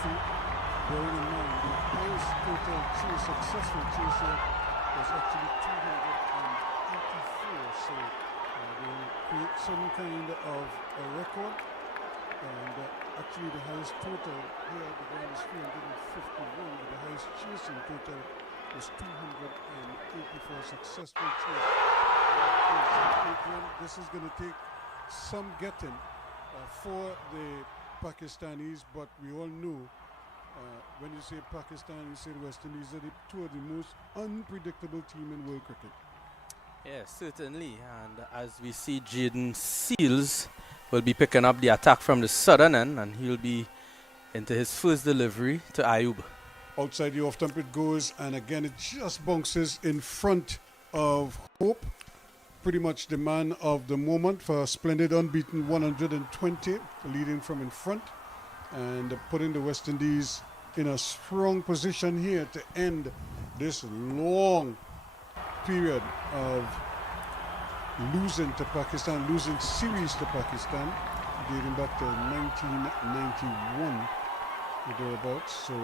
century. Bearing in mind, the highest total chase, successful chase here was actually 284. So they will create some kind of a record. And actually the highest total here at the ground is 351, but the highest chasing total was 284 successful chase. This is going to take some getting for the Pakistanis, but we all know when you say Pakistan, you say the West Indies are two of the most unpredictable team in world cricket. Yes, certainly. And as we see, Jaden Seals will be picking up the attack from the southern end, and he'll be into his first delivery to Ayub. Outside the off-stump it goes, and again it just bounces in front of Hope. Pretty much the man of the moment for a splendid unbeaten 120, leading from in front and putting the West Indies in a strong position here to end this long period of losing to Pakistan, losing series to Pakistan, dating back to 1991 or thereabouts. So,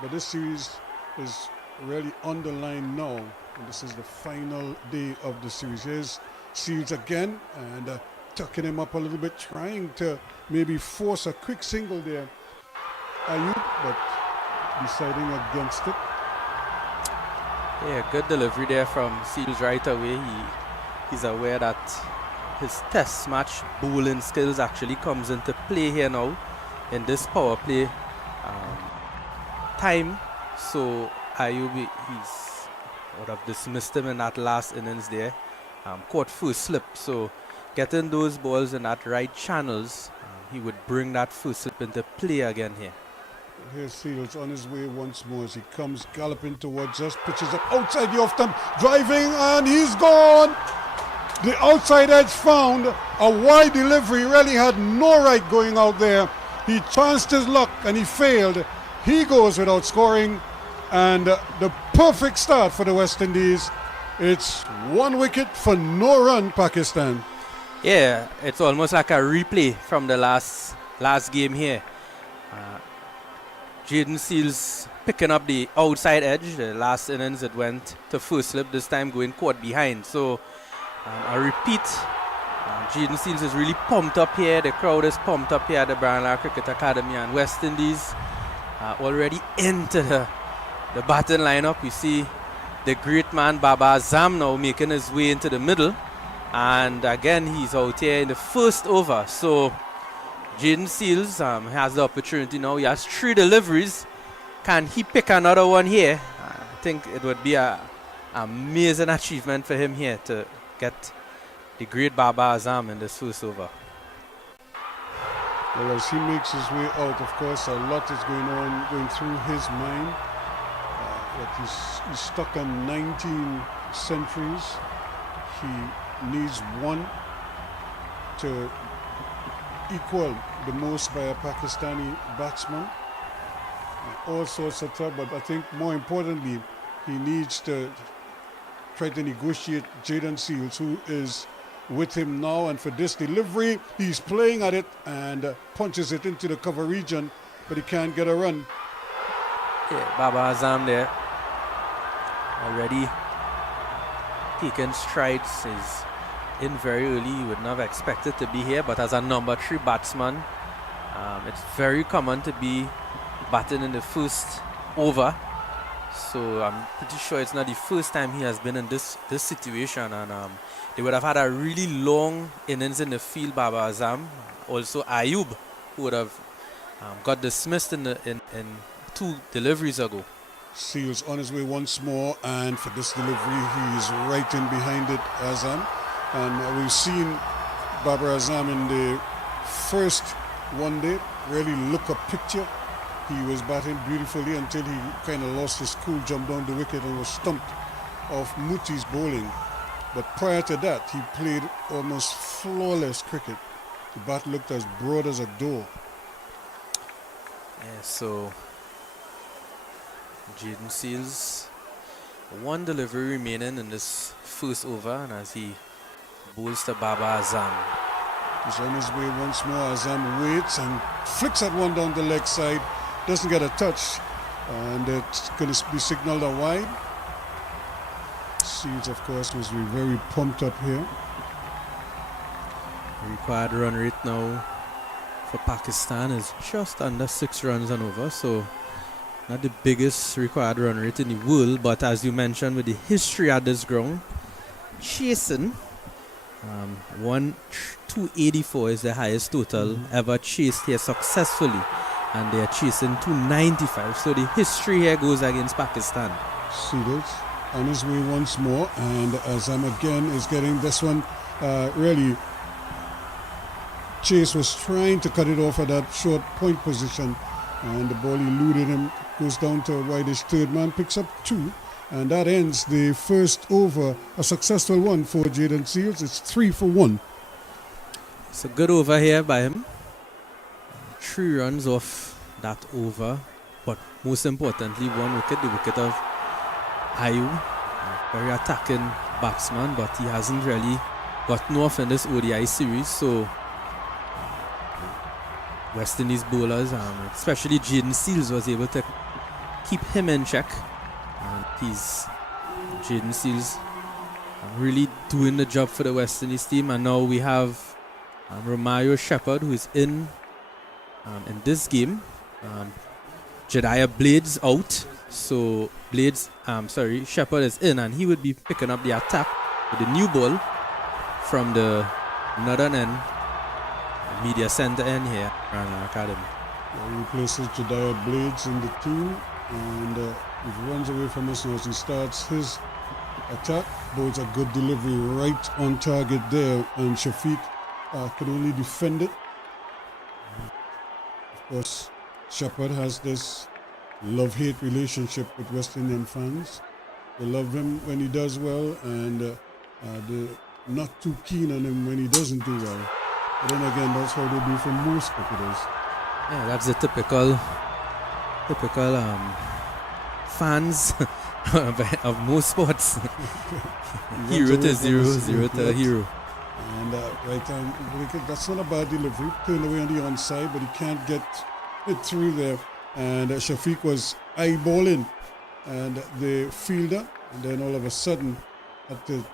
but this series is really on the line now, and this is the final day of the series. Here's Seals again, and tucking him up a little bit, trying to maybe force a quick single there, Ayub, but deciding against it. Yeah, good delivery there from Seals right away. He's aware that his test match bowling skills actually comes into play here now in this power play time. So Ayub, he's would have dismissed him in that last innings there. Caught first slip, so getting those balls in that right channels, he would bring that first slip into play again here. Here's Seals on his way once more as he comes galloping towards us, pitches up outside the off-stump, driving, and he's gone! The outside edge found, a wide delivery, really had no right going out there. He chanced his luck and he failed. He goes without scoring, and the perfect start for the West Indies. It's 1 wicket for no run, Pakistan. Yeah, it's almost like a replay from the last game here. Jaden Seals picking up the outside edge. The last innings it went to first slip, this time going caught behind. So a repeat. Jaden Seals is really pumped up here. The crowd is pumped up here at the Brian Lara Cricket Academy, and West Indies already into the batting lineup. We see the great man Baba Azam now making his way into the middle, and again he's out here in the first over. So Jaden Seals has the opportunity now. He has 3 deliveries. Can he pick another one here? I think it would be an amazing achievement for him here to get the great Baba Azam in this first over. Well, as he makes his way out, of course, a lot is going through his mind. That he's stuck on 19 centuries. He needs 1 to equal the most by a Pakistani batsman. All sorts of trouble, but I think more importantly, he needs to try to negotiate Jaden Seals, who is with him now, and for this delivery, he's playing at it and punches it into the cover region, but he can't get a run. Yeah, Baba Azam there already taking strides. Is in very early. You would not have expected to be here, but as a number 3 batsman, it's very common to be batting in the first over. So I'm pretty sure it's not the first time he has been in this situation, and they would have had a really long innings in the field. Baba Azam, also Ayub, who would have got dismissed in 2 deliveries ago. Seals on his way once more, and for this delivery he is right in behind it, Azam. And we've seen Baba Azam in the first one day really look a picture. He was batting beautifully until he kind of lost his cool, jumped down the wicket and was stumped off Muti's bowling. But prior to that, he played almost flawless cricket. The bat looked as broad as a door. Yeah, so Jaden Seals, 1 delivery remaining in this first over, and as he bowls to Baba Azam. He's on his way once more. Azam waits and flicks that one down the leg side. doesn't get a touch, and it's going to be signaled a wide. Seals, of course, was very pumped up here. Required run rate now for Pakistan is just under 6 runs and over, so not the biggest required run rate in the world, but as you mentioned, with the history at this ground, chasing 284 is the highest total ever chased here successfully, and they are chasing 295, so the history here goes against Pakistan. Seals on his way once more, and Azam again is getting this one really. Chase was trying to cut it off at that short point position, and the ball eluded him, goes down to a wideish third man, picks up 2, and that ends the first over, a successful one for Jaden Seals. It's 3 for 1. It's a good over here by him. 3 runs off that over, but most importantly, 1 wicket, the wicket of Ayu. Very attacking batsman, but he hasn't really gotten off in this ODI series, so West Indies bowlers, especially Jaden Seals, was able to keep him in check. And Jaden Seals really doing the job for the West Indies team. And now we have Romario Shepherd, who is in this game. Jediah Blades out, so Shepherd is in, and he would be picking up the attack with the new ball from the northern end. Media center in here, Brian Lara Academy. He replaces Jediah Blades in the team, and he runs away from us now as he starts his attack. Bodes a good delivery right on target there, and Shafiq can only defend it. Of course, Shepherd has this love-hate relationship with West Indian fans. They love him when he does well, and they're not too keen on him when he doesn't do well. But then again, that's how they do for most cricketers. Yeah, that's the typical fans of most sports. Hero to zero, zero to hero. And right time, that's not a bad delivery. Turned away on the onside, but he can't get it through there. And Shafiq was eyeballing and the fielder, and then all of a sudden had to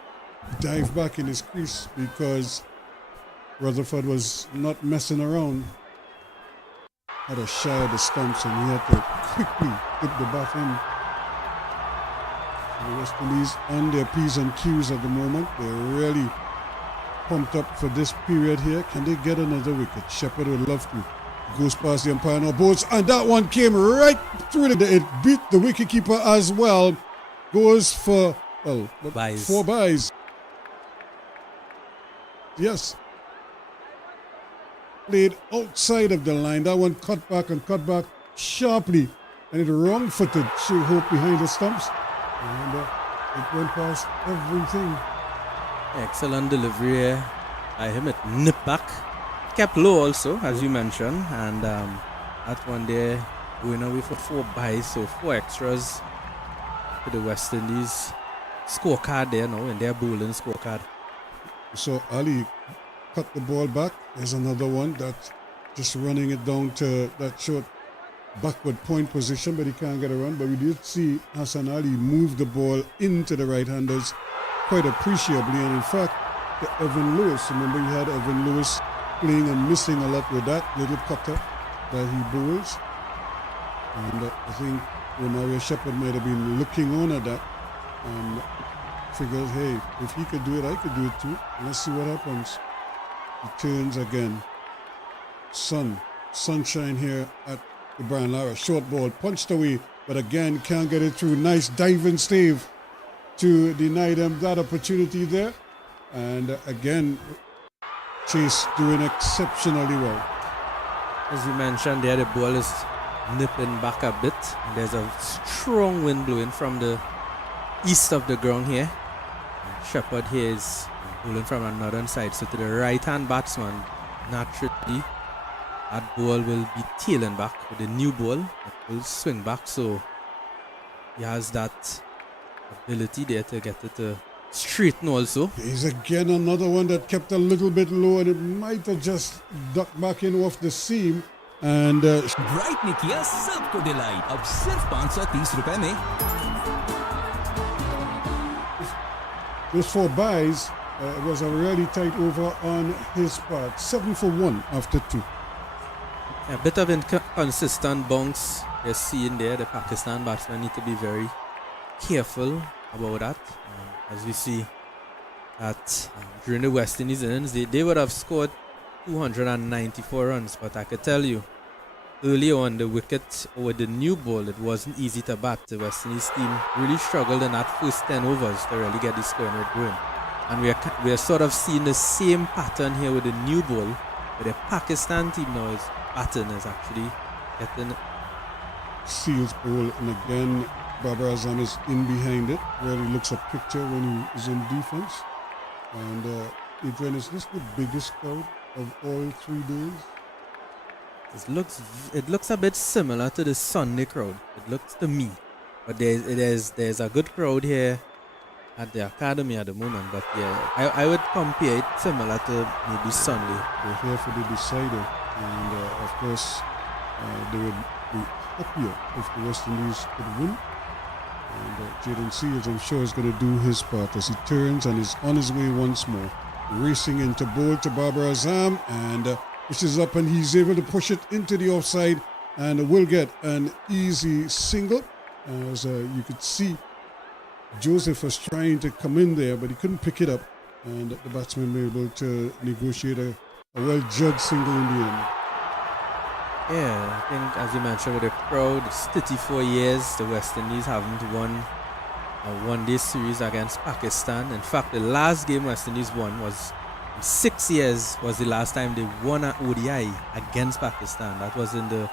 dive back in his crease because Rutherford was not messing around. Had a shy of the stumps, and he had to quickly dip the bat in. The West Indies on their P's and Q's at the moment. They're really pumped up for this period here. Can they get another wicket? Shepherd would love to. Goes past the umpire now, boats, and that one came right through it beat the wicketkeeper as well. Goes for, well, buys. 4 buys. Yes. Played outside of the line. That one cut back sharply, and it wrong-footed Shea Hope behind the stumps, and it went past everything. Excellent delivery here by him. It nipped back, kept low also, as you mentioned, and that one there going away for 4 buys, so 4 extras to the West Indies scorecard there now in their bowling scorecard. So Ali cut the ball back. There's another one that's just running it down to that short backward point position, but he can't get around. But we did see Hassan Ali move the ball into the right-handers quite appreciably, and in fact, the Evan Lewis, remember you had Evan Lewis playing and missing a lot with that little cutter that he bowls, and I think Romario Shepherd might have been looking on at that and figured, hey, if he could do it, I could do it too. Let's see what happens. He turns again. Sunshine here at the Brian Lara. Short ball punched away, but again can't get it through. Nice diving stave to deny them that opportunity there. And again, Chase doing exceptionally well. As you mentioned there, the ball is nipping back a bit. There's a strong wind blowing from the east of the ground here. Shepherd here is bowling from a northern side, so to the right-hand batsman, naturally that ball will be tailing back with the new ball. It will swing back, so he has that ability there to get it to straighten also. There's again another one that kept a little bit low, and it might have just ducked back in off the seam, And bright ने किया सबको delight अब सिर्फ 530 रुपए में those 4 buys was a really tight over on his part. 7 for 1 after 2. A bit of inconsistent bounce you're seeing there. The Pakistan batsmen need to be very careful about that. As we see that during the West Indies innings, they would have scored 294 runs, but I could tell you, early on the wicket with the new ball, it wasn't easy to bat. The West Indies team really struggled in that first 10 overs to really get the scoring rate going. And we are sort of seeing the same pattern here with the new ball, where the Pakistan team now is batting is actually getting Seals ball, and again Babar Azam is in behind it, where he looks a picture when he is in defense. And Adrian, is this the biggest crowd of all 3 days? It looks a bit similar to the Sunday crowd. It looks to me, but there's a good crowd here at the academy at the moment. But yeah, I would compare it similar to maybe Sunday. They're here for the decider, and of course they would be happier if the West Indies could win. And Jaden Seals, I'm sure, is going to do his part as he turns and is on his way once more, racing into bowl to Babar Azam, and which is up, and he's able to push it into the offside and will get an easy single. As you could see, Joseph was trying to come in there, but he couldn't pick it up, and the batsman were able to negotiate a well-judged single in the end. Yeah, I think as you mentioned with the crowd, it's 34 years the West Indies haven't won a one-day series against Pakistan. In fact, the last game West Indies won was 6 years was the last time they won an ODI against Pakistan. That was in the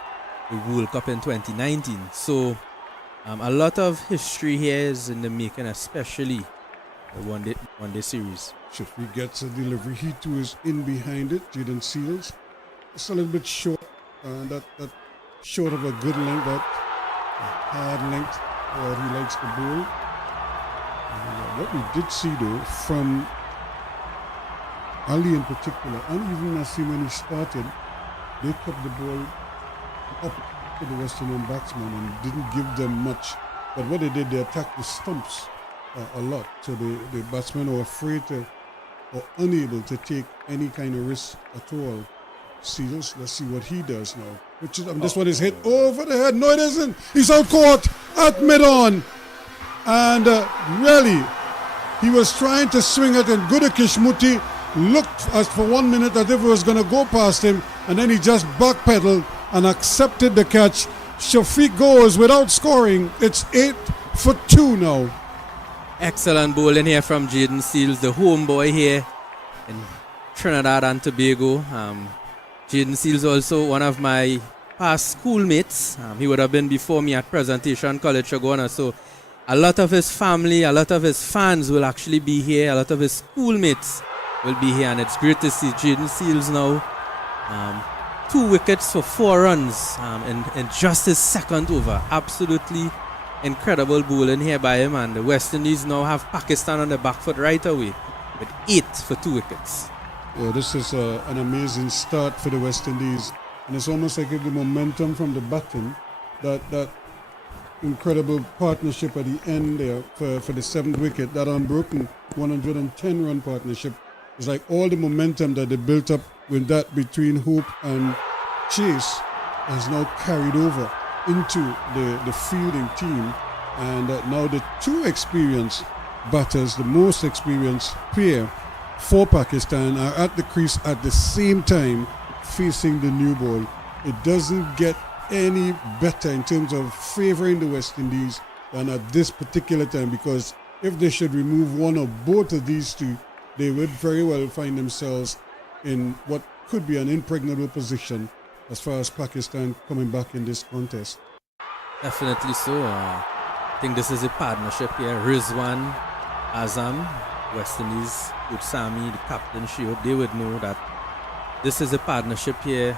World Cup in 2019. So a lot of history here is in the making, especially the one-day series. Shafi gets a delivery. He too is in behind it. Jaden Seals. It's a little bit short. That short of a good length, that hard length he likes the ball. What we did see though from Ali in particular, and even Nasim when he started, they kept the ball up to the West Indian batsmen and didn't give them much. But what they did, they attacked the stumps a lot. So the batsmen were afraid to or unable to take any kind of risk at all. Seals, let's see what he does now. Which is, this one is hit over the head. No, it isn't. He's out caught at mid-on. And really, he was trying to swing it, and Gudakishmuti looked as for 1 minute as if it was going to go past him, and then he just backpedaled and accepted the catch. Shafiq goes without scoring. It's 8 for 2 now. Excellent bowling here from Jaden Seals, the homeboy here in Trinidad and Tobago. Jaden Seals also one of my past schoolmates. He would have been before me at Presentation College Shagona. So a lot of his family, a lot of his fans will actually be here. A lot of his schoolmates will be here. And it's great to see Jaden Seals now. 2 wickets for 4 runs in just his second over. Absolutely incredible bowling here by him. And the West Indies now have Pakistan on the back foot right away with 8 for 2 wickets. Yeah, this is an amazing start for the West Indies, and it's almost like if the momentum from the batting, that incredible partnership at the end there for the 7th wicket, that unbroken 110-run partnership, is like all the momentum that they built up with that between Hope and Chase has now carried over into the fielding team, and now the 2 experienced batters, the most experienced pair for Pakistan, are at the crease at the same time facing the new ball. It doesn't get any better in terms of favoring the West Indies than at this particular time, because if they should remove one or both of these 2, they would very well find themselves in what could be an impregnable position as far as Pakistan coming back in this contest. Definitely so. I think this is a partnership here. Rizwan, Azam, West Indies, with Sami, the captain, Shield, they would know that this is a partnership here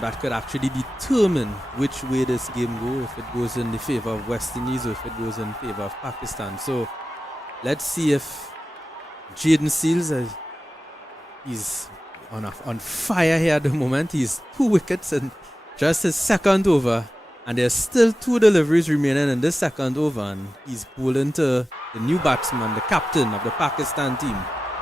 that could actually determine which way this game goes, if it goes in the favor of West Indies or if it goes in favor of Pakistan. So let's see if Jaden Seals, he's on fire here at the moment. He's 2 wickets in just his second over, and there's still 2 deliveries remaining in this second over, and he's bowling to the new batsman, the captain of the Pakistan team,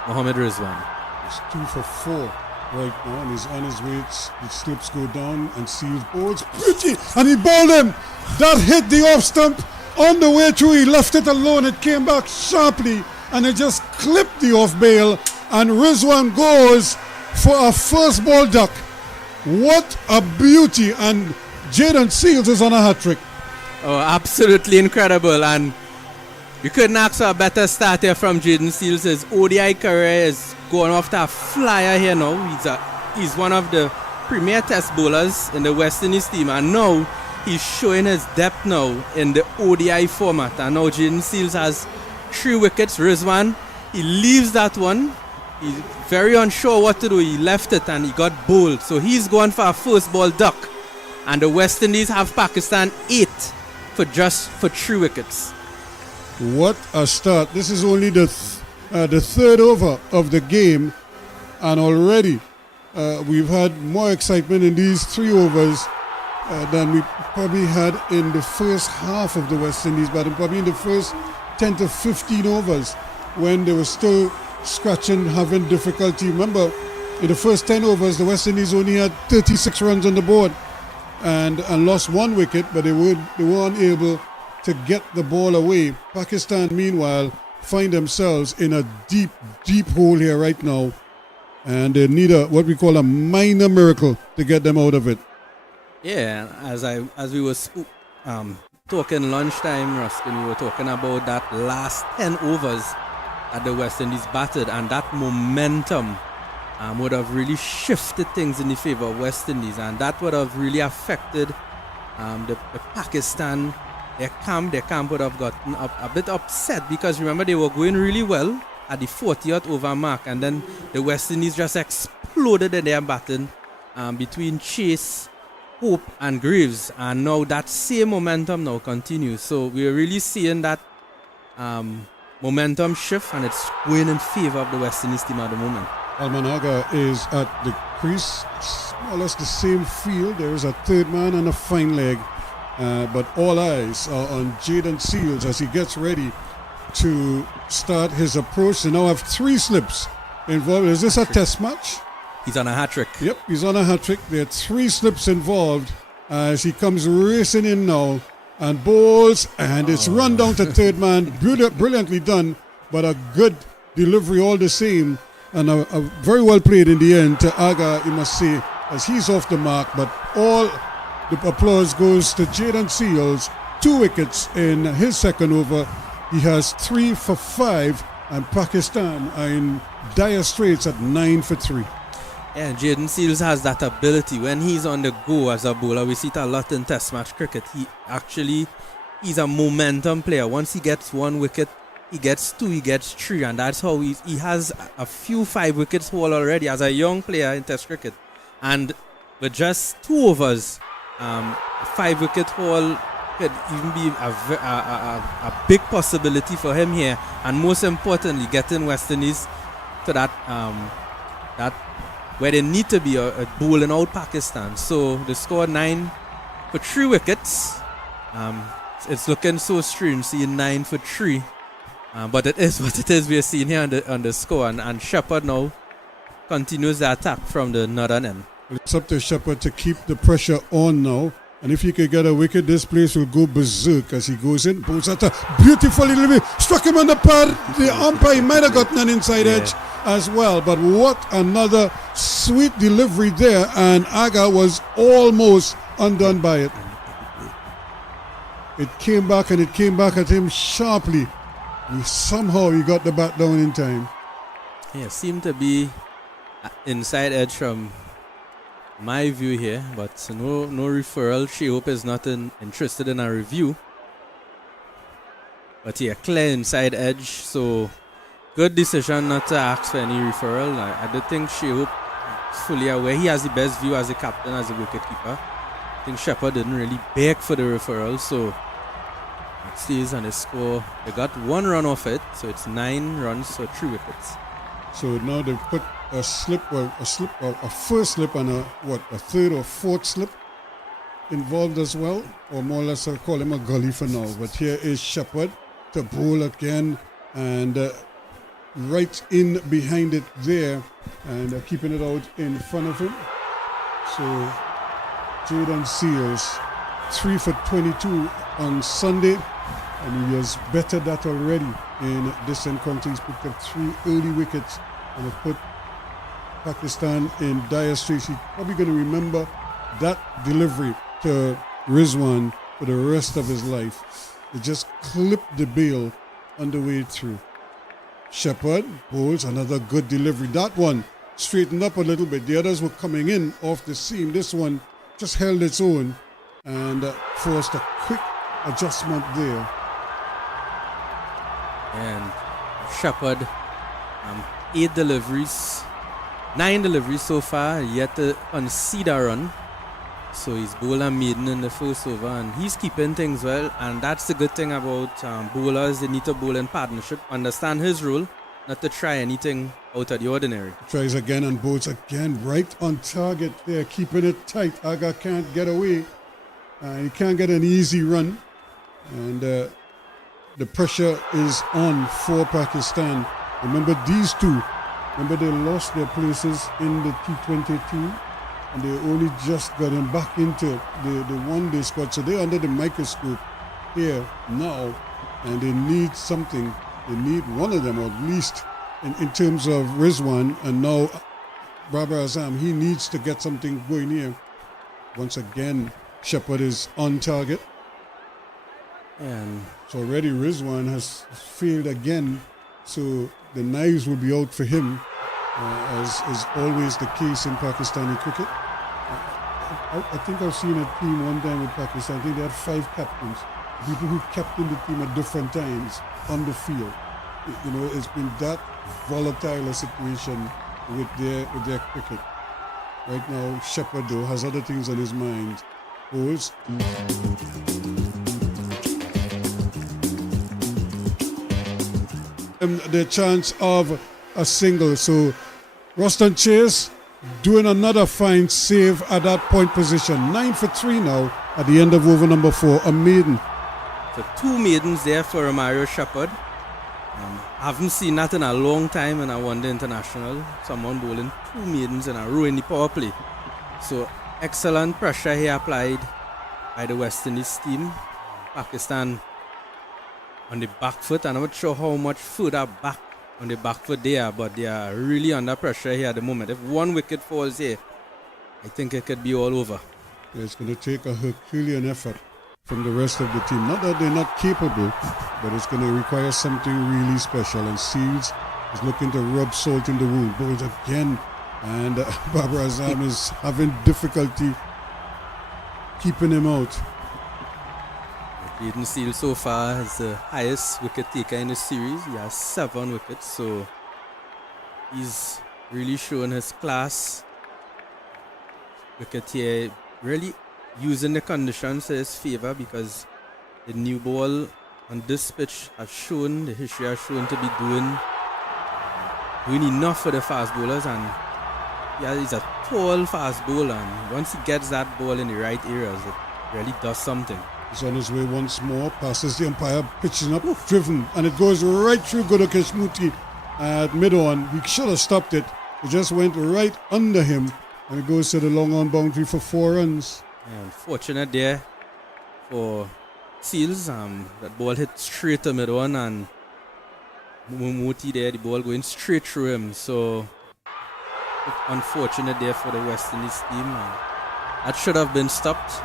Mohammad Rizwan. He's 2 for 4 right now, and he's on his way. The slips go down and Seals bowls pretty, and he bowled him. That hit the off stump on the way through. He left it alone. It came back sharply, and it just clipped the off bail, and Rizwan goes for a first ball duck. What a beauty, and Jaden Seals is on a hat-trick. Oh, absolutely incredible, and you couldn't ask for a better start here from Jaden Seals. His ODI career is going off to a flyer here now. He's one of the premier test bowlers in the West Indies team, and now he's showing his depth now in the ODI format. And now Jaden Seals has 3 wickets. Rizwan, he leaves that one. He's very unsure what to do. He left it and he got bowled. So he's going for a first ball duck. And the West Indies have Pakistan 8 for 3 wickets. What a start. This is only the third over of the game, and already we've had more excitement in these 3 overs than we probably had in the first half of the West Indies, but probably in the first 10 to 15 overs when they were still scratching, having difficulty. Remember, in the first 10 overs, the West Indies only had 36 runs on the board and lost 1 wicket, but they weren't able to get the ball away. Pakistan, meanwhile, find themselves in a deep, deep hole here right now, and they need what we call a minor miracle to get them out of it. Yeah, as we were talking lunchtime, Ruskin, we were talking about that last 10 overs that the West Indies batted, and that momentum would have really shifted things in the favor of West Indies, and that would have really affected the Pakistan. Their camp would have gotten a bit upset, because remember, they were going really well at the 40th over mark, and then the West Indies just exploded in their batting between Chase, Hope and Greaves, and now that same momentum now continues. So we're really seeing that momentum shift, and it's going in favor of the West Indies team at the moment. Almanaga is at the crease, more or less the same field. There is a third man and a fine leg. But all eyes are on Jaden Seals as he gets ready to start his approach. They now have 3 slips involved. Is this a test match? He's on a hat-trick. Yep, he's on a hat-trick. There are 3 slips involved as he comes racing in now and bowls, and it's run down to third man. Brilliantly done, but a good delivery all the same, and a very well played in the end to Aga, you must say, as he's off the mark. But all the applause goes to Jaden Seals. 2 wickets in his second over. He has 3 for 5, and Pakistan are in dire straits at 9 for 3. Yeah, Jaden Seals has that ability. When he's on the go as a bowler, we see it a lot in test match cricket. He's a momentum player. Once he gets 1 wicket, he gets 2, he gets 3, and that's how he has a few 5 wickets haul already as a young player in test cricket. And with just 2 overs, 5 wicket haul could even be a big possibility for him here, and most importantly, getting West Indies to that where they need to be bowling out Pakistan. So they scored 9 for 3 wickets. It's looking so strange seeing 9 for 3, but it is what it is. We're seeing here on the score, and Shepherd now continues the attack from the northern end. It's up to Shepherd to keep the pressure on now. And if he could get a wicket, this place will go berserk as he goes in. Bowls at a beautiful delivery. Struck him on the pad. The umpire might have gotten an inside edge as well. But what another sweet delivery there. And Aga was almost undone by it. It came back, and it came back at him sharply. Somehow he got the bat down in time. Yeah, seemed to be inside edge from my view here, but no referral. Hope is not interested in a review. But yeah, clear inside edge. So good decision not to ask for any referral. I do think Hope is fully aware. He has the best view as a captain, as a wicketkeeper. I think Shepherd didn't really beg for the referral, so it stays on the score. They got 1 run off it, so it's 9 runs, so 3 wickets. So now they've put a first slip and a third or fourth slip involved as well, or more or less I'll call him a gully for now. But here is Shepherd to bowl again, and right in behind it there, and keeping it out in front of him. So Jaden Seals 3 for 22 on Sunday, and he has bettered that already in this encounter. He's picked up 3 early wickets and have put Pakistan in dire straits. He's probably going to remember that delivery to Rizwan for the rest of his life. They just clipped the bail on the way through. Shepherd bowls another good delivery. That one straightened up a little bit. The others were coming in off the seam. This one just held its own and forced a quick adjustment there. And Shepherd, 8 deliveries, 9 deliveries so far, yet to concede a run. So he's bowled a maiden in the first over, and he's keeping things well. And that's the good thing about bowlers. They need to bowl in partnership, understand his role, not to try anything out of the ordinary. Tries again and bowls again, right on target there, keeping it tight. Aga can't get away. He can't get an easy run. And the pressure is on for Pakistan. Remember these two. Remember they lost their places in the T20 team, and they only just got them back into the one-day squad. So they're under the microscope here now, and they need something. They need one of them, or at least in terms of Rizwan, and now Babar Azam. He needs to get something going here. Once again, Shepherd is on target. And so already Rizwan has failed again, so the knives will be out for him, as is always the case in Pakistani cricket. I think I've seen a team one time with Pakistan. I think they had 5 captains, people who captained the team at different times on the field. You know, it's been that volatile a situation with their cricket. Right now, Shepherd though has other things on his mind. Bowls. The chance of a single. So Roston Chase doing another fine save at that point position. 9 for 3 now at the end of over number 4. A maiden. So 2 maidens there for Romario Shepherd. I haven't seen that in a long time in a one-day international. Someone bowling 2 maidens in a row in the power play. So excellent pressure here applied by the West Indies team. Pakistan on the back foot. I'm not sure how much further back on the back foot they are, but they are really under pressure here at the moment. If 1 wicket falls here, I think it could be all over. Yeah, it's going to take a Herculean effort from the rest of the team. Not that they're not capable, but it's going to require something really special. And Seals is looking to rub salt in the wound. Bowls again, and Babar Azam is having difficulty keeping him out. Jaden Seals so far is the highest wicket taker in the series. He has 7 wickets, so he's really showing his class. Wicket here, really using the conditions to his favor, because the new ball on this pitch has shown, the history has shown to be doing enough for the fast bowlers. And yeah, he's a tall fast bowler, and once he gets that ball in the right areas, it really does something. He's on his way once more, passes the umpire, pitching up, driven, and it goes right through Gudakesh Muti at mid-on. He should have stopped it. It just went right under him, and it goes to the long-on boundary for 4 runs. Yeah, unfortunate there for Seals. That ball hit straight to mid-on, and Muti there, the ball going straight through him. So unfortunate there for the West Indies team. That should have been stopped.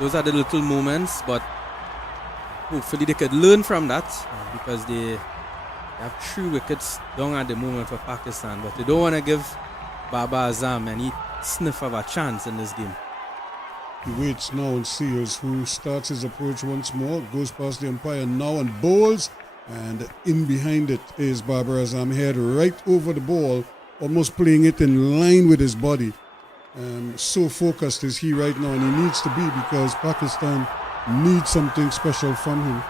Those are the little moments, but hopefully they could learn from that, because they have 3 wickets down at the moment for Pakistan, but they don't want to give Babar Azam any sniff of a chance in this game. He waits now on Seals, who starts his approach once more, goes past the umpire now and bowls, and in behind it is Babar Azam, head right over the ball, almost playing it in line with his body. So focused is he right now, and he needs to be, because Pakistan needs something special from him.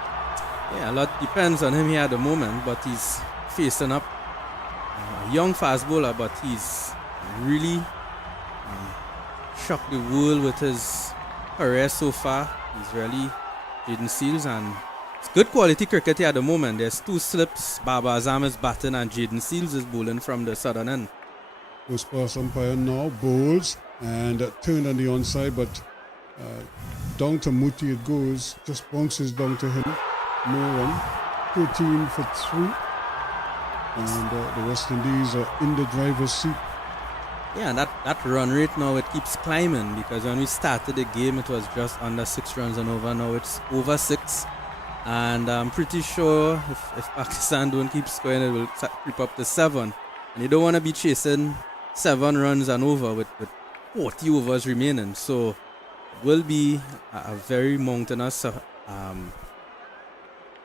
Yeah, a lot depends on him here at the moment, but he's facing up a young fast bowler, but he's really shocked the world with his career so far. He's really Jaden Seals, and it's good quality cricket here at the moment. There's 2 slips. Baba Azam is batting and Jaden Seals is bowling from the southern end. Post pass umpire now bowls and turned on the onside, but down to Muti it goes, just bounces down to him. No run. 13 for 3. And the West Indies are in the driver's seat. Yeah, and that run rate now, it keeps climbing, because when we started the game it was just under 6 runs and over. Now it's over 6, and I'm pretty sure if Pakistan don't keep scoring, it will creep up to 7, and you don't want to be chasing 7 runs and over with 40 overs remaining. So it will be a very mountainous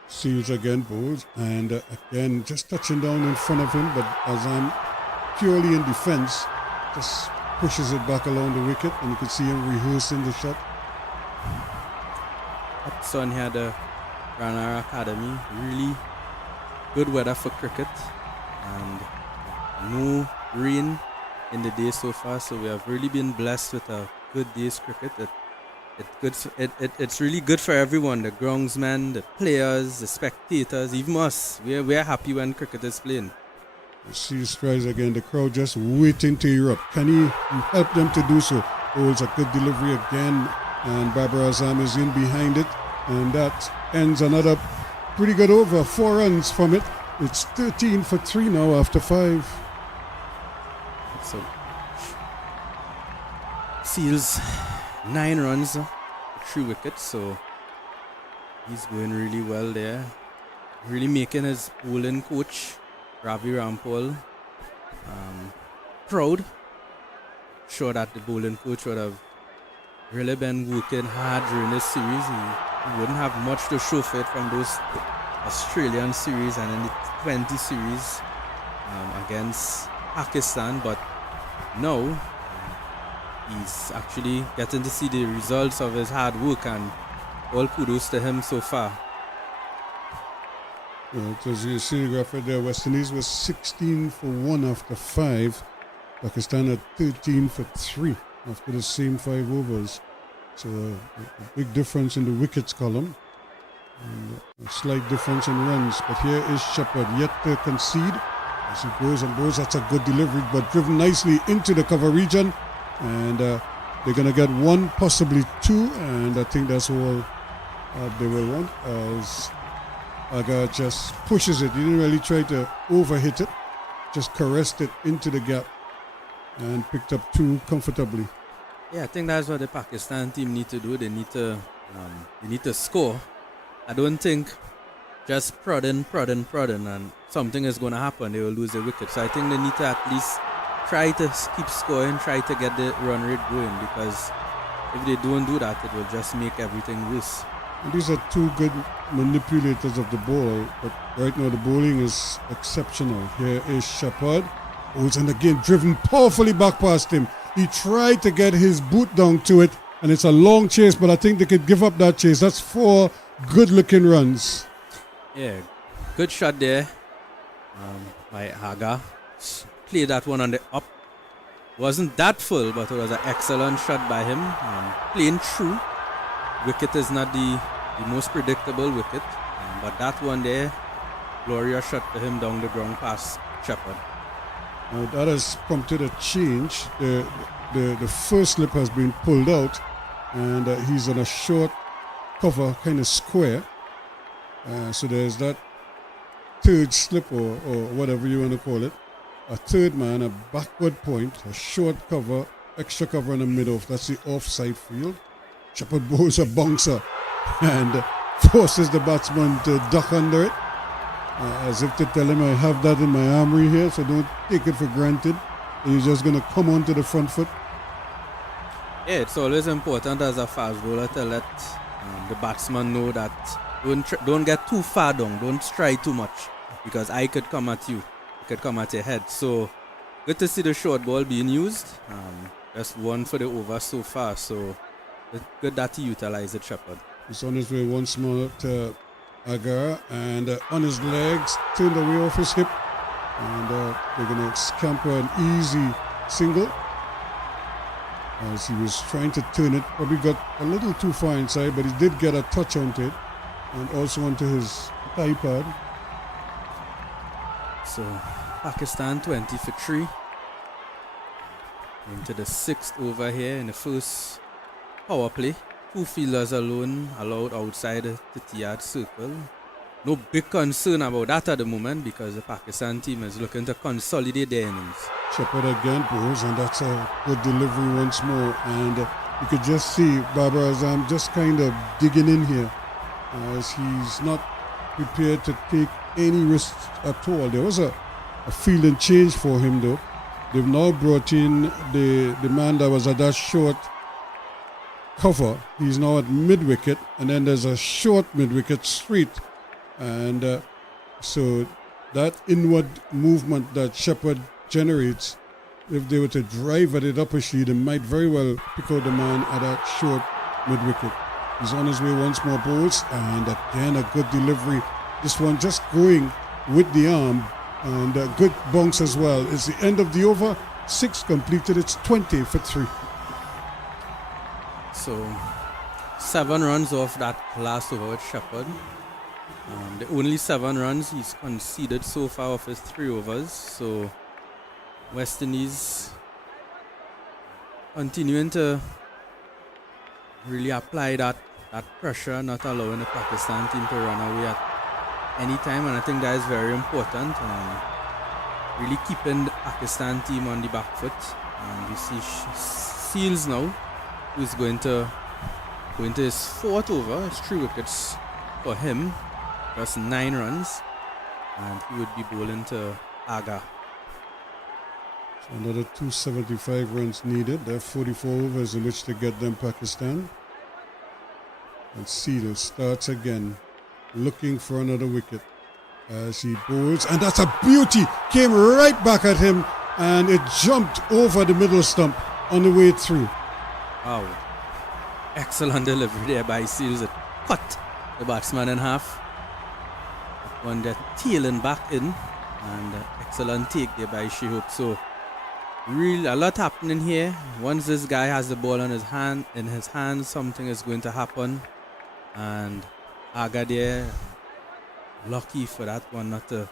Seals again bowls, and again just touching down in front of him, but Azam purely in defense just pushes it back along the wicket, and you can see him rehearsing the shot. Son here at the Brian Lara Academy. Really good weather for cricket, and no rain in the day so far, so we have really been blessed with a good day's cricket. It's really good for everyone, the groundsmen, the players, the spectators, even us. We're happy when cricket is playing. Seals tries again, the crowd just waiting to erupt. Can he help them to do so? Oh, it's a good delivery again, and Babar Azam is in behind it, and that ends another pretty good over. 4 runs from it. It's 13 for 3 now after 5. So Seals 9 runs, 3 wickets, so he's going really well there. Really making his bowling coach Ravi Rampal proud. Sure that the bowling coach would have really been working hard during this series. He wouldn't have much to show for it from those Australian series and in the 20 series against Pakistan, but now he's actually getting to see the results of his hard work, and all kudos to him so far. Well, as you see the graph right there, West Indies was 16 for 1 after 5. Pakistan at 13 for 3 after the same 5 overs. So a big difference in the wickets column, and a slight difference in runs. But here is Shepherd, yet to concede. As he goes and goes, that's a good delivery, but driven nicely into the cover region. And they're going to get 1, possibly 2, and I think that's all they will want, as Aga just pushes it. He didn't really try to overhit it, just caressed it into the gap and picked up 2 comfortably. Yeah, I think that's what the Pakistan team need to do. They need to score. I don't think just prodding and something is going to happen. They will lose the wicket. So I think they need to at least try to keep scoring, try to get the run rate going, because if they don't do that, it will just make everything worse. And these are 2 good manipulators of the ball, but right now the bowling is exceptional. Here is Shepherd, who's and again driven powerfully back past him. He tried to get his boot down to it, and it's a long chase, but I think they could give up that chase. That's 4 good-looking runs. Yeah, good shot there by Haga. Played that one on the up. Wasn't that full, but it was an excellent shot by him. Playing true. Wicket is not the most predictable wicket, but that one there, glorious shot to him down the ground past Shepherd. Now that has prompted a change. The first slip has been pulled out, and he's on a short cover, kind of square. So there's that third slip, or whatever you want to call it. A third man, a backward point, a short cover, extra cover in the middle. That's the offside field. Shepherd bowls a bouncer and forces the batsman to duck under it, as if to tell him, I have that in my armory here, so don't take it for granted. And he's just going to come onto the front foot. Yeah, it's always important as a fast bowler to let the batsman know that don't get too far down, don't try too much, because I could come at you. Could come at your head. So good to see the short ball being used. Just 1 for the over so far, so it's good that he utilized it, Shepherd. He's on his way once more to Agar, and on his legs, turned away off his hip, and they're going to scamper an easy single. as he was trying to turn it. Probably got a little too far inside, but he did get a touch onto it and also onto his thigh pad. So Pakistan 20 for 3. Into the 6th over here in the first power play. 2 fielders alone allowed outside the 30-yard circle. No big concern about that at the moment because the Pakistan team is looking to consolidate their innings. Shepherd again goes, and that's a good delivery once more. And you could just see Babar Azam just kind of digging in here as he's not prepared to take any risks at all. There was a fielding change for him though. They've now brought in the man that was at that short cover. He's now at mid-wicket, and then there's a short mid-wicket straight. And so that inward movement that Shepherd generates, if they were to drive at it upper sheet, they might very well pick out the man at that short mid-wicket. He's on his way once more, Bowles, and again a good delivery. This one just going with the arm, and a good bounce as well. It's the end of the over. 6 completed. It's 20 for 3. So 7 runs off that last over with Shepherd. The only 7 runs he's conceded so far of his 3 overs. So West Indies continuing to really apply that pressure, not allowing the Pakistan team to run away at any time, and I think that is very important. Really keeping the Pakistan team on the back foot. And we see Seals now, who's going to go into his 4th over. It's 3 wickets for him. Just 9 runs, and he would be bowling to Aga. So another 275 runs needed. There are 44 overs in which to get them, Pakistan. And Seedle starts again, looking for another wicket as he bowls, and that's a beauty. Came right back at him, and it jumped over the middle stump on the way through. Wow, excellent delivery there by Seals. It cut the batsman in half. One that tailing back in, and excellent take there by Shehoop. So really a lot happening here. Once this guy has the ball in his hand, something is going to happen. And Aga there, lucky for that one not to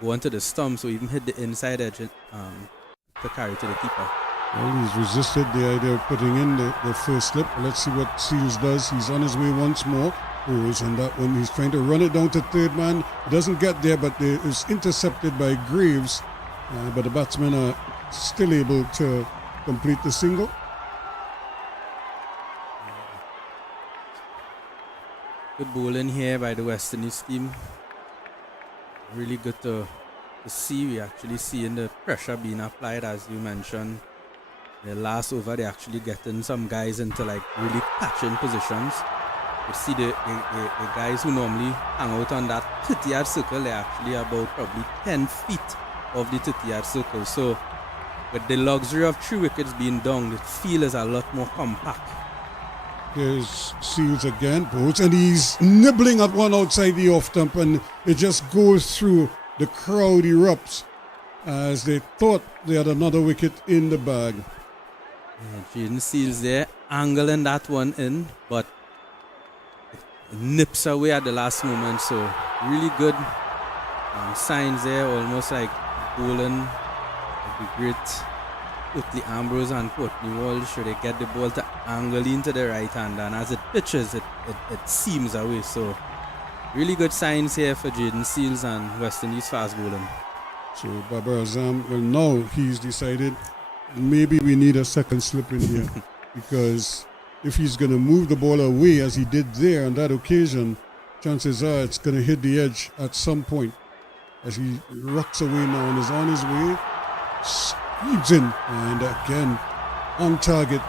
go onto the stump, so even hit the inside edge to carry to the keeper. Well, he's resisted the idea of putting in the first slip. Let's see what Seals does. He's on his way once more. And that one, he's trying to run it down to third man. It doesn't get there, but it is intercepted by Greaves. But the batsmen are still able to complete the single. Good bowling here by the West Indies team. Really good to see. We actually seeing the pressure being applied, as you mentioned. The last over, they actually getting some guys into like really catching positions. You see the guys who normally hang out on that 30-yard circle, they're actually about probably 10 feet of the 30-yard circle. So with the luxury of 3 wickets being down, the field is a lot more compact. Here's Seals again, Bowles, and he's nibbling at one outside the off stump, and it just goes through. The crowd erupts as they thought they had another wicket in the bag. Jaden Seals there, angling that one in, but it nips away at the last moment. So really good signs there, almost like bowling of the great Utley Ambrose and Courtney Walsh. Should they get the ball to angle into the right hand, and as it pitches, it seams away. So really good signs here for Jaden Seals and West Indies fast bowling. So Babar Azam, well, now he's decided maybe we need a second slip in here because if he's going to move the ball away as he did there on that occasion, chances are it's going to hit the edge at some point. As he rocks away now and is on his way, squeezes in, and again on target.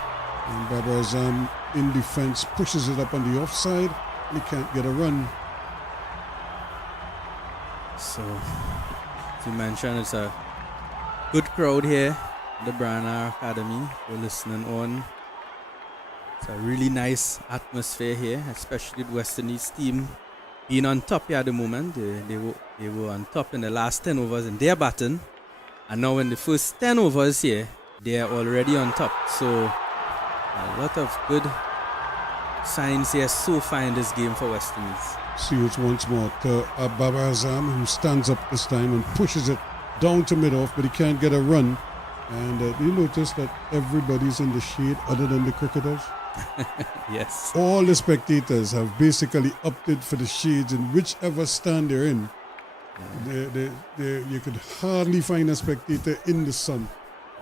And Babar Azam in defense pushes it up on the offside. He can't get a run. So, as you mentioned, it's a good crowd here at the Brian Lara Academy. We're listening on. It's a really nice atmosphere here, especially the West Indies team being on top here at the moment. They were on top in the last 10 overs in their batting. And now in the first 10 overs here, they are already on top. So A lot of good signs here so far in this game for West Indies. Seals once more to Babar Azam, who stands up this time and pushes it down to mid-off, but he can't get a run. And you notice that everybody's in the shade other than the cricketers? Yes. All the spectators have basically opted for the shades in whichever stand they're in. You could hardly find a spectator in the sun.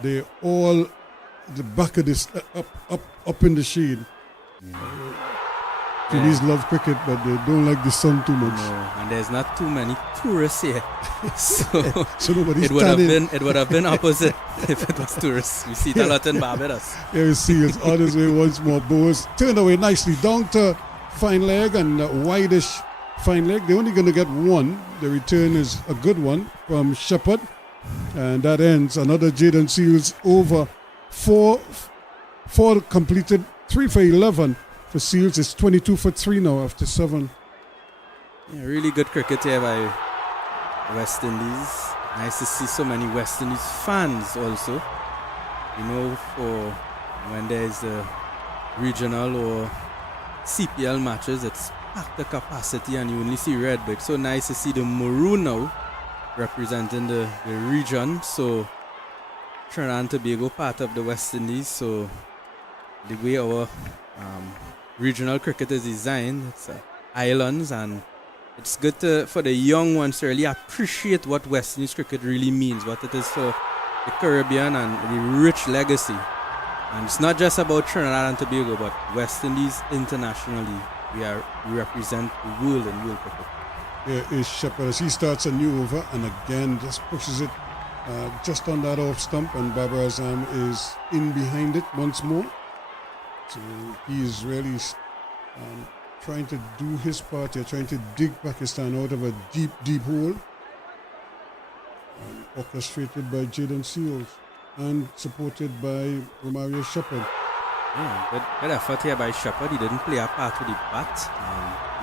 They're all at the back of this up in the shade. Chinese love cricket, but they don't like the sun too much. No, and there's not too many tourists here. So nobody's it would have been opposite if it was tourists. We see it a lot in Barbados. Here is Seals on his way once more. Bowes turned away nicely down to fine leg and wideish fine leg. They're only going to get one. The return is a good one from Shepherd. And that ends another Jaden Seals over. Four completed, 3 for 11. For Seals, it's 22 for 3 now after 7. Yeah, really good cricket here by West Indies. Nice to see so many West Indies fans also. You know, for when there's the regional or CPL matches, it's packed the capacity and you only see red. But it's so nice to see the maroon now representing the region. So Trinidad and Tobago part of the West Indies. So the way our regional cricket is designed, it's islands, and it's good for the young ones to really appreciate what West Indies cricket really means, what it is for the Caribbean and the rich legacy. And it's not just about Trinidad and Tobago, but West Indies internationally. We represent the world in world cricket. Here is Shepherd as he starts a new over and again just pushes it just on that off stump, and Babar Azam is in behind it once more. So he is really trying to do his part here, trying to dig Pakistan out of a deep, deep hole. Orchestrated by Jaden Seals and supported by Romario Shepherd. Yeah, good effort here by Shepherd. He didn't play a part with the bat.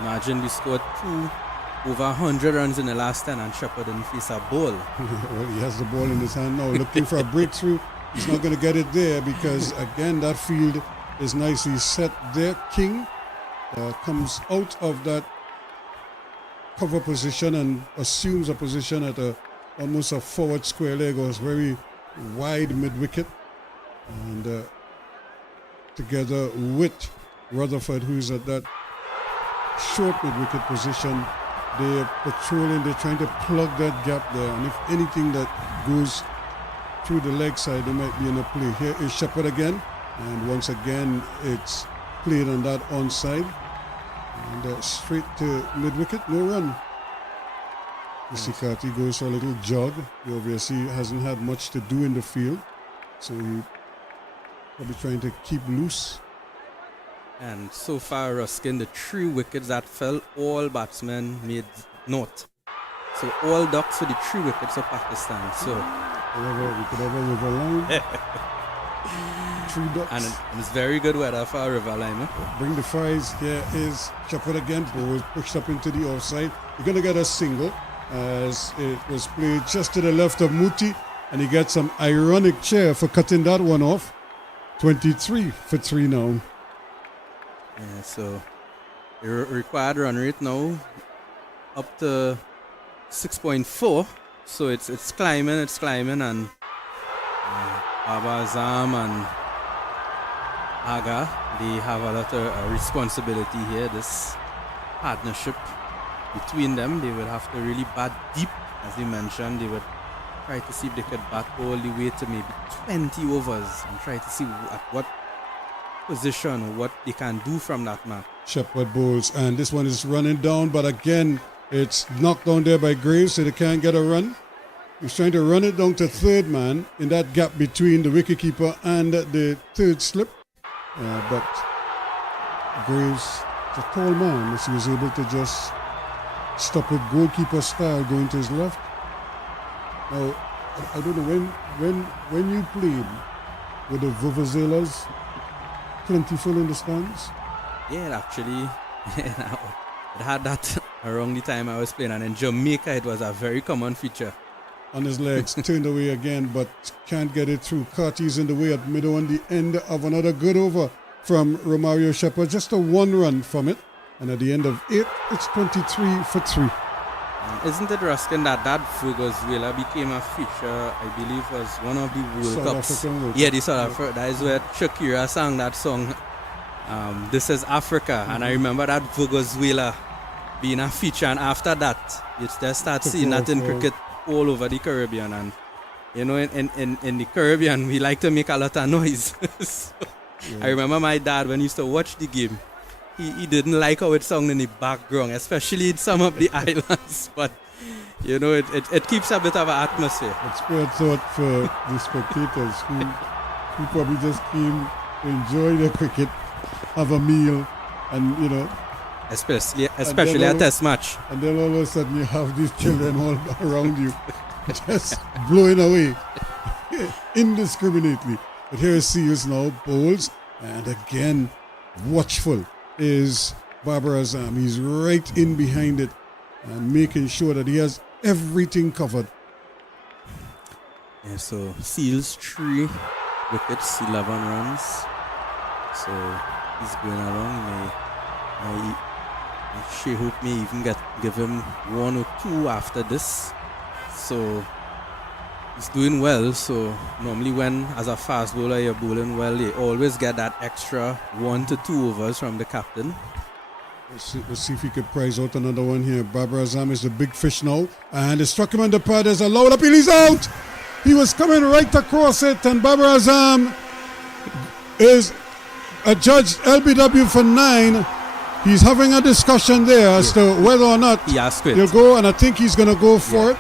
Imagine we scored over 100 runs in the last 10 and Shepherd didn't face a ball. Well, he has the ball in his hand now, looking for a breakthrough. He's not going to get it there because, again, that field is nicely set there. King comes out of that cover position and assumes a position at almost a forward square leg or a very wide mid-wicket. And together with Rutherford, who's at that short mid-wicket position, they're patrolling, they're trying to plug that gap there. And if anything that goes through the leg side, they might be in a play. Here is Shepherd again. And once again, it's played on that onside. And straight to mid-wicket, no run. Sikati goes for a little jog. He obviously hasn't had much to do in the field. So he's probably trying to keep loose. And so far, Ruskin, the 3 wickets that fell, all batsmen made note. So all ducks for the 3 wickets of Pakistan. So we could have a river line. 3 ducks. And it's very good weather for a river line. Eh? Bring the fries. Here is Shepherd again. Ball pushed up into the offside. You're going to get a single as it was played just to the left of Muti. And he gets some ironic chair for cutting that one off. 23 for 3 now. Yeah, so the required run rate now up to 6.4. So it's climbing, and Baba Azam and Aga, they have a lot of responsibility here. This partnership between them, they will have to really bat deep, as you mentioned. They would try to see if they could bat all the way to maybe 20 overs and try to see at what position or what they can do from that mark. Shepherd bowls, and this one is running down, but again, it's knocked down there by Greaves, so they can't get a run. He's trying to run it down to third man in that gap between the wicketkeeper and the third slip. But Greaves, the tall man, he was able to just stop it goalkeeper style going to his left. Now, I don't know, when you played with the Vuvuzelas, plentiful in the stands? Yeah, actually, I had that around the time I was playing, and in Jamaica it was a very common feature. on his legs, turned away again, but can't get it through. Carty's in the way at middle on the end of another good over from Romario Shepherd. Just a 1 run from it. And at the end of 8, it's 23 for 3. Isn't it, Ruskin, that Venezuela became a feature, I believe, was one of the World South Cups. African World Yeah, Cup. the South Africa. That is where Shakira sang that song, This is Africa. And I remember that Venezuela being a feature. And after that, you just start seeing that in cricket all over the Caribbean. And, you know, in the Caribbean, we like to make a lot of noise. So, I remember my dad, when he used to watch the game, he didn't like how it sung in the background, especially in some of the islands. But, you know, it keeps a bit of an atmosphere. It's fair thought for the spectators who probably just came to enjoy the cricket, have a meal, and, you know. Especially a test match. And then all of a sudden you have these children all around you just blowing away indiscriminately. But here is Seals now, bowls, and again, watchful is Babar Azam. He's right in behind it and making sure that he has everything covered. Yeah, so Seals 3 wickets, 11 runs. So he's going along. I hope may even give him 1 or 2 after this. So he's doing well. So normally when, as a fast bowler, you're bowling well, you always get that extra 1 to 2 overs from the captain. Let's see if he could prize out another one here. Babar Azam is the big fish now. And it struck him on the pad. There's a loud appeal. He's out. He was coming right across it. And Babar Azam is adjudged LBW for 9. He's having a discussion there as to whether or not he'll go. And I think he's going to go for it.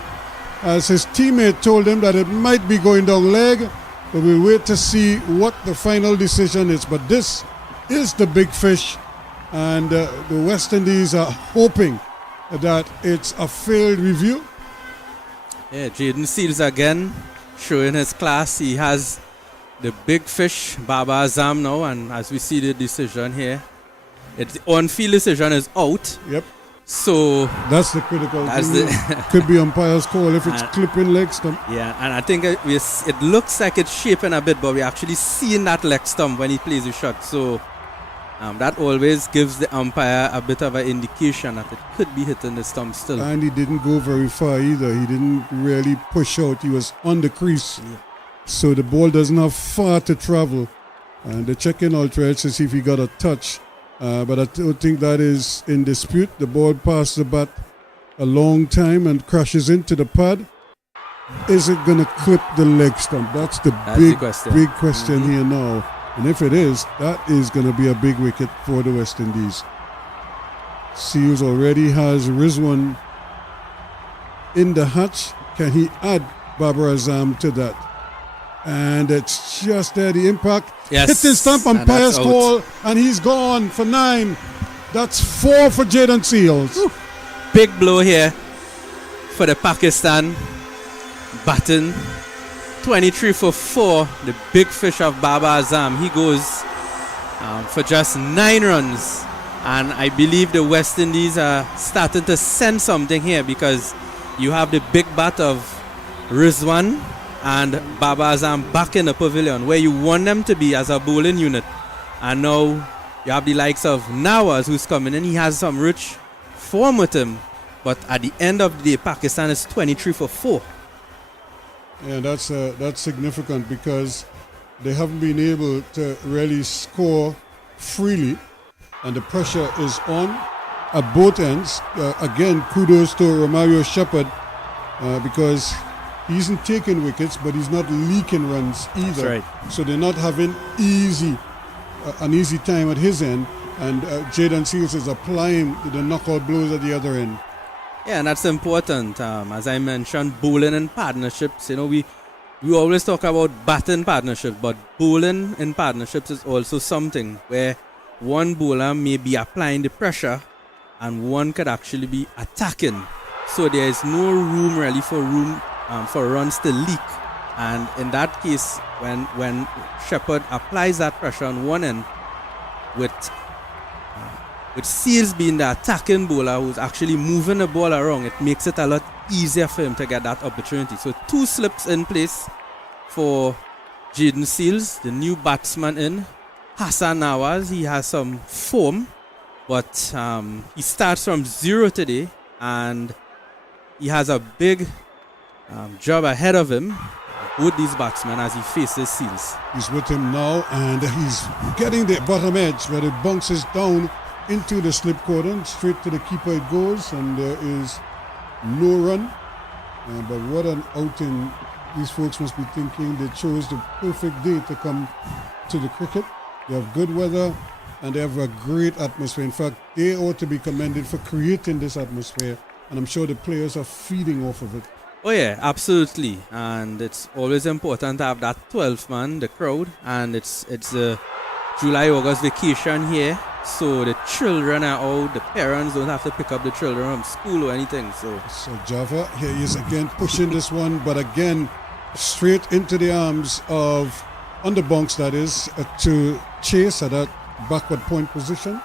As his teammate told him that it might be going down leg. But we'll wait to see what the final decision is. But this is the big fish. And the West Indies are hoping that it's a failed review. Yeah, Jaden Seals again showing his class. He has the big fish, Babar Azam now. And as we see the decision here, the on-field decision is out. Yep. So that's the critical thing. Could be umpire's call if it's clipping leg stump. Yeah, and I think it looks like it's shaping a bit, but we're actually seeing that leg stump when he plays the shot. So that always gives the umpire a bit of an indication that it could be hitting the stump still. And he didn't go very far either. He didn't really push out. He was on the crease. Yeah. So the ball doesn't have far to travel. And the check-in ultra to see if he got a touch. But I don't think that is in dispute. The ball passed the bat a long time and crashes into the pad. Is it going to clip the leg stump? That's the big question here now. And if it is, that is going to be a big wicket for the West Indies. Seals already has Rizwan in the hatch. Can he add Babar Azam to that? And it's just there, the impact. Yes. Hit his stump, umpire's call, and he's gone for 9. That's 4 for Jaden Seals. Ooh. Big blow here for the Pakistan batting. 23 for 4, the big fish of Babar Azam. He goes for just 9 runs. And I believe the West Indies are starting to sense something here because you have the big bat of Rizwan and Babar Azam back in the pavilion where you want them to be as a bowling unit. And now you have the likes of Nawaz who's coming in. He has some rich form with him. But at the end of the day, Pakistan is 23 for 4. Yeah, that's significant because they haven't been able to really score freely, and the pressure is on at both ends. Again, kudos to Romario Shepherd because he isn't taking wickets, but he's not leaking runs either. That's right. So they're not having an easy time at his end, and Jaden Seals is applying the knockout blows at the other end. Yeah, and that's important. As I mentioned, bowling in partnerships. You know, we always talk about batting partnership, but bowling in partnerships is also something where one bowler may be applying the pressure and one could actually be attacking. So there is no room really for runs to leak. And in that case, when Shepherd applies that pressure on one end with with Seals being the attacking bowler who's actually moving the ball around, it makes it a lot easier for him to get that opportunity. So 2 slips in place for Jaden Seals, the new batsman in. Hassan Nawaz, he has some form, but he starts from 0 today, and he has a big job ahead of him with these batsmen as he faces Seals. He's with him now, and he's getting the bottom edge where it bounces down into the slip cordon. Straight to the keeper it goes, and there is no run. But what an outing. These folks must be thinking they chose the perfect day to come to the cricket. They have good weather, and they have a great atmosphere. In fact, they ought to be commended for creating this atmosphere, and I'm sure the players are feeding off of it. Oh yeah, absolutely. And it's always important to have that 12th man, the crowd. And it's a July-August vacation here, so the children are out. The parents don't have to pick up the children from school or anything. So Java, here he is again pushing this one, but again straight into the arms of underbunks, that is, to chase at that backward point position.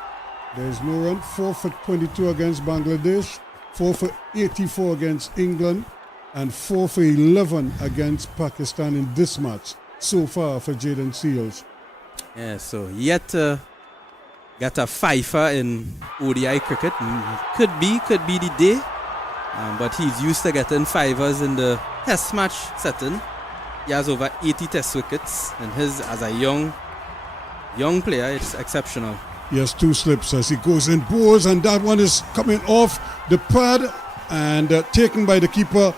There is no run. 4 for 22 against Bangladesh, 4 for 84 against England, and 4 for 11 against Pakistan in this match so far for Jaden Seals. yeah, so yet to get a fifer in ODI cricket. Could be the day, but he's used to getting fivers in the test match setting. He has over 80 test wickets, and his, as a young player, it's exceptional. He has 2 slips as he goes in, bows, and that one is coming off the pad and taken by the keeper.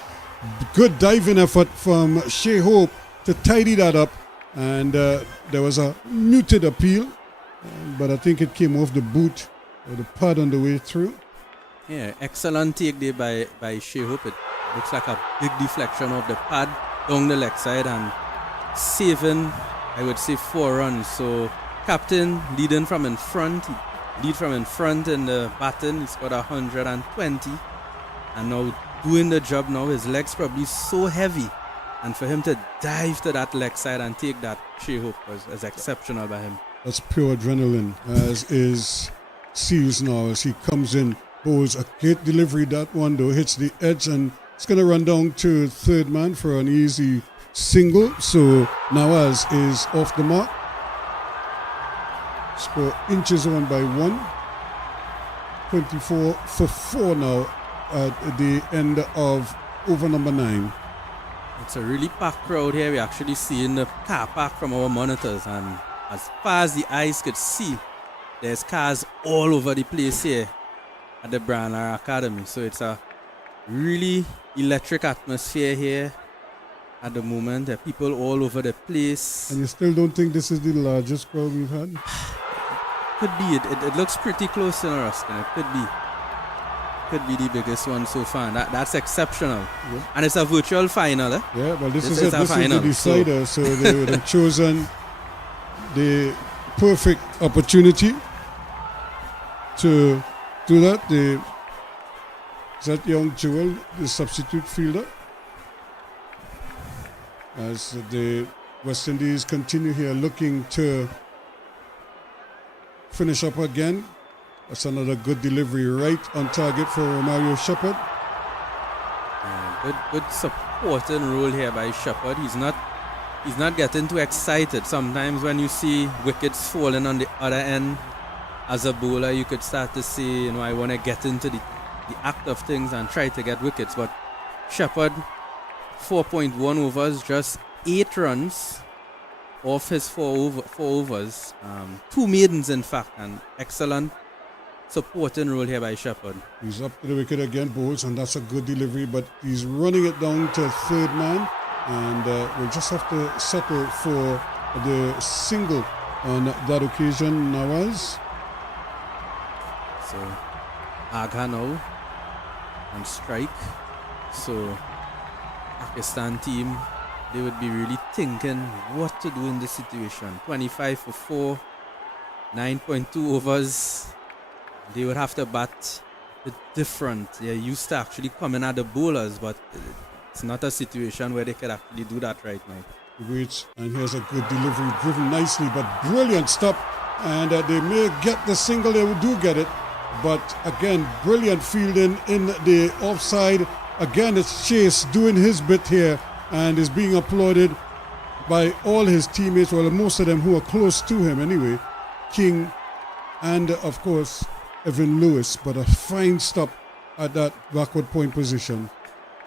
Good diving effort from Shea Hope to tidy that up, and there was a muted appeal, but I think it came off the boot or the pad on the way through. Yeah, excellent take there by Shea Hope. It looks like a big deflection of the pad down the leg side and saving, I would say, 4 runs. So captain leading from in front. He lead from in front in the batting. He scored 120, and now doing the job now. His legs probably so heavy, and for him to dive to that leg side and take that Shea Hope was exceptional by him. That's pure adrenaline, as is Seals now as he comes in. Bowls a great delivery. That one though hits the edge, and it's going to run down to third man for an easy single. So Nawaz is off the mark. Score inches on by 1. 24 for 4 now at the end of over number 9. It's a really packed crowd here. We're actually seeing the car park from our monitors, and as far as the eyes could see, there's cars all over the place here at the Brian Lara Academy. So it's a really electric atmosphere here at the moment. There are people all over the place. And you still don't think this is the largest crowd we've had? Could be. It looks pretty close in Ruskin. It could be the biggest one so far. That's exceptional. Yeah. And it's a virtual final. Eh? Yeah, well, this is a the final, decider. So they would have chosen the perfect opportunity to do that. Is that young Joel, the substitute fielder? As the West Indies continue here looking to finish up again. That's another good delivery right on target for Romario Shepherd. Good supporting role here by Shepherd. He's not getting too excited. Sometimes when you see wickets falling on the other end, as a bowler, you could start to say, I want to get into the act of things and try to get wickets. But Shepherd, 4.1 overs, just 8 runs off his 4 overs. 2 maidens, in fact, and excellent supporting role here by Shepherd. He's up to the wicket again, bowls, and that's a good delivery, but he's running it down to third man, and we'll just have to settle for the single on that occasion. Nawaz. So Agha now on strike. So Pakistan team, they would be really thinking what to do in this situation. 25 for 4, 9.2 overs. They would have to bat different. They're used to actually coming at the bowlers, but it's not a situation where they could actually do that right now. Waits, and here's a good delivery, driven nicely, but brilliant stop. And they may get the single, they do get it. But again, brilliant fielding in the offside. Again, it's Chase doing his bit here and is being applauded by all his teammates, well, most of them who are close to him anyway. King and, of course, Evan Lewis. But a fine stop at that backward point position.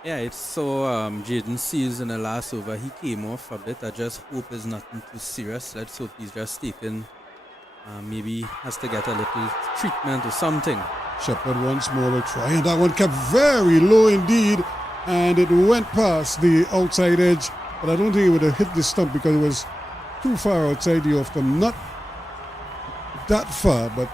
Yeah, it's so Jaden Seals in the last over. He came off a bit. I just hope it's nothing too serious. Let's hope he's just taken, maybe has to get a little treatment or something. Shepherd once more will try, and that one kept very low indeed, and it went past the outside edge, but I don't think it would have hit the stump because it was too far outside the off them. Not that far, but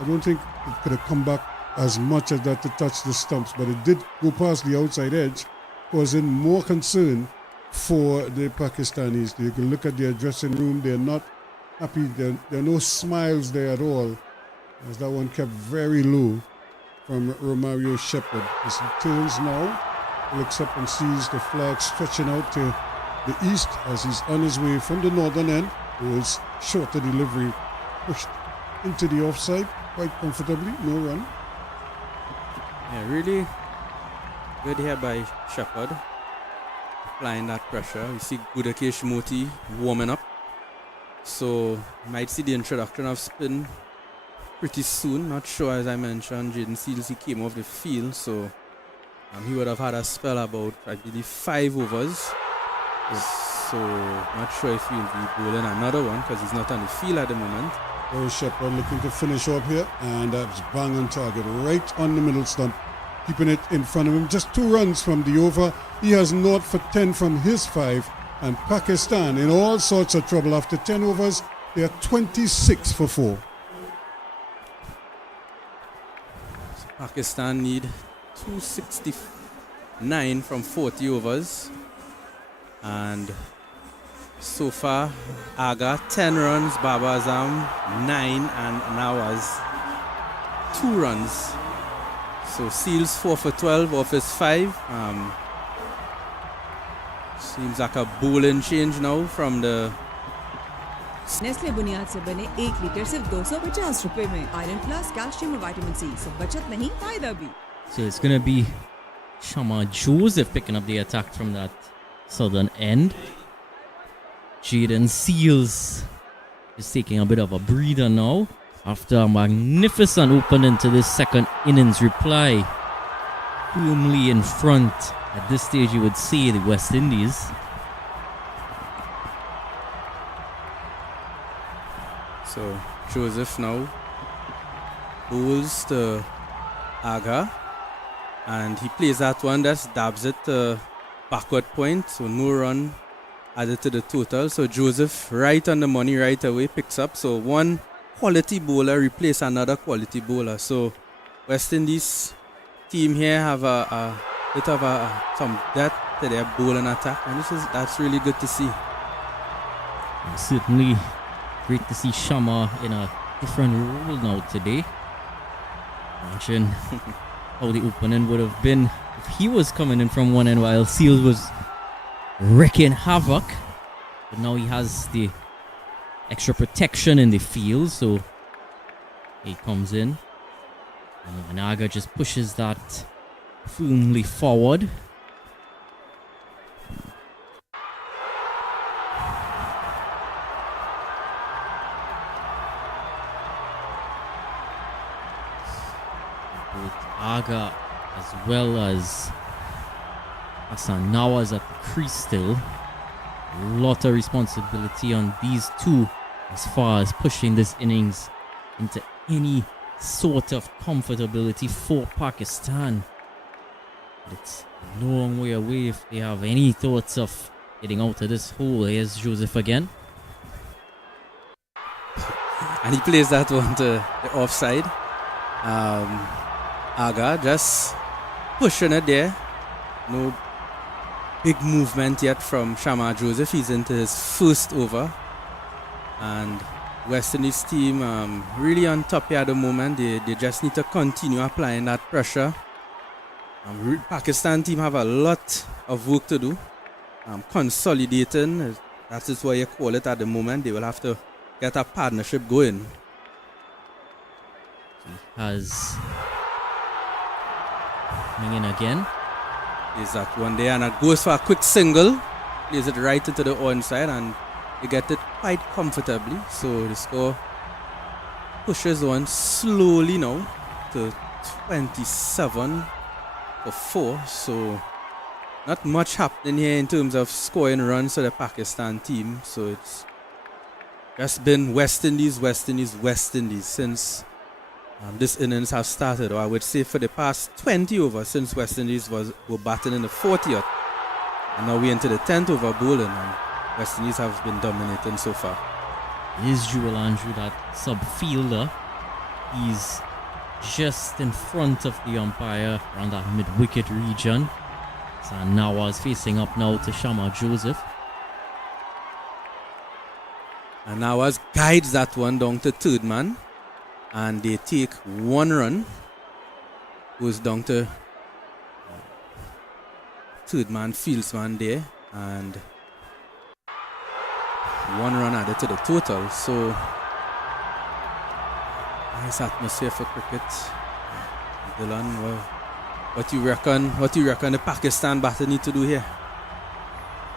I don't think it could have come back as much as that to touch the stumps, but it did go past the outside edge, causing more concern for the Pakistanis. You can look at their dressing room, they're not happy, there are no smiles there at all, as that one kept very low from Romario Shepherd. As he turns now, looks up and sees the flag stretching out to the east as he's on his way from the northern end. It was shorter delivery, pushed into the offside quite comfortably, no run. Yeah, really good here by Shepherd, applying that pressure. You see Gudakesh Moti warming up, so you might see the introduction of spin pretty soon. Not sure, as I mentioned, Jaden Seals, he came off the field, so he would have had a spell about, I believe, 5 overs. So not sure if he'll be bowling another one because he's not on the field at the moment. Shepherd looking to finish up here, and that's bang on target, right on the middle stump, keeping it in front of him. Just 2 runs from the over. He has 0 for 10 from his 5, and Pakistan in all sorts of trouble. After 10 overs, they are 26 for 4. So Pakistan need 269 from 40 overs, and so far, Aga 10 runs, Baba Azam 9, and Nawaz 2 runs. So Seals 4 for 12 off his 5. Seems like a bowling change now from the Nestle बुनियाद से बने 1 litre सिर्फ 250 रुपए में iron plus calcium और vitamin C सब बचत नहीं फायदा भी. So it's gonna be Shama Joseph picking up the attack from that southern end. Jaden Seals is taking a bit of a breather now after a magnificent opening to this second innings reply. Firmly in front at this stage, you would say, the West Indies. So Joseph now bowls to Aga, and he plays that one, that dabs it backward point, so no run added to the total. So Joseph right on the money right away, picks up. So one quality bowler replace another quality bowler. So West Indies team here have a bit of some depth to their bowling attack, and that's really good to see. Certainly great to see Shama in a different role now today. Imagine how the opening would have been if he was coming in from one end while Seals was wreaking havoc. But now he has the extra protection in the field, so he comes in. And Naga just pushes that firmly forward. Both Aga as well as Hassan Nawaz at the crease still. A lot of responsibility on these two as far as pushing this innings into any sort of comfortability for Pakistan. But it's a long way away if they have any thoughts of getting out of this hole. Here's Joseph again. And he plays that one to the offside. Aga just pushing it there. No big movement yet from Shama Joseph. He's into his first over. And West Indies team really on top here at the moment. They just need to continue applying that pressure. Pakistan team have a lot of work to do. Consolidating, that is what you call it at the moment. They will have to get a partnership going. He has coming in again. Is that one there, and it goes for a quick single. Plays it right into the onside, and they get it quite comfortably. So the score pushes on slowly now to 27 for 4. So not much happening here in terms of scoring runs for the Pakistan team. So it's just been West Indies since this innings has started, or I would say for the past 20 overs since West Indies were batting in the 40th. And now we're into the 10th over bowling, and West Indies have been dominating so far. Is Jewel Andrew that sub-fielder? He's just in front of the umpire around that mid-wicket region. So Nawaz facing up now to Shamar Joseph. And Nawaz guides that one down to third man, and they take 1 run. Goes down to third man, fieldsman there, and 1 run added to the total. So nice atmosphere for cricket. Dylan, well, what you reckon the Pakistan batter need to do here?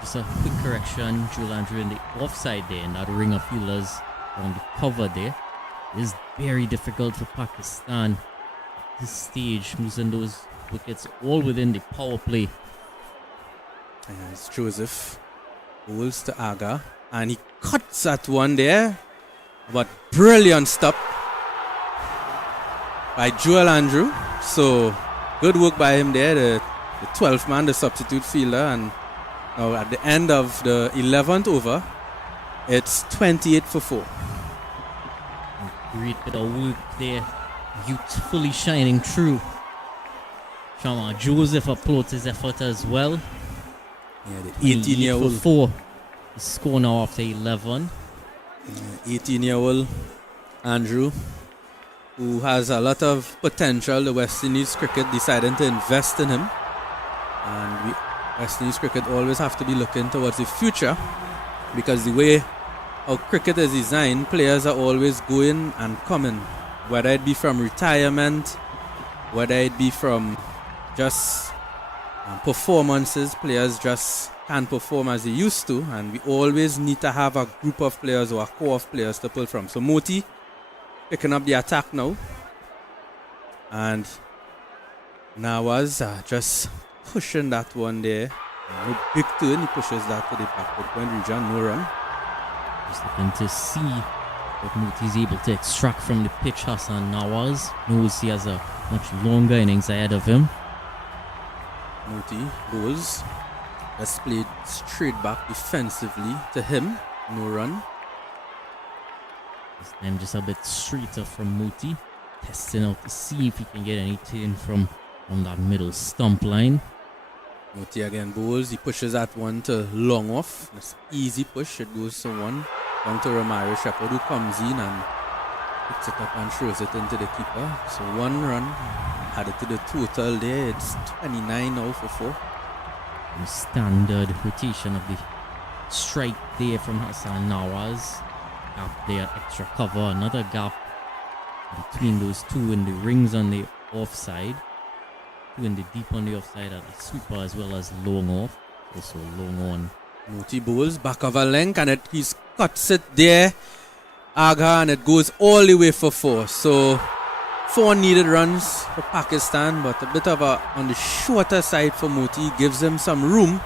Just a quick correction, Jewel Andrew in the offside there, and that ring of fielders on the cover there. It is very difficult for Pakistan at this stage, losing those wickets all within the power play. And it's Joseph bowls to Aga, and he cuts that one there, but brilliant stop by Jewel Andrew. So good work by him there, the 12th man, the substitute fielder. And now at the end of the 11th over, it's 28 for 4. Great bit of work there, youthfully shining through. Shamar Joseph applauds his effort as well. Yeah, the 18-year-old. 4. The score now after 11. 18-year-old Andrew, who has a lot of potential. The West Indies cricket decided to invest in him. And West Indies cricket always have to be looking towards the future, because the way how cricket is designed, players are always going and coming, whether it be from retirement, whether it be from just performances. Players just can't perform as they used to, and we always need to have a group of players or a core of players to pull from. So Moti picking up the attack now, and Nawaz just pushing that one there. No big turn, he pushes that to the backward point region, no run. Just looking to see what Moti is able to extract from the pitch. Hassan Nawaz knows he has a much longer innings ahead of him. Moti bowls. Let's play straight back defensively to him. No run. This time just a bit straighter from Moti. Testing out to see if he can get any turn from that middle stump line. Moti again bowls. He pushes that one to long off. That's easy push. It goes to 1. Down to Romario Shepherd, who comes in and picks it up and throws it into the keeper. So 1 run added to the total there. It's 29 now for 4. And standard rotation of the strike there from Hassan Nawaz. Gap there, extra cover. Another gap between those two in the rings on the offside. 2 in the deep on the offside at the sweeper, as well as long off. Also long on. Moti bowls back of a length, and he cuts it there. Aga, and it goes all the way for 4. So 4 needed runs for Pakistan, but a bit of a on the shorter side for Moti. Gives them some room,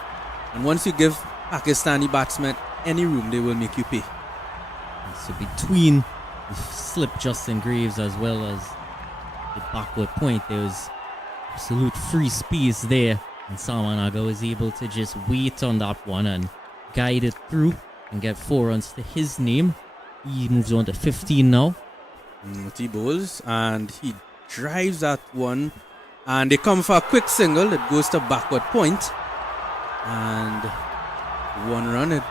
and once you give Pakistani batsmen any room, they will make you pay. So between the slip Justin Greaves as well as the backward point, there was absolute free space there, and Salman Aga was able to just wait on that one and guide it through and get 4 runs to his name. He moves on to 15 now. Moti bowls, and he drives that one, and they come for a quick single. It goes to backward point, and 1 run. It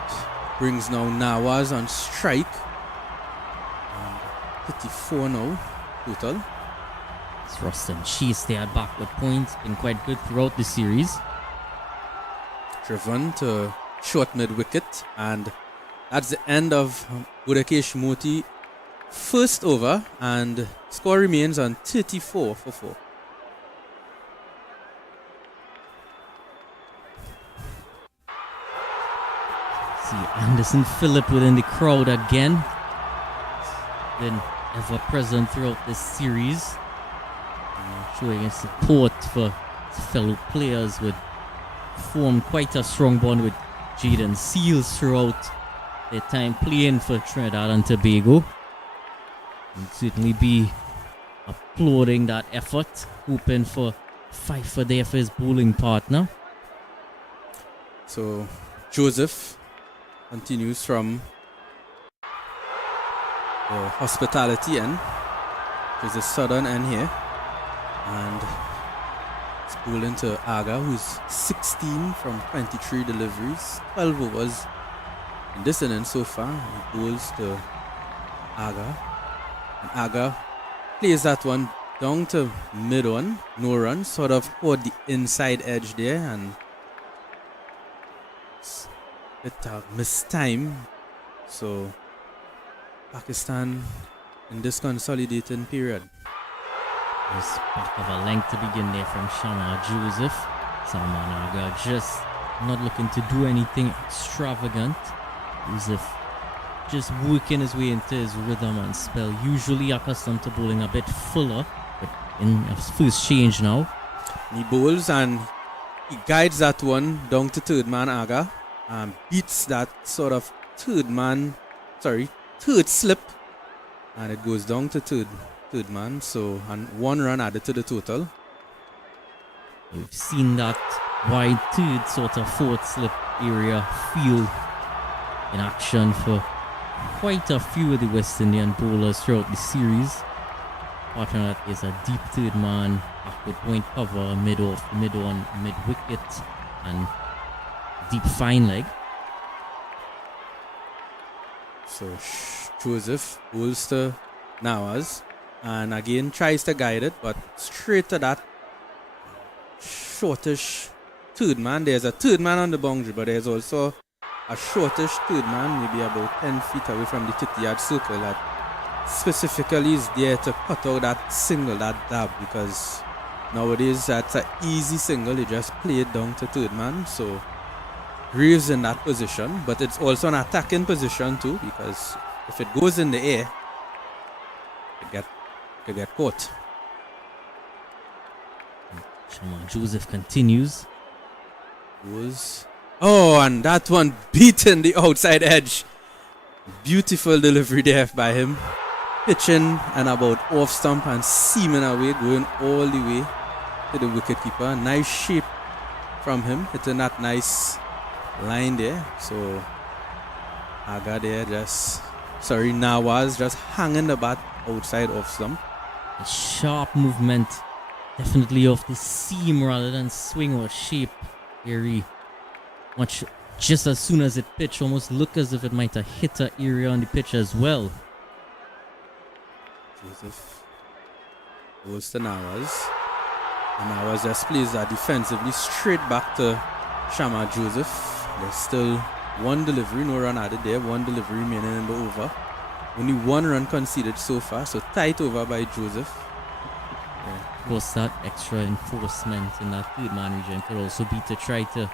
brings now Nawaz on strike. 54 now total. It's Rustin Chase there at backward point. Been quite good throughout the series. Driven to short mid wicket, and that's the end of Udakesh Moti first over, and score remains on 34 for 4. See Anderson Phillip within the crowd again. Been ever present throughout this series, showing his support for his fellow players. Would form quite a strong bond with Jaden Seals throughout their time playing for Trinidad and Tobago. And certainly be applauding that effort, hoping for Pfeiffer there for his bowling partner. So Joseph continues from the hospitality end, which is the southern end here, and it's bowling to Aga, who's 16 from 23 deliveries, 12 overs in this innings so far. He bowls to Aga, and Aga plays that one down to mid on, no run, sort of caught the inside edge there, and it's a bit of missed time. So Pakistan in this consolidating period. Nice back of a length to begin there from Shamar Joseph. Salman Aga just not looking to do anything extravagant. Joseph just working his way into his rhythm and spell. Usually accustomed to bowling a bit fuller, but in his first change now. He bowls and he guides that one down to third man Aga, and beats that sort of third slip, and it goes down to third man. So, and 1 run added to the total. We've seen that wide third sort of fourth slip area field in action for quite a few of the West Indian bowlers throughout the series. Apart from that is a deep third man, backward point cover, mid on, mid wicket, and deep fine leg. So Joseph bowls to Nawaz, and again tries to guide it, but straight to that shortish third man. There's a third man on the boundary, but there's also a shortish third man, maybe about 10 feet away from the 30-yard circle, that specifically is there to cut out that single, that dab, because nowadays that's an easy single. You just play it down to third man. So Greaves in that position, but it's also an attacking position too, because if it goes in the air, it could get caught. Shamar Joseph continues. And that one beaten the outside edge. Beautiful delivery there by him. Pitching and about off stump and seaming away, going all the way to the wicketkeeper. Nice shape from him, hitting that nice line there. So Aga there Nawaz just hanging the bat outside off stump. A sharp movement, definitely off the seam rather than swing or shape. Very much just as soon as it pitched, almost look as if it might have hit an area on the pitch as well. Joseph goes to Nawaz, and Nawaz just plays that defensively straight back to Shamar Joseph. There's still one delivery, no run added there, one delivery remaining in the over. Only 1 run conceded so far, so tight over by Joseph. Of course, that extra enforcement in that third man region could also be to try to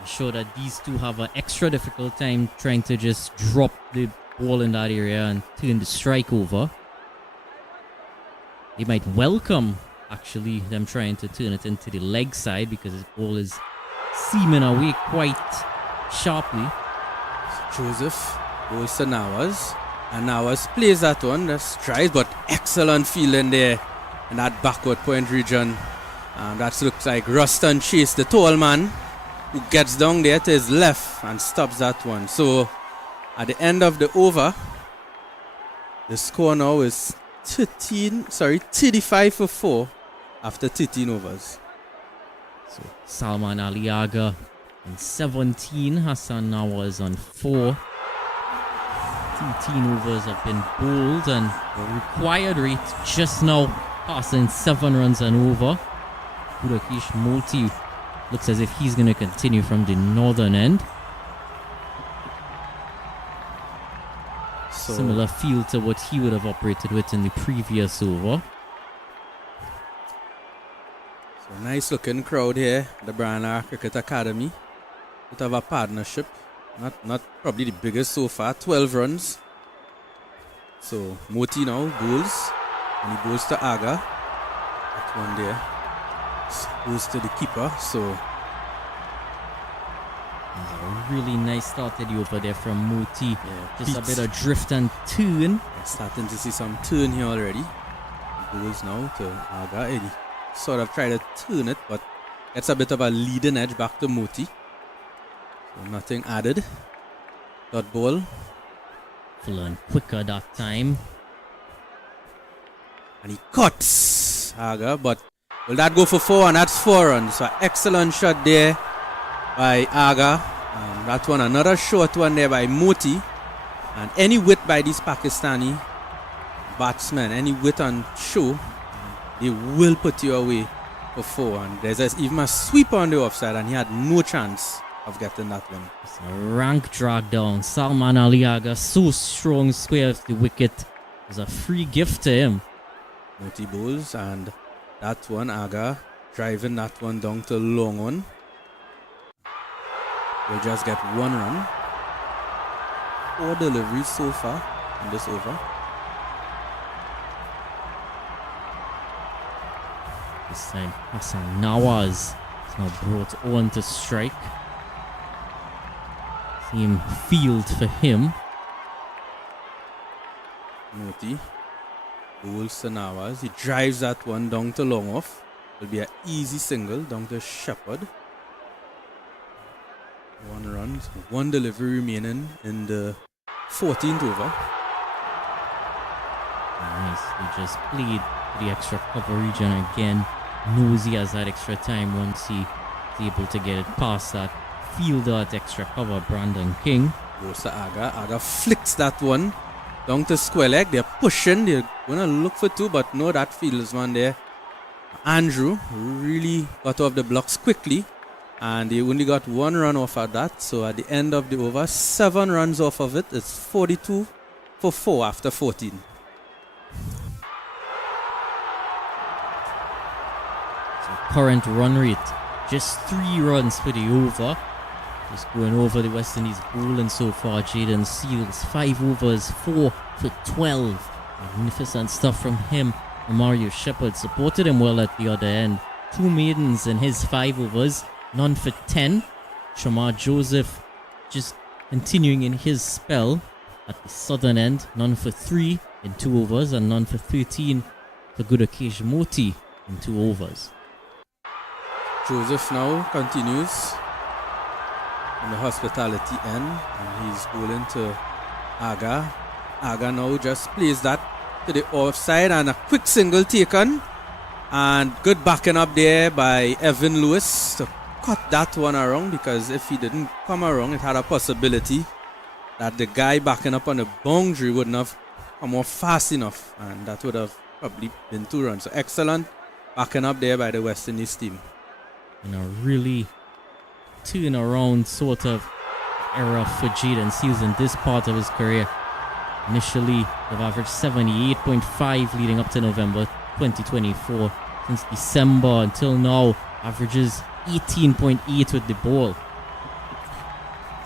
ensure that these two have an extra difficult time trying to just drop the ball in that area and turn the strike over. They might welcome, actually, them trying to turn it into the leg side, because the ball is seaming away quite sharply. Joseph goes to Nawaz, and Nawaz plays that one, that's tries, but excellent feeling there in that backward point region. That looks like Ruston Chase, the tall man, who gets down there to his left and stops that one. So at the end of the over, the score now is 35 for 4 after 13 overs. So Salman Ali Aga on 17, Hassan Nawaz on 4. 13 overs have been bowled, and the required rate just now passing 7 runs and over. Purakesh Moti looks as if he's going to continue from the northern end. So Similar feel to what he would have operated with in the previous over. So nice looking crowd here, the Brian Lara Cricket Academy. Bit of a partnership. Not probably the biggest so far, 12 runs. So Moti now bowls, and he bowls to Aga. That one there goes to the keeper. So A really nice start to the over there from Moti. Just a Pete. bit of drift and turn. starting to see some turn here already. Bowls now to Aga. He sort of try to turn it, but gets a bit of a leading edge back to Moti. So nothing added. Dot ball. Fuller and quicker that time. And he cuts Aga, but will that go for 4? And that's 4 runs. So excellent shot there by Aga. That one, another short one there by Moti. And any width by these Pakistani batsmen, any width on show, they will put you away for 4. And there's even a sweep on the offside, and he had no chance of getting that one. It's a rank drag down. Salman Ali Aga so strong, squares the wicket. It was a free gift to him. Moti bowls, and that one, Aga driving that one down to long on. We'll just get 1 run. 4 deliveries so far in this over. This time Hassan Nawaz is now brought on to strike. Same field for him. Moti bowls to Nawaz. He drives that one down to long off. Will be an easy single down to Shepherd. 1 run, so 1 delivery remaining in the 14th over. Nice. He just played the extra cover region again. Knows he has that extra time once he is able to get it past that fielder at extra cover, Brandon King. Goes to Aga. Aga flicks that one down to square leg. They're pushing. They're going to look for 2, but no, that fields one there. Andrew really got off the blocks quickly, and they only got 1 run off of that. So at the end of the over, 7 runs off of it. It's 42 for 4 after 14. So current run rate, just 3 runs for the over. Just going over the West Indies bowling so far. Jaden Seals, 5 overs, 4 for 12. Magnificent stuff from him. Romario Shepherd supported him well at the other end. 2 maidens in his 5 overs, none for 10. Shamar Joseph just continuing in his spell at the southern end, none for 3 in 2 overs, and none for 13 for good occasion Moti in 2 overs. Joseph now continues on the hospitality end, and he's bowling to Aga. Aga now just plays that to the offside, and a quick single taken, and good backing up there by Evan Lewis to cut that one around, because if he didn't come around, it had a possibility that the guy backing up on the boundary wouldn't have come off fast enough, and that would have probably been 2 runs. So excellent backing up there by the West Indies team. In a really turn around sort of era for Jaden Seals in this part of his career. Initially, they've averaged 78.5 leading up to November 2024. Since December until now, averages 18.8 with the ball.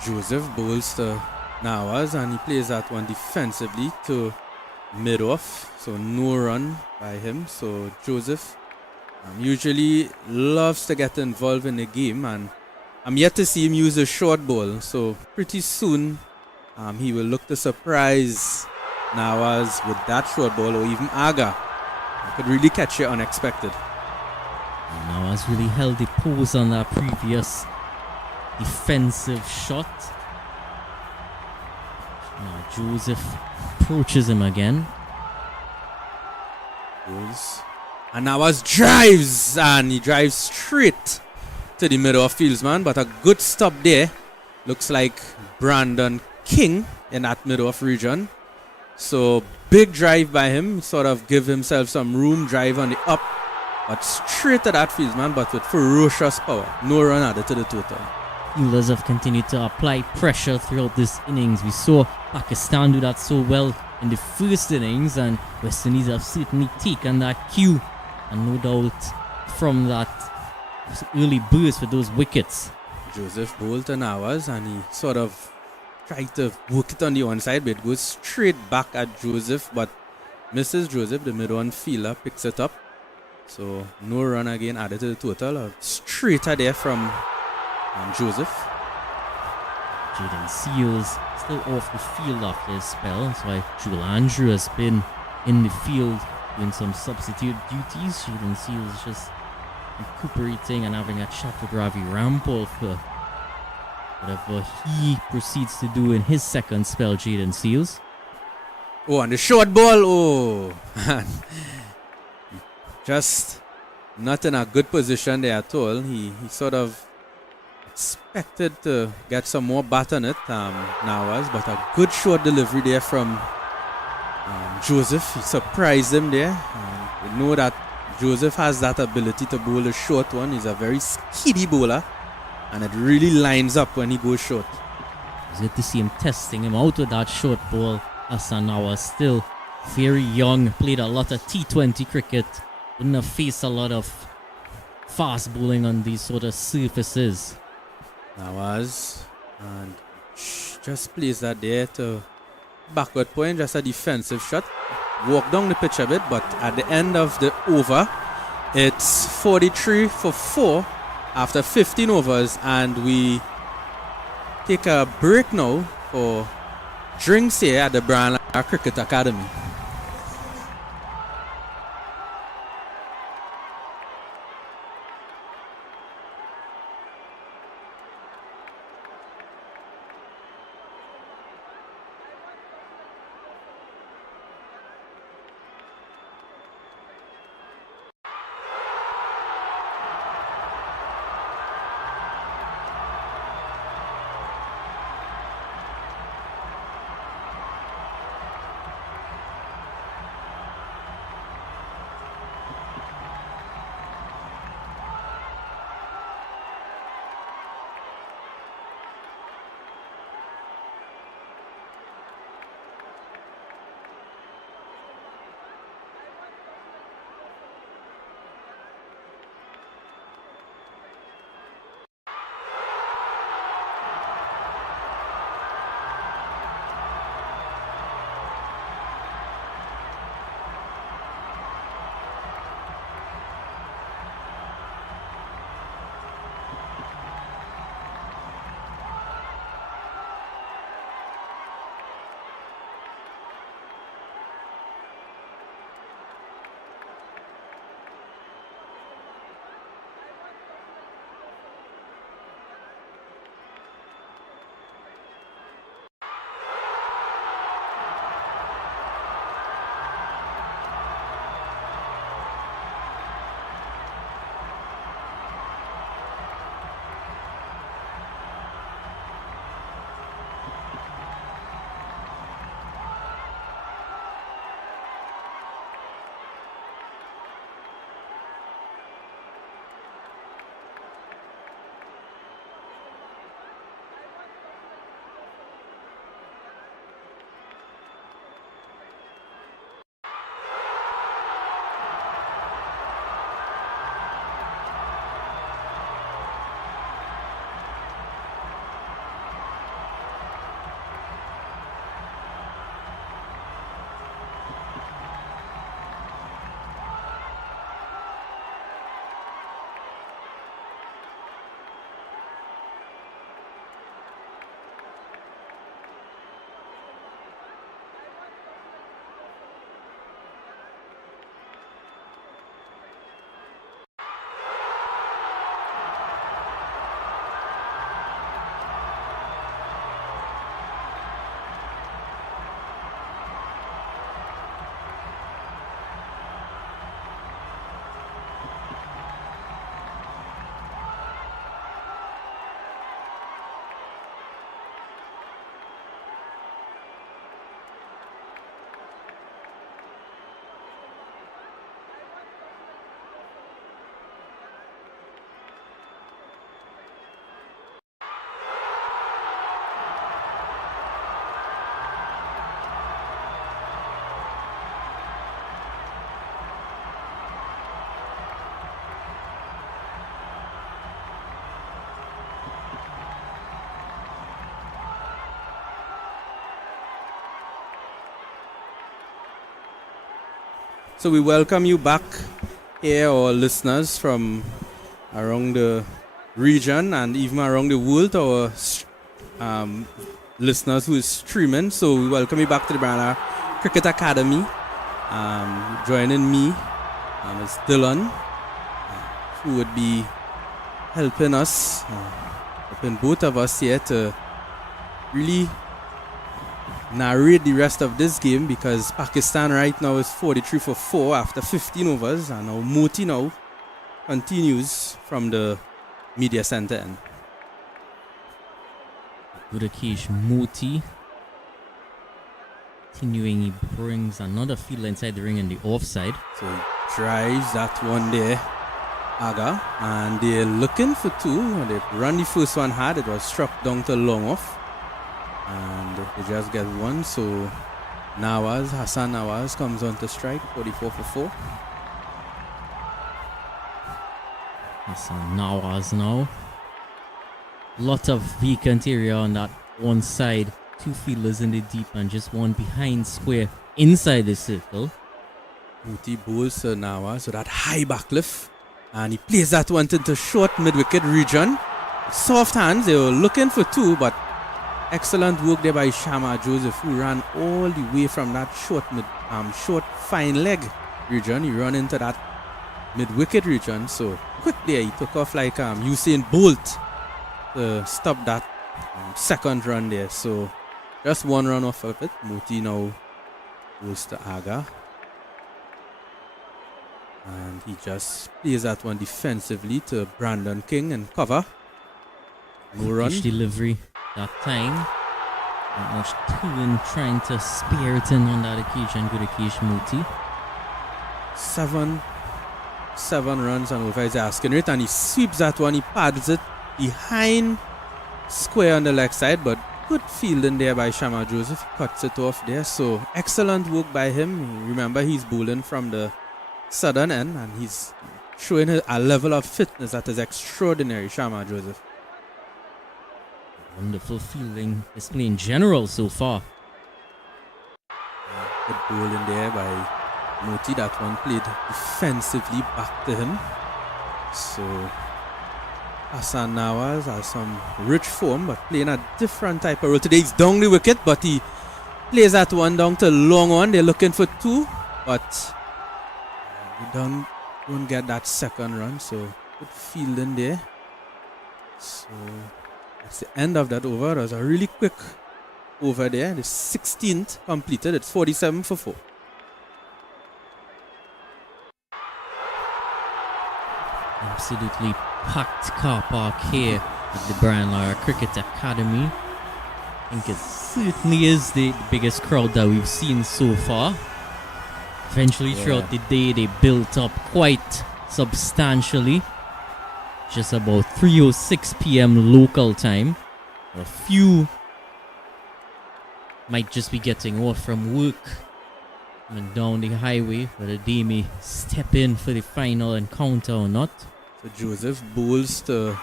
Joseph bowls to Nawaz, and he plays that one defensively to mid-off. So no run by him. So Joseph usually loves to get involved in the game, and I'm yet to see him use a short ball. So pretty soon he will look to surprise Nawaz with that short ball, or even Aga. Could really catch it unexpected. And Nawaz really held the pose on that previous defensive shot. Now Joseph approaches him again. And Nawaz drives, and he drives straight to the middle of fieldsman, but a good stop there. Looks like Brandon King in that middle of region. So big drive by him, sort of give himself some room, drive on the up, but straight to that fieldsman, but with ferocious power. No run added to the total. fielders have continued to apply pressure throughout this innings. We saw Pakistan do that so well in the first innings, and West Indies have certainly taken that cue, and no doubt from that early burst with those wickets. Joseph bowled to Nawaz, and he sort of tried to work it on the onside, but it goes straight back at Joseph, but misses Joseph. The mid-on fielder picks it up. So no run again added to the total. A straighter there from Joseph. Jaden Seals still off the field after his spell. That's why Joel Andrew has been in the field doing some substitute duties. Jaden Seals just recuperating and having a chat with Ravi Rampal for whatever he proceeds to do in his second spell. Jaden Seals. Oh, and the short ball. Oh, man. Just not in a good position there at all. He sort of expected to get some more bat on it, Nawaz, but a good short delivery there from Joseph. He surprised him there. We know that Joseph has that ability to bowl a short one. He's a very speedy bowler, and it really lines up when he goes short. It's good to see him testing him out with that short ball. Hassan Nawaz still very young, played a lot of T20 cricket, wouldn't have faced a lot of fast bowling on these sort of surfaces. Nawaz, and just plays that there to backward point, just a defensive shot. Walk down the pitch a bit, but at the end of the over, it's 43 for 4 after 15 overs, and we take a break now for drinks here at the Brian Lara Cricket Academy. So we welcome you back here, our listeners from around the region and even around the world, our listeners who is streaming. So we welcome you back to the Brian Lara Cricket Academy. Joining me is Dylan, who would be helping us, helping both of us here to really narrate the rest of this game, because Pakistan right now is 43 for 4 after 15 overs, and now Moti now continues from the media center end. Gudakesh Moti continuing, he brings another fielder inside the ring in the offside. So he drives that one there, Aga, and they're looking for two. They run the first one hard, it was struck down to long off, and they just get one. So Hassan Nawaz comes on to strike, 44 for 4. Hassan Nawaz now. Lot of vacant area on that one side. 2 fielders in the deep and just one behind square inside the circle. Moti bowls to Nawaz, so that high backlift, and he plays that one into short mid-wicket region. Soft hands, they were looking for two, but excellent work there by Shama Joseph, who ran all the way from that short fine leg region. He ran into that mid-wicket region, so quick there, he took off like Usain Bolt to stop that second run there. So just one run off of it. Moti now goes to Aga, and he just plays that one defensively to Brandon King and cover. No run. Delivery that time. Not much doing, trying to spare it in on that occasion. Gudakesh Moti. Seven runs and over his asking rate, and he sweeps that one. He pads it behind square on the leg side, but good fielding there by Shama Joseph. He cuts it off there. So excellent work by him. Remember, he's bowling from the southern end, and he's showing a level of fitness that is extraordinary, Shama Joseph. Wonderful fielding display in general so far. Good bowling there by Moti. That one played defensively back to him. So Hassan Nawaz has some rich form, but playing a different type of role. Today he's down the wicket, but he plays that one down to long on. They're looking for two, but they don't get that second run. So good fielding there. So that's the end of that over. It was a really quick over there. The 16th completed. It's 47 for 4. Absolutely packed car park here at the Brian Lara Cricket Academy. I think it certainly is the biggest crowd that we've seen so far. Eventually throughout the day they built up quite substantially. Just about 3:06 p.m. local time. A few might just be getting off from work and down the highway, whether they may step in for the final encounter or not. So Joseph bowls to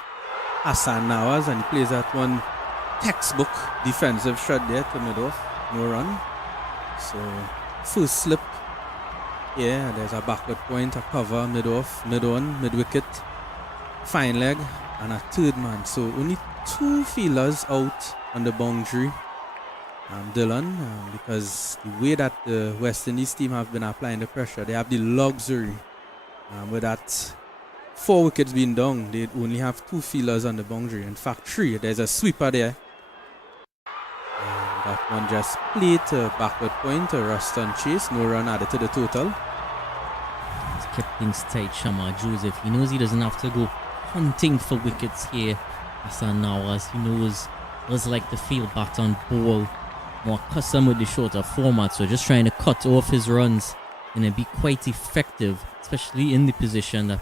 Hassan Nawaz, and he plays that one textbook defensive shot there to mid-off. No run. So first slip. Yeah, there's a backward point, a cover, mid-off, mid-on, mid-wicket, fine leg, and a third man. So only 2 fielders out on the boundary, Dylan, because the way that the West Indies team have been applying the pressure, they have the luxury with that 4 wickets being down, they only have 2 fielders on the boundary. In fact, 3. There's a sweeper there. And that one just played to backward point, a Ruston chase. No run added to the total. He's kept things tight, Shama Joseph. He knows he doesn't have to go hunting for wickets here. Hassan Nawaz, he knows was like the field bat on ball, more accustomed with the shorter format, so just trying to cut off his runs and then be quite effective, especially in the position that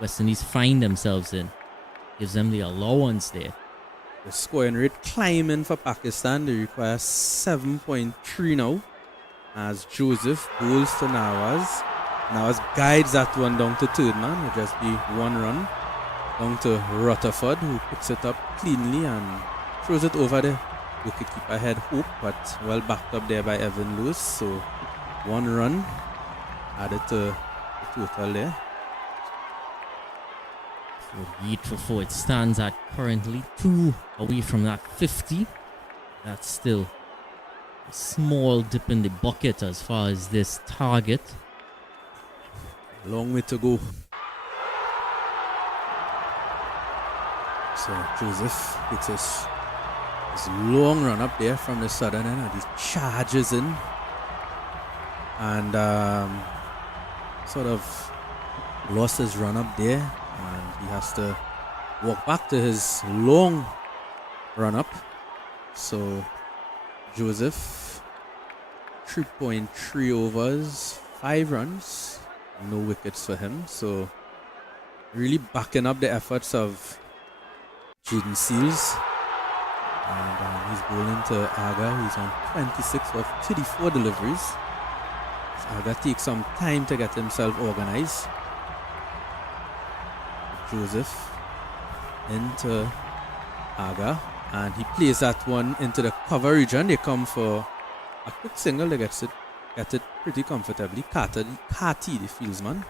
West Indies find themselves in. Gives them the allowance there. The scoring rate climbing for Pakistan. They require 7.3 now, as Joseph bowls to Nawaz. Nawaz guides that one down to third man. It'll just be 1 run down to Rutherford, who picks it up cleanly and throws it over the wicketkeeper head Hope, but well backed up there by Evan Lewis. So 1 run added to the total there. 48 for 4. It stands at currently 2 away from that 50. That's still a small dip in the bucket as far as this target. Long way to go. So Joseph takes his long run up there from the southern end and he charges in and sort of lost his run up there, and he has to walk back to his long run up. So Joseph, 3.3 overs, 5 runs, no wickets for him. So really backing up the efforts of Jaden Seals. And he's bowling to Aga. He's on 26 of 34 deliveries. So Aga takes some time to get himself organized. Joseph into Aga, and he plays that one into the cover region. They come for a quick single. They get it pretty comfortably. Carty, the fieldsman.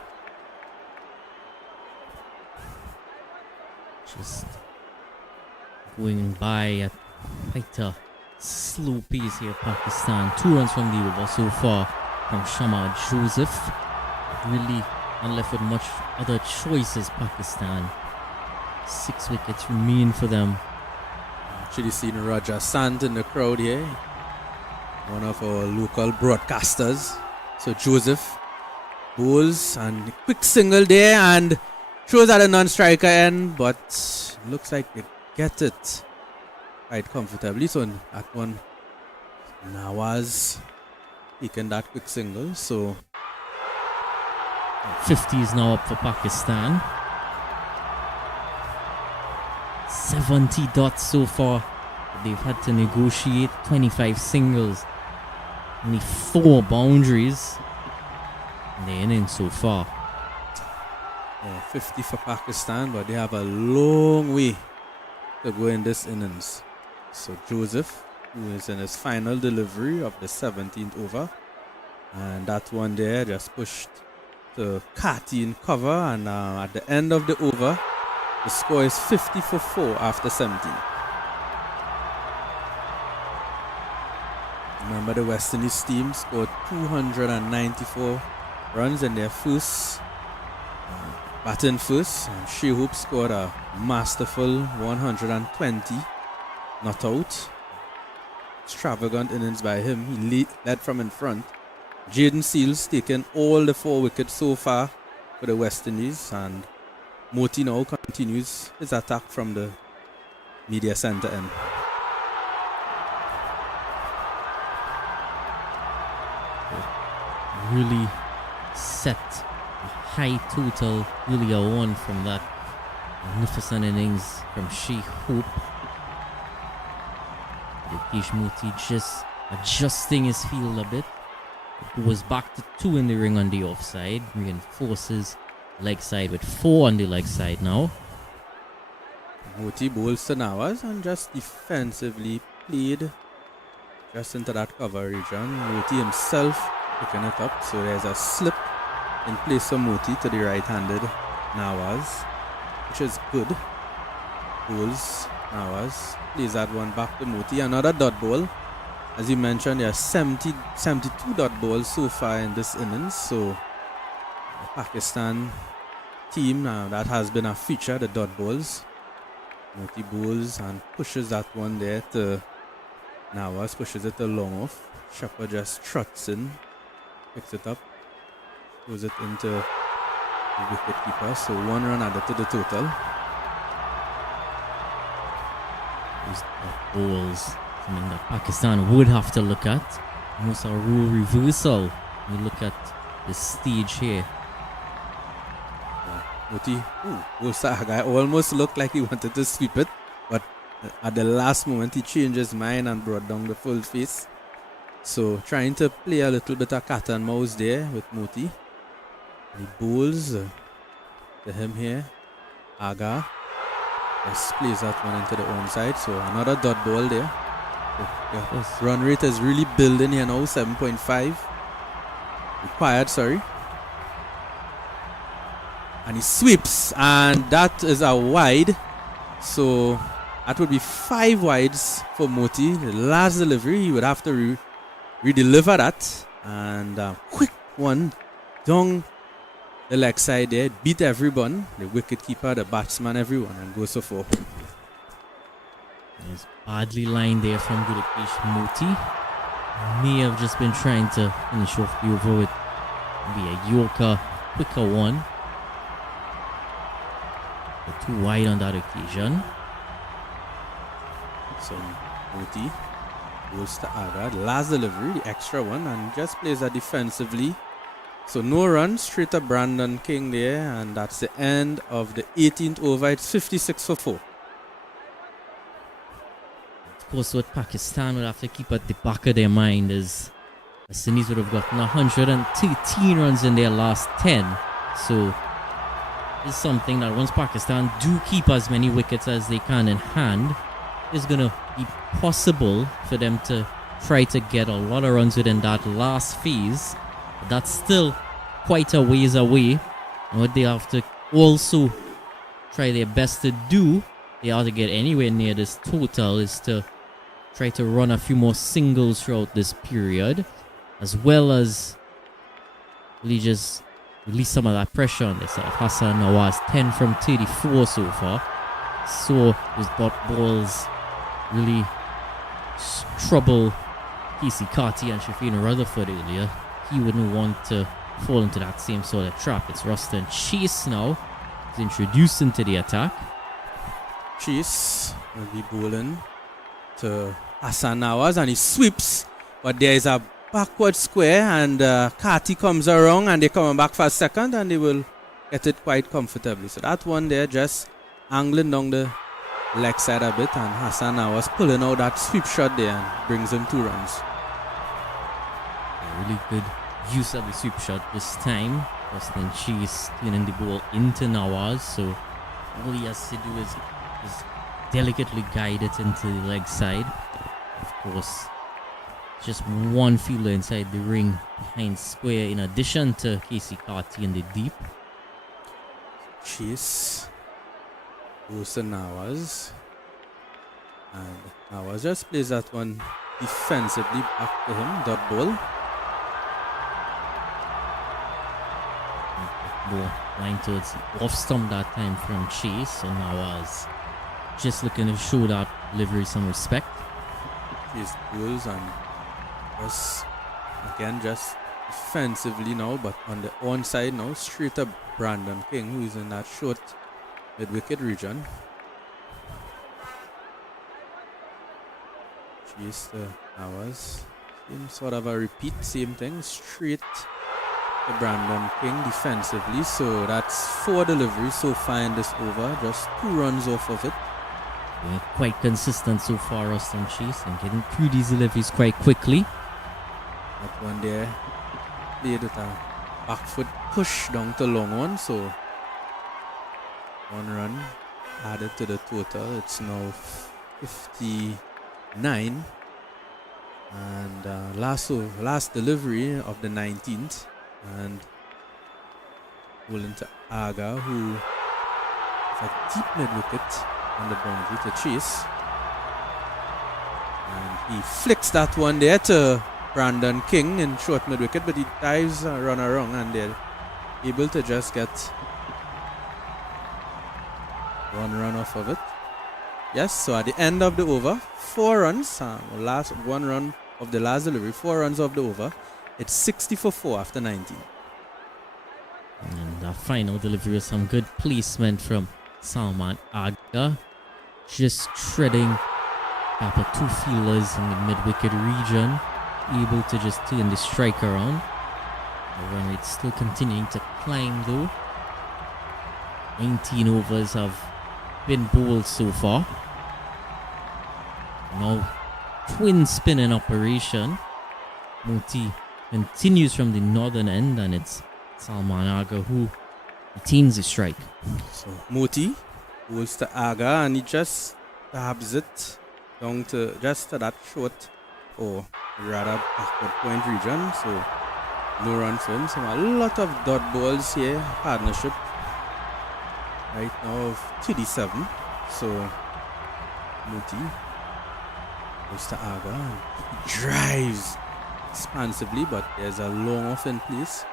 Just going by at quite a slow pace here, Pakistan. 2 runs from the over so far from Shamar Joseph. Really not left with much other choices, Pakistan. 6 wickets remain for them. Actually seen Raja Sant in the crowd here, one of our local broadcasters. So Joseph bowls and quick single there and throws at a non-striker end, but looks like they get it quite comfortably. So that one, Nawaz taking that quick single. So 50 is now up for Pakistan. 70 dots so far. They've had to negotiate 25 singles. Only 4 boundaries in the innings so far. 50 for Pakistan, but they have a long way to go in this innings. So Joseph, who is in his final delivery of the 17th over, and that one there just pushed to Carty in cover, and at the end of the over, the score is 50 for 4 after 17. Remember, the West Indies team scored 294 runs in their first batting first, and Shea Hope scored a masterful 120 not out. Extravagant innings by him. He led from in front. Jaden Seals taking all the 4 wickets so far for the West Indies, and Moti now continues his attack from the media center end. Really set a high total, really a 1 from that magnificent innings from Shea Hope. Yogesh Moti just adjusting his field a bit. Goes back to 2 in the ring on the offside. Reinforces leg side with 4 on the leg side now. Moti bowls to Nawaz and just defensively played just into that cover region. Moti himself picking it up, so there's a slip in place for Moti to the right-handed Nawaz, which is good. Bowls Nawaz, plays that one back to Moti. Another dot ball. As you mentioned, there are 72 dot balls so far in this innings. So the Pakistan team, that has been a feature, the dot balls. Moti bowls and pushes that one there to Nawaz, pushes it to long off. Shepherd just trots in, picks it up, throws it into the wicket keeper. So 1 run added to the total. Those dot balls, something that Pakistan would have to look at. Almost a rule reversal when you look at the stage here. Moti, Sahagai almost looked like he wanted to sweep it, but at the last moment he changed his mind and brought down the full face. So trying to play a little bit of cat and mouse there with Moti. He bowls to him here. Aga just plays that one into the onside. So another dot ball there. Run rate is really building here now, 7.5 required, sorry. And he sweeps, and that is a wide. So that would be 5 wides for Moti. The last delivery, he would have to re-deliver that. And quick one down the leg side there. Beat everyone. The wicket keeper, the batsman, everyone. And goes for 4. It's badly lined there from Gudakesh Moti. May have just been trying to finish off the over with maybe a Yorker, quicker one. But too wide on that occasion. So Moti goes to Aga. The last delivery, the extra one, and just plays that defensively. So no run, straight to Brandon King there, and that's the end of the 18th over. It's 56 for 4. Of course, what Pakistan would have to keep at the back of their mind is the Sunnis would have gotten 113 runs in their last 10. So it's something that once Pakistan do keep as many wickets as they can in hand, it's going to be possible for them to try to get a lot of runs within that last phase. But that's still quite a ways away. And what they have to also try their best to do, they have to get anywhere near this total, is to try to run a few more singles throughout this period, as well as really just release some of that pressure on themselves. Hassan Nawaz 10 from 34 so far. So his dot balls really trouble Casey Carty and Shafeen Rutherford earlier. He wouldn't want to fall into that same sort of trap. It's Ruston Chase now. He's introduced into the attack. Chase will be bowling to Hassan Nawaz, and he sweeps, but there is a backward square, and Carty comes around, and they're coming back for a second, and they will get it quite comfortably. So that one there just angling down the leg side a bit, and Hassan Nawaz pulling out that sweep shot there and brings him 2 runs. A really good use of the sweep shot this time. Rustin Chase turning the ball into Nawaz, so all he has to do is delicately guide it into the leg side. Of course, just one fielder inside the ring behind square, in addition to Casey Carty in the deep. Chase goes to Nawaz, and Nawaz just plays that one defensively back to him, dot ball. Ball line towards the off stump that time from Chase, so Nawaz just looking to show that delivery some respect. Chase goes and just again just defensively now, but on the onside now, straight up Brandon King, who is in that short mid-wicket region. Chase to Nawaz, same sort of a repeat, same thing, straight to Brandon King defensively. So that's 4 deliveries so far in this over, just 2 runs off of it. Yeah, quite consistent so far, Rustin Chase, and getting through these deliveries quite quickly. That one there played with a back foot push down to long one, so 1 run added to the total. It's now 59, and last delivery of the 19th, and bowling to Aga, who is a deep mid wicket on the boundary to Chase, and he flicks that one there to Brandon King in short mid wicket, but he dives a run around, and they're able to just get 1 run off of it. Yes, so at the end of the over, 4 runs, last 1 run of the last delivery, 4 runs of the over. It's 60 for 4 after 19. And that final delivery was some good placement from Salman Aga, just treading up 2 fielders in the mid-wicket region, able to just turn the strike around. The run rate still continuing to climb though. 19 overs have been bowled so far. Now twin spinning operation. Moti continues from the northern end, and it's Salman Aga who retains the strike. So Moti goes to Aga, and he just stabs it down to just to that short, or rather backward point region. So no run for him. So a lot of dot balls here. Partnership right now of 37. So Moti goes to Aga and he drives expansively, but there's a long off in place.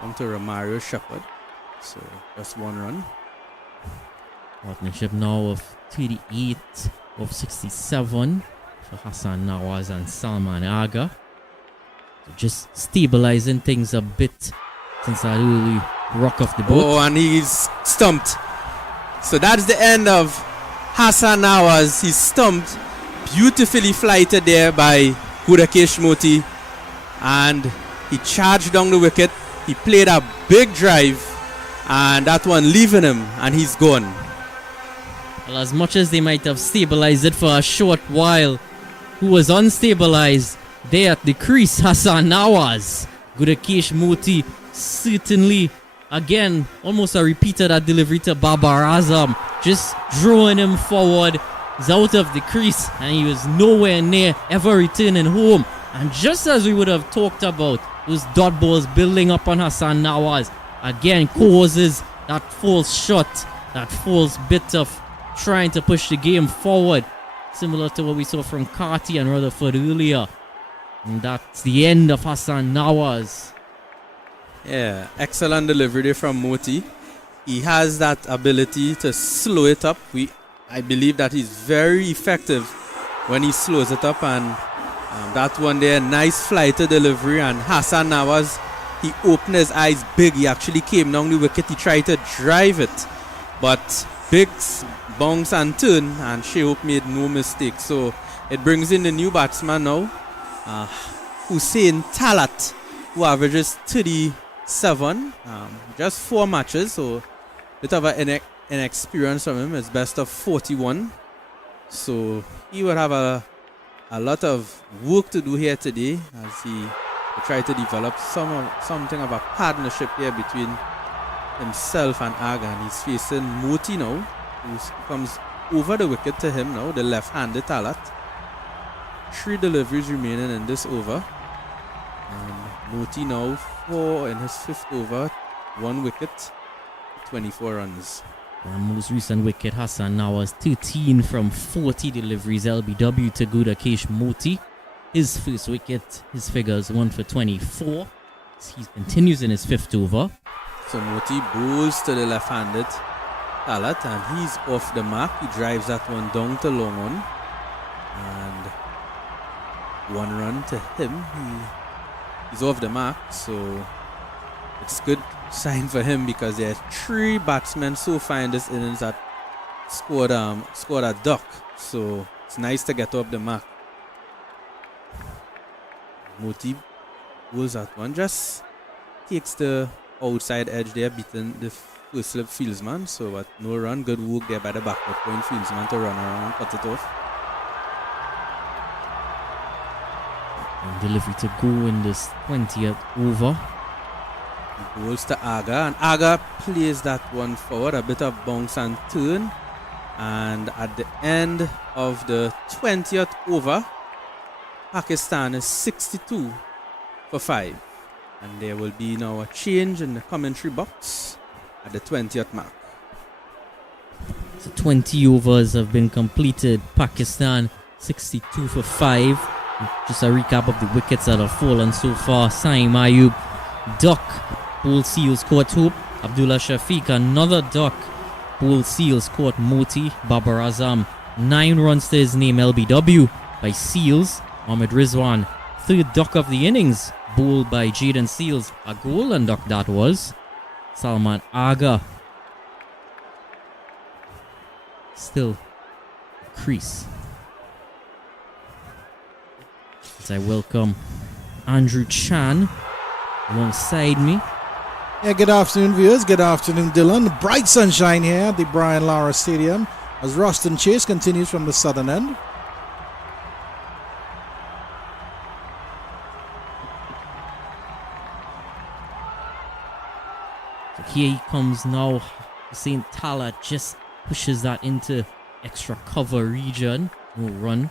On to Romario Shepherd. So just one run. Partnership now of 38 of 67 for Hassan Nawaz and Salman Aga. So just stabilizing things a bit since that early rock off the boat. Oh, and he's stumped. So that's the end of Hassan Nawaz. He's stumped. Beautifully flighted there by Gudakesh Moti. And he charged down the wicket. He played a big drive. And that one leaving him. And he's gone. Well, as much as they might have stabilized it for a short while, who was unstabilized there at the crease, Hassan Nawaz. Gudakesh Moti certainly, again, almost a repeat of that delivery to Babar Azam. Just drawing him forward. He's out of the crease and he was nowhere near ever returning home. And just as we would have talked about, those dot balls building up on Hassan Nawaz, again causes that false shot, that false bit of trying to push the game forward, similar to what we saw from Carty and Rutherford earlier. And that's the end of Hassan Nawaz. Yeah, excellent delivery there from Moti. He has that ability to slow it up. I believe that he's very effective when he slows it up, and that one there, nice flighted delivery. And Hassan Nawaz, he opened his eyes big. He actually came down the wicket. He tried to drive it, but big bounce and turn, and Shehope made no mistake. So it brings in the new batsman now, Hussein Talat, who averages 37, just 4 matches, so bit of an inexperience from him. It's best of 41, so he will have a lot of work to do here today as he will try to develop something of a partnership here between himself and Aga. And he's facing Moti now, who comes over the wicket to him now, the left-handed Talat. 3 deliveries remaining in this over. And Moti now 4 in his 5th over, 1 wicket, 24 runs. Our most recent wicket, Hassan Nawaz, 13 from 40 deliveries, LBW to Gudakesh Moti. His first wicket, his figures 1 for 24. He continues in his 5th over. So Moti bowls to the left-handed Talat, and he's off the mark. He drives that one down to long on, and 1 run to him. He's off the mark, so it's good sign for him because there are 3 batsmen so far in this innings that scored a duck. So it's nice to get off the mark. Moti bowls that one, just takes the outside edge there, beating the first slip fieldsman. So but no run, good work there by the backward point fieldsman to run around and cut it off. And delivery to go in this 20th over. He bowls to Aga, and Aga plays that one forward, a bit of bounce and turn. And at the end of the 20th over, Pakistan is 62 for 5. And there will be now a change in the commentary box at the 20th mark. So 20 overs have been completed. Pakistan 62 for 5. Just a recap of the wickets that have fallen so far. Saeem Ayub, duck. Paul Seals caught Hope. Abdullah Shafiq, another duck. Paul Seals caught Moti. Babar Azam, 9 runs to his name, LBW by Seals. Ahmed Rizwan, 3rd duck of the innings, bowled by Jaden Seals. A golden duck that was. Salman Aga still crease. As I welcome Andrew Chan alongside me. Yeah, good afternoon, viewers. Good afternoon, Dylan. Bright sunshine here at the Brian Lara Stadium as Ruston Chase continues from the southern end. So here he comes now. Hussein Talat just pushes that into extra cover region. No run.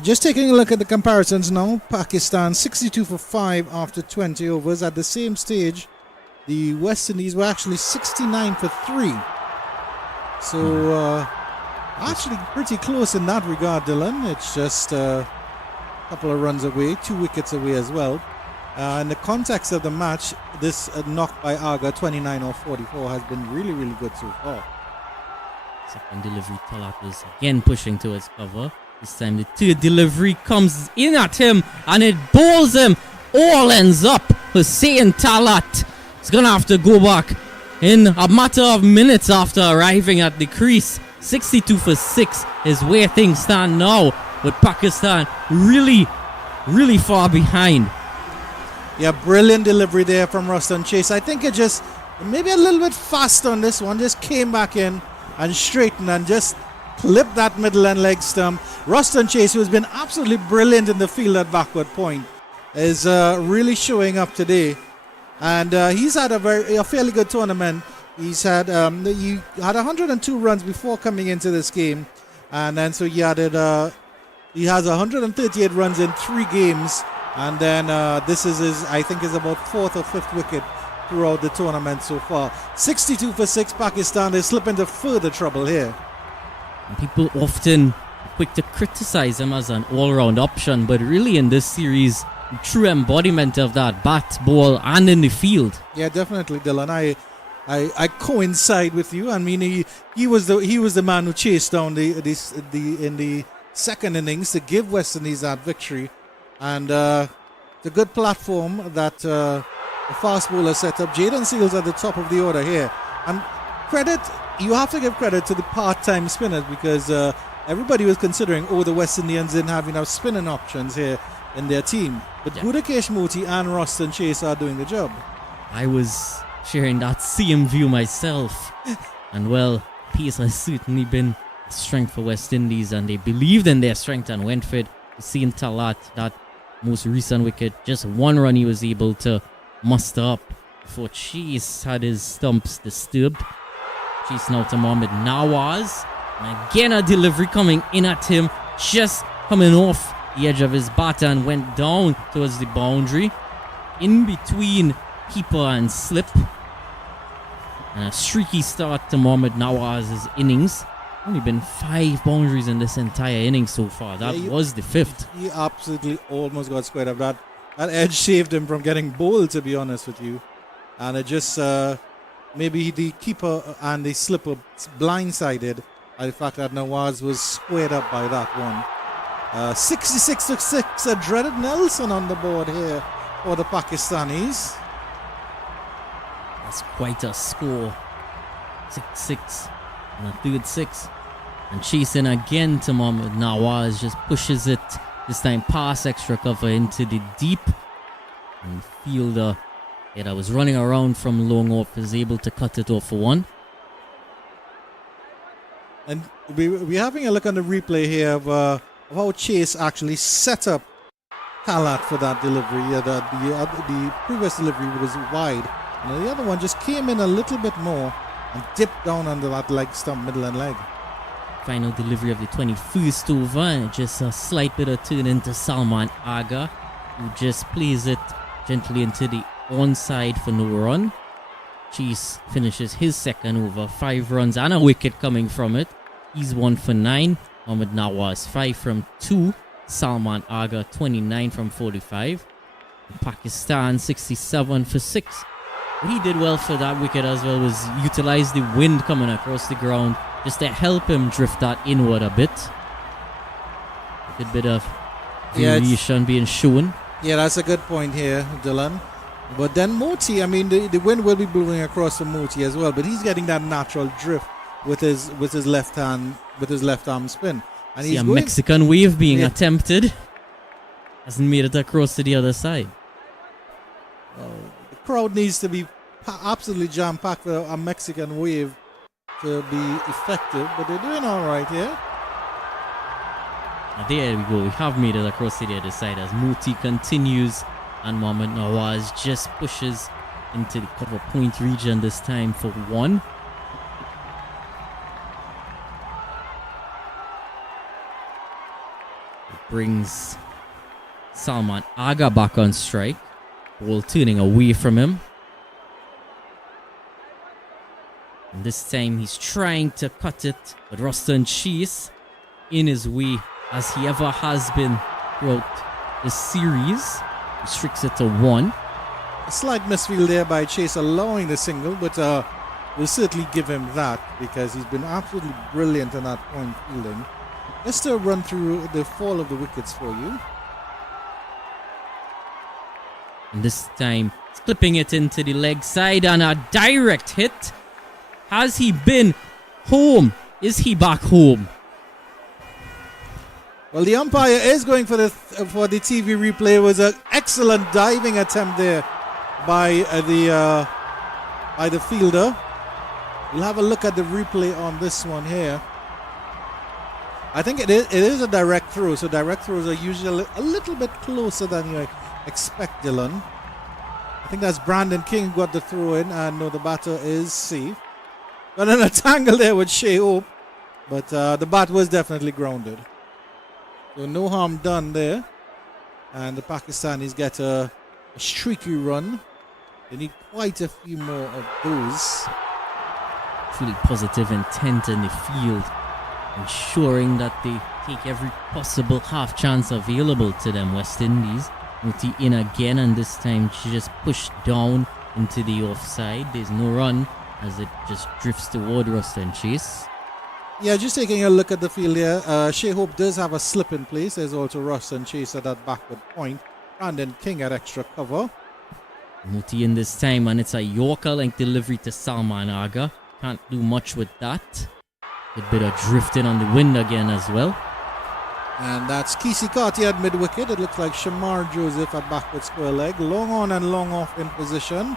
Just taking a look at the comparisons now. Pakistan 62 for 5 after 20 overs. At the same stage, the West Indies were actually 69 for 3 So actually pretty close in that regard, Dylan. It's just a couple of runs away, 2 wickets away as well. In the context of the match, this knock by Aga, 29 or 44, has been really, really good so far. Second delivery, Talat is again pushing towards cover. This time the third delivery comes in at him and it bowls him. All ends up. Hussein Talat is going to have to go back in a matter of minutes after arriving at the crease. 62 for 6 is where things stand now, with Pakistan really, really far behind. Yeah, brilliant delivery there from Ruston Chase. I think it just, maybe a little bit fast on this one, just came back in and straightened and just clipped that middle and leg stump. Ruston Chase, who has been absolutely brilliant in the field at backward point, is really showing up today. And he's had a fairly good tournament. He's had he had 102 runs before coming into this game, and then so he has 138 runs in 3 games, and then this is his, I think, is about 4th or 5th wicket throughout the tournament so far. 62 for 6 Pakistan. They slip into further trouble here. And people often quick to criticize him as an all-round option, but really in this series, true embodiment of that bat, ball, and in the field. Yeah, definitely, Dylan. I coincide with you. I mean, he was the man who chased down in the second innings to give West Indies that victory, and it's a good platform that the fast bowler set up. Jaden Seals at the top of the order here, and you have to give credit to the part-time spinners, because everybody was considering, the West Indians didn't have enough spinning options here in their team, but Gudakesh Moti and Ruston Chase are doing the job. I was sharing that same view myself. And well, pace has certainly been a strength for West Indies, and they believed in their strength and went for it. Seeing Talat, that most recent wicket, just 1 run he was able to muster up before Chase had his stumps disturbed. Chase now to Mohamed Nawaz, and again a delivery coming in at him, just coming off the edge of his bat and went down towards the boundary, in between keeper and slip. And a streaky start to Mohamed Nawaz's innings. Only been 5 boundaries in this entire inning so far. That was the 5th. He absolutely almost got squared up. That edge saved him from getting bowled, to be honest with you. And it just maybe the keeper and the slipper blindsided by the fact that Nawaz was squared up by that one. 66 to 6, a dreaded Nelson on the board here for the Pakistanis. That's quite a score. 6-6 and a third 6. And chasing again to Mohamed Nawaz, just pushes it, this time past extra cover into the deep. And fielder that was running around from long off is able to cut it off for 1. And we're having a look on the replay here of how Chase actually set up Talat for that delivery. The previous delivery was wide, and the other one just came in a little bit more and dipped down under that leg stump, middle and leg. Final delivery of the 21st over, and just a slight bit of turn into Salman Aga, who just plays it gently into the onside for no run. Chase finishes his second over, 5 runs and a wicket coming from it. He's 1 for 9. Mohamed Nawaz 5 from 2. Salman Aga 29 from 45. Pakistan 67 for 6. What he did well for that wicket as well was utilize the wind coming across the ground just to help him drift that inward a bit. A good bit of variation being shown. Yeah, that's a good point here, Dylan. But then Moti, I mean, the wind will be blowing across from Moti as well, but he's getting that natural drift with his left hand, with his left arm spin. And he's a Mexican wave being attempted. Hasn't made it across to the other side. The crowd needs to be absolutely jam-packed for a Mexican wave to be effective, but they're doing all right here. Now there we go. We have made it across to the other side as Moti continues, and Mohamed Nawaz just pushes into the cover point region this time for 1. It brings Salman Aga back on strike. Ball turning away from him. This time he's trying to cut it, but Ruston Chase in his way, as he ever has been throughout the series, restricts it to 1. A slight misfield there by Chase allowing the single, but we'll certainly give him that because he's been absolutely brilliant in that point fielding. Let's still run through the fall of the wickets for you. And this time, he's clipping it into the leg side and a direct hit. Has he been home? Is he back home? Well, the umpire is going for the TV replay. It was an excellent diving attempt there by the fielder. We'll have a look at the replay on this one here. I think it is a direct throw, so direct throws are usually a little bit closer than you expect, Dylan. I think that's Brandon King who got the throw in, and no, the batter is safe. Got in a tangle there with Shea Hope, but the bat was definitely grounded. So no harm done there. And the Pakistanis get a streaky run. They need quite a few more of those. Truly positive intent in the field, ensuring that they take every possible half chance available to them. West Indies. Muti in again, and this time she just pushed down into the offside. There's no run as it just drifts toward Ruston Chase. Yeah, just taking a look at the field here. Shea Hope does have a slip in place. There's also Ruston Chase at that backward point. Brandon King at extra cover. Muti in this time, and it's a Yorker-length delivery to Salman Aga. Can't do much with that. A bit of drifting on the wind again as well. And that's Kesey Carty at mid-wicket. It looks like Shamar Joseph at backward square leg. Long on and long off in position.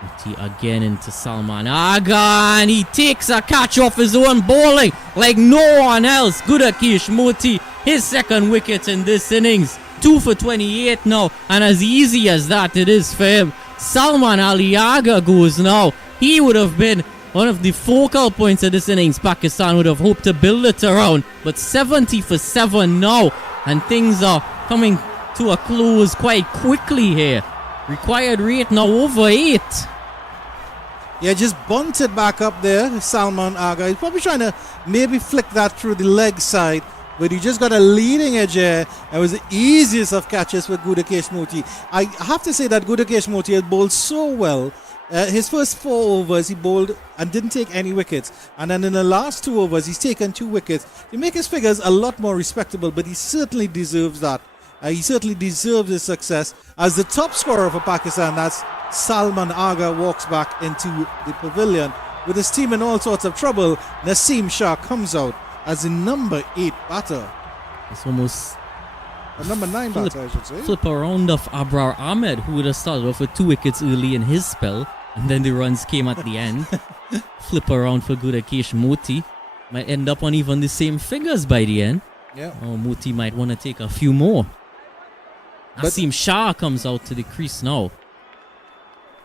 Muti again into Salman Aga, and he takes a catch off his own bowling like no one else. Gudakesh Muti, his second wicket in this innings. 2 for 28 now, and as easy as that it is for him. Salman Ali Aga goes now. He would have been one of the focal points of this innings. Pakistan would have hoped to build it around, but 70 for 7 now, and things are coming to a close quite quickly here. Required rate now over 8. Yeah, just bunted back up there, Salman Aga. He's probably trying to maybe flick that through the leg side, but he just got a leading edge here. It was the easiest of catches for Gudakesh Muti. I have to say that Gudakesh Muti has bowled so well. His first 4 overs he bowled and didn't take any wickets, and then in the last 2 overs he's taken 2 wickets. To make his figures a lot more respectable, but he certainly deserves that. He certainly deserves his success. As the top scorer for Pakistan, that's Salman Aga, walks back into the pavilion with his team in all sorts of trouble. Naseem Shah comes out as the number 8 batter. It's almost a number 9 batter, I should say. Flip around of Abrar Ahmed, who would have started off with 2 wickets early in his spell, and then the runs came at the end. Flip around for Gudakesh Muti. Might end up on even the same figures by the end. Yeah. Or Muti might want to take a few more. Naseem Shah comes out to the crease now.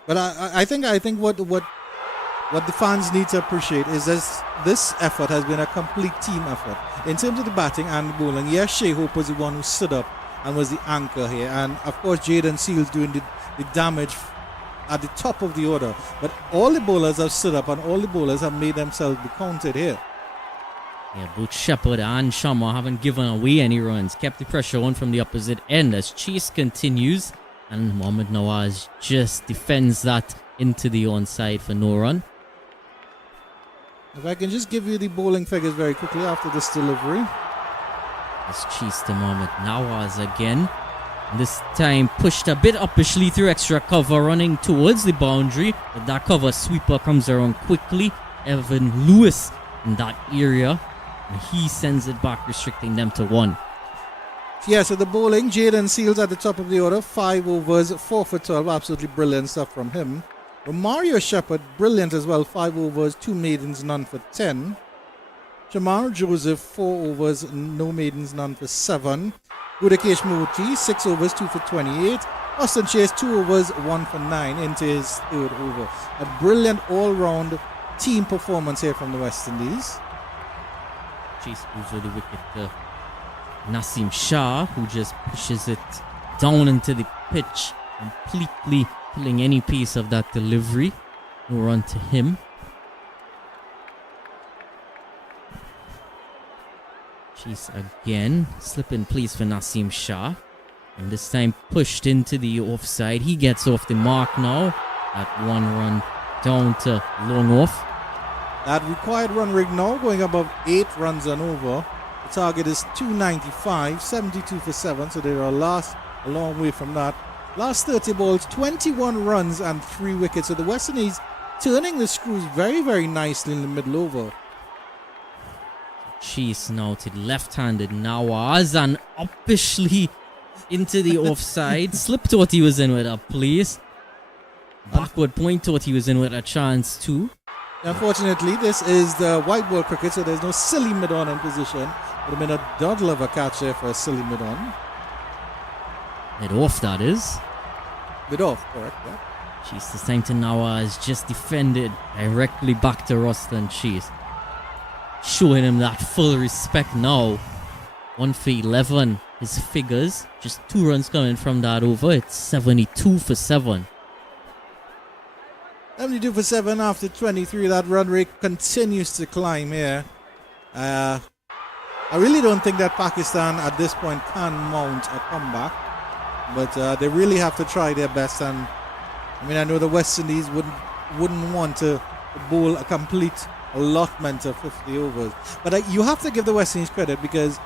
But I think what the fans need to appreciate is this effort has been a complete team effort. In terms of the batting and bowling, yes, Shea Hope was the one who stood up and was the anchor here. And of course, Jaden Seals doing the damage at the top of the order. But all the bowlers have stood up and all the bowlers have made themselves be counted here. Yeah, both Shepherd and Sharma haven't given away any runs. Kept the pressure on from the opposite end as Chase continues. And Mohammad Nawaz just defends that into the onside for no run. If I can just give you the bowling figures very quickly after this delivery. It's Chase to Mohammad Nawaz again. This time pushed a bit uppishly through extra cover, running towards the boundary. But that cover sweeper comes around quickly. Evan Lewis in that area. And he sends it back, restricting them to 1. Yeah, so the bowling, Jaden Seals at the top of the order, 5 overs, 4 for 12, absolutely brilliant stuff from him. Romario Shepherd, brilliant as well, 5 overs, 2 maidens, none for 10. Shamar Joseph, 4 overs, no maidens, none for 7. Gudakesh Muti, 6 overs, 2 for 28. Austin Chase, 2 overs, 1 for 9 into his 3rd over. A brilliant all-round team performance here from the West Indies. Chase over the wicket to Naseem Shah, who just pushes it down into the pitch, completely pulling any piece of that delivery. No run to him. Chase again. Slip in place for Naseem Shah. And this time pushed into the offside. He gets off the mark now. That one run down to long off. That required run rate now going above 8 runs and over. The target is 295, 72 for 7, so they are a long way from that. Last 30 balls, 21 runs and 3 wickets. So the West Indies turning the screws very, very nicely in the middle over. Chase now to the left-handed Nawaz and officially into the offside. Slip thought he was in with a place. Backward point thought he was in with a chance too. Unfortunately, this is the white ball cricket, so there's no silly mid-on in position. Would have been a doddle of a catch there for a silly mid-on. Mid off, that is. Mid-off, correct, yeah. Chase this time to Nawaz, just defended directly back to Ruston Chase. Showing him that full respect now. 1 for 11, his figures. Just 2 runs coming from that over. It's 72 for 7. 72 for 7 after 23. That run rate continues to climb here. I really don't think that Pakistan at this point can mount a comeback. But they really have to try their best. And I mean, I know the West Indies wouldn't want to bowl a complete allotment of 50 overs. But you have to give the West Indies credit, because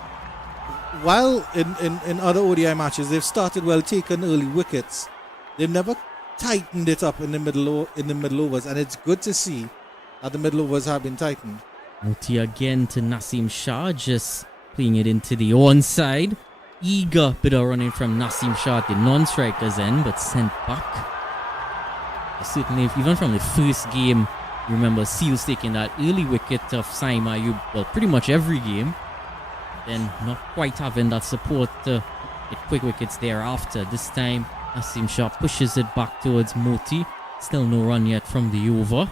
while in other ODI matches they've started well, taken early wickets, they've never tightened it up in the middle overs, and it's good to see that the middle overs have been tightened. Moti again to Naseem Shah, just playing it into the onside. Eager bit of running from Naseem Shah at the non-striker's end, but sent back. Certainly, even from the first game, you remember Seals taking that early wicket of Saim Ayub, well, pretty much every game. Then not quite having that support to get quick wickets thereafter. This time, Naseem Shah pushes it back towards Moti. Still no run yet from the over.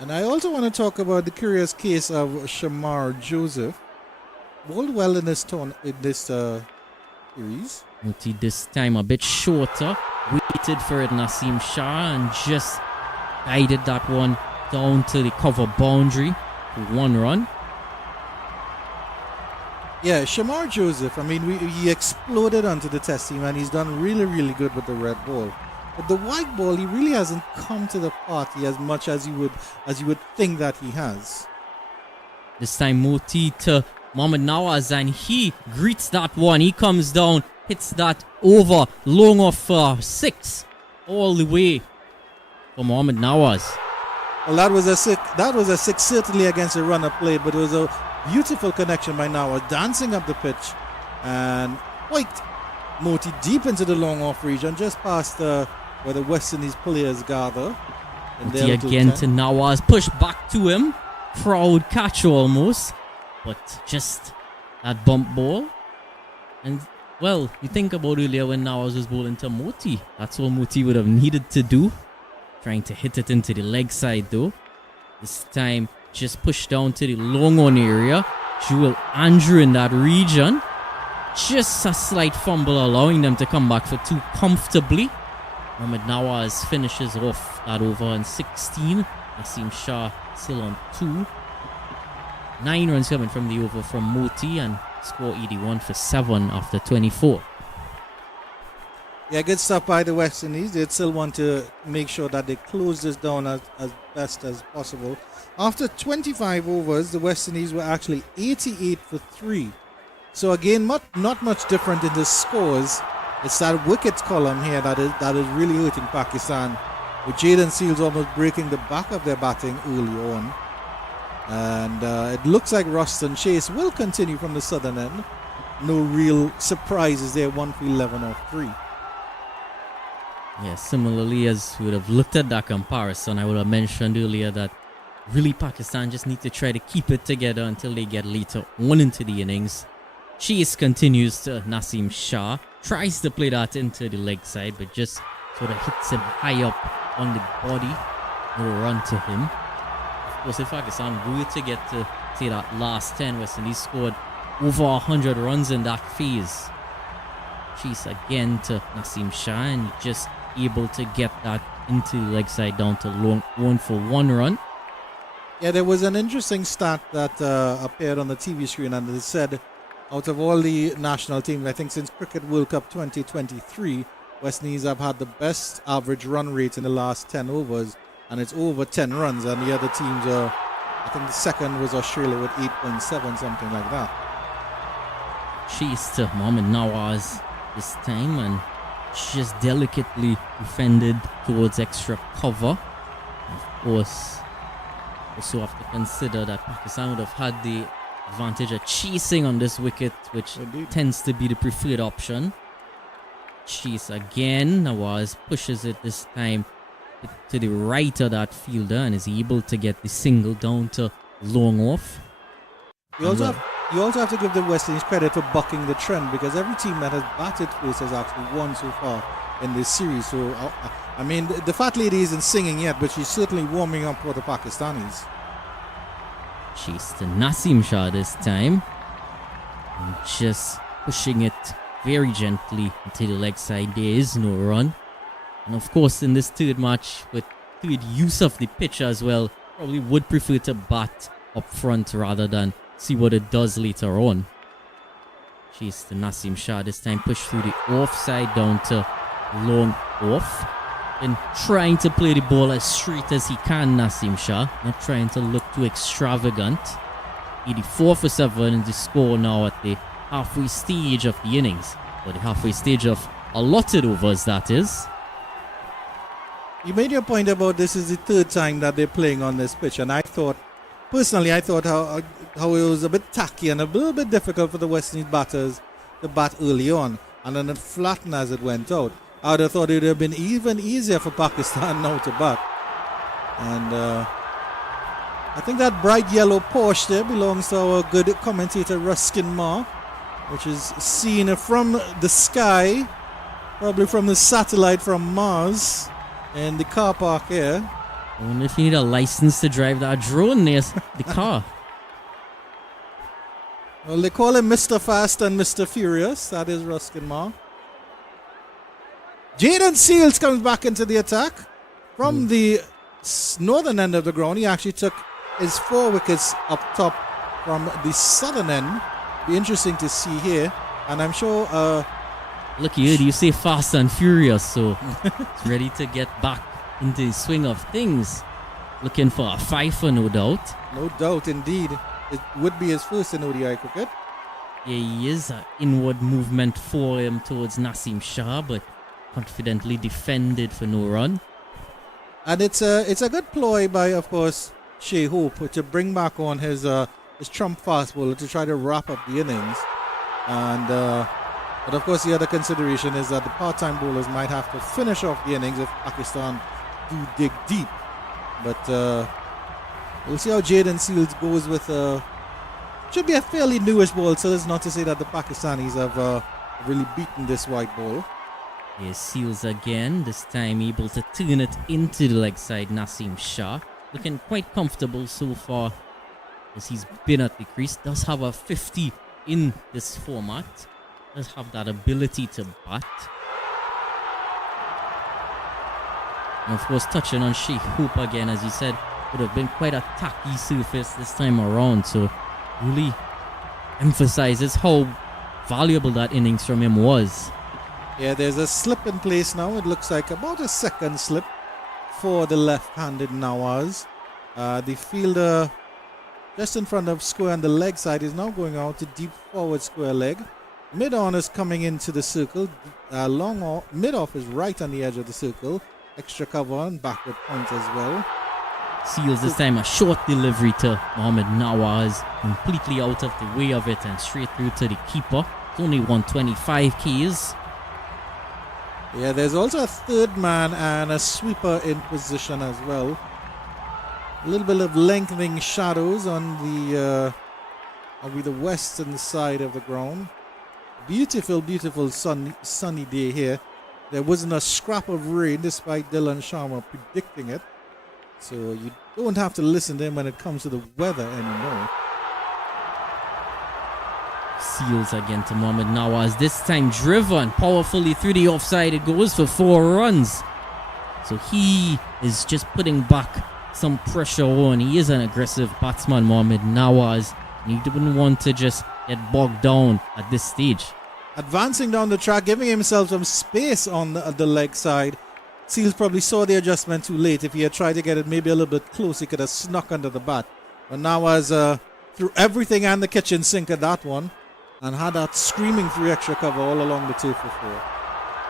And I also want to talk about the curious case of Shamar Joseph. Bowled well in this series. Moti this time a bit shorter. Waited for it, Naseem Shah, and just guided that one down to the cover boundary for 1 run. Yeah, Shamar Joseph, I mean, he exploded onto the test team, and he's done really, really good with the red ball. But the white ball, he really hasn't come to the party as much as you would think that he has. This time Moti to Mohammad Nawaz, and he greets that one. He comes down, hits that over, long off for 6, all the way for Mohammad Nawaz. Well, that was a 6 certainly against a runner play, but it was a beautiful connection by Nawaz, dancing up the pitch and quite Moti deep into the long off region, just past where the West Indies players gather. Moti again to Nawaz, push back to him, proud catch almost, but just that bump ball. And well, you think about earlier when Nawaz was bowling to Moti, that's all Moti would have needed to do. Trying to hit it into the leg side though. This time just pushed down to the long on area. Jewel Andrew in that region. Just a slight fumble allowing them to come back for 2 comfortably. Mohammad Nawaz finishes off that over on 16. Naseem Shah still on 2. 9 runs coming from the over from Moti, and score 81 for 7 after 24. Yeah, good stuff by the West Indies. They still want to make sure that they close this down as best as possible. After 25 overs, the West Indies were actually 88 for 3. So again, not much different in the scores. It's that wickets column here that is really hurting Pakistan, with Jaden Seals almost breaking the back of their batting early on. And it looks like Ruston Chase will continue from the southern end. No real surprises there, 1 for 11 off 3. Yeah, similarly, as we would have looked at that comparison, I would have mentioned earlier that really Pakistan just need to try to keep it together until they get later on into the innings. Chase continues to Naseem Shah, tries to play that into the leg side, but just sort of hits him high up on the body. No run to him. Of course, if Pakistan were to get to, say, that last 10, West Indies scored over 100 runs in that phase. Chase again to Naseem Shah, and just able to get that into the leg side down to long 1 for 1 run. Yeah, there was an interesting stat that appeared on the TV screen, and it said out of all the national teams, I think since Cricket World Cup 2023, West Indies have had the best average run rate in the last 10 overs, and it's over 10 runs, and the other teams are, I think the second was Australia with 8.7, something like that. Chase to Mohamed Nawaz this time, and just delicately defended towards extra cover. Of course, also have to consider that Pakistan would have had the advantage of chasing on this wicket, which Indeed. tends to be the preferred option. Chase again. Nawaz pushes it this time to the right of that fielder and is able to get the single down to long off. You also have to give the West Indies credit for bucking the trend, because every team that has batted first has actually won so far in this series. So, I mean, the fat lady isn't singing yet, but she's certainly warming up for the Pakistanis. Chase to Naseem Shah this time. And just pushing it very gently into the leg side. There is no run. And of course, in this third match, with third use of the pitch as well, probably would prefer to bat up front rather than see what it does later on. Chase to Naseem Shah this time, push through the offside down to long off. And trying to play the ball as straight as he can, Naseem Shah. Not trying to look too extravagant. 84 for 7 is the score now at the halfway stage of the innings. Or the halfway stage of allotted overs, that is. You made your point about this is the third time that they're playing on this pitch, and I thought how it was a bit tacky and a little bit difficult for the West Indies batters to bat early on, and then it flattened as it went out. I would have thought it would have been even easier for Pakistan now to bat. And I think that bright yellow Porsche there belongs to our good commentator Ruskin Ma, which is seen from the sky, probably from the satellite from Mars, in the car park here. I wonder if you need a license to drive that drone near the car. Well, they call him Mr. Fast and Mr. Furious. That is Ruskin Ma. Jaden Seals comes back into the attack from the northern end of the ground. He actually took his 4 wickets up top from the southern end. Be interesting to see here. And I'm sure... Look here, you say fast and furious, so it's ready to get back into the swing of things. Looking for a fifer, no doubt. No doubt, indeed. It would be his first in ODI cricket. Yeah, he is an inward movement for him towards Naseem Shah, but confidently defended for no run. And it's a good ploy by, of course, Shea Hope to bring back on his trump fast bowler to try to wrap up the innings. And but of course the other consideration is that the part-time bowlers might have to finish off the innings if Pakistan do dig deep. But we'll see how Jaden Seals goes with should be a fairly newish ball, so it's not to say that the Pakistanis have really beaten this white ball. Here's Seals again, this time able to turn it into the leg side. Naseem Shah looking quite comfortable so far as he's been at the crease. Does have a 50 in this format. Does have that ability to bat. And of course, touching on Sheikh Hoop again, as you said, would have been quite a tacky surface this time around. So really emphasizes how valuable that innings from him was. Yeah, there's a slip in place now. It looks like about a second slip for the left-handed Nawaz. The fielder just in front of square on the leg side is now going out to deep forward square leg. Mid-on is coming into the circle. Mid-off is right on the edge of the circle. Extra cover and backward point as well. Seals this time a short delivery to Mohamed Nawaz. Completely out of the way of it and straight through to the keeper. It's only 125 Ks. Yeah, there's also a third man and a sweeper in position as well. A little bit of lengthening shadows on the western side of the ground. Beautiful, beautiful sunny day here. There wasn't a scrap of rain despite Dylan Sharma predicting it. So you don't have to listen to him when it comes to the weather anymore. Seals again to Mohamed Nawaz. This time driven powerfully through the offside. It goes for 4 runs. So he is just putting back some pressure on. He is an aggressive batsman, Mohamed Nawaz. And he didn't want to just get bogged down at this stage. Advancing down the track, giving himself some space on the leg side. Seals probably saw the adjustment too late. If he had tried to get it maybe a little bit close, he could have snuck under the bat. But Nawaz threw everything and the kitchen sink at that one and had that screaming through extra cover all along the tape for 4.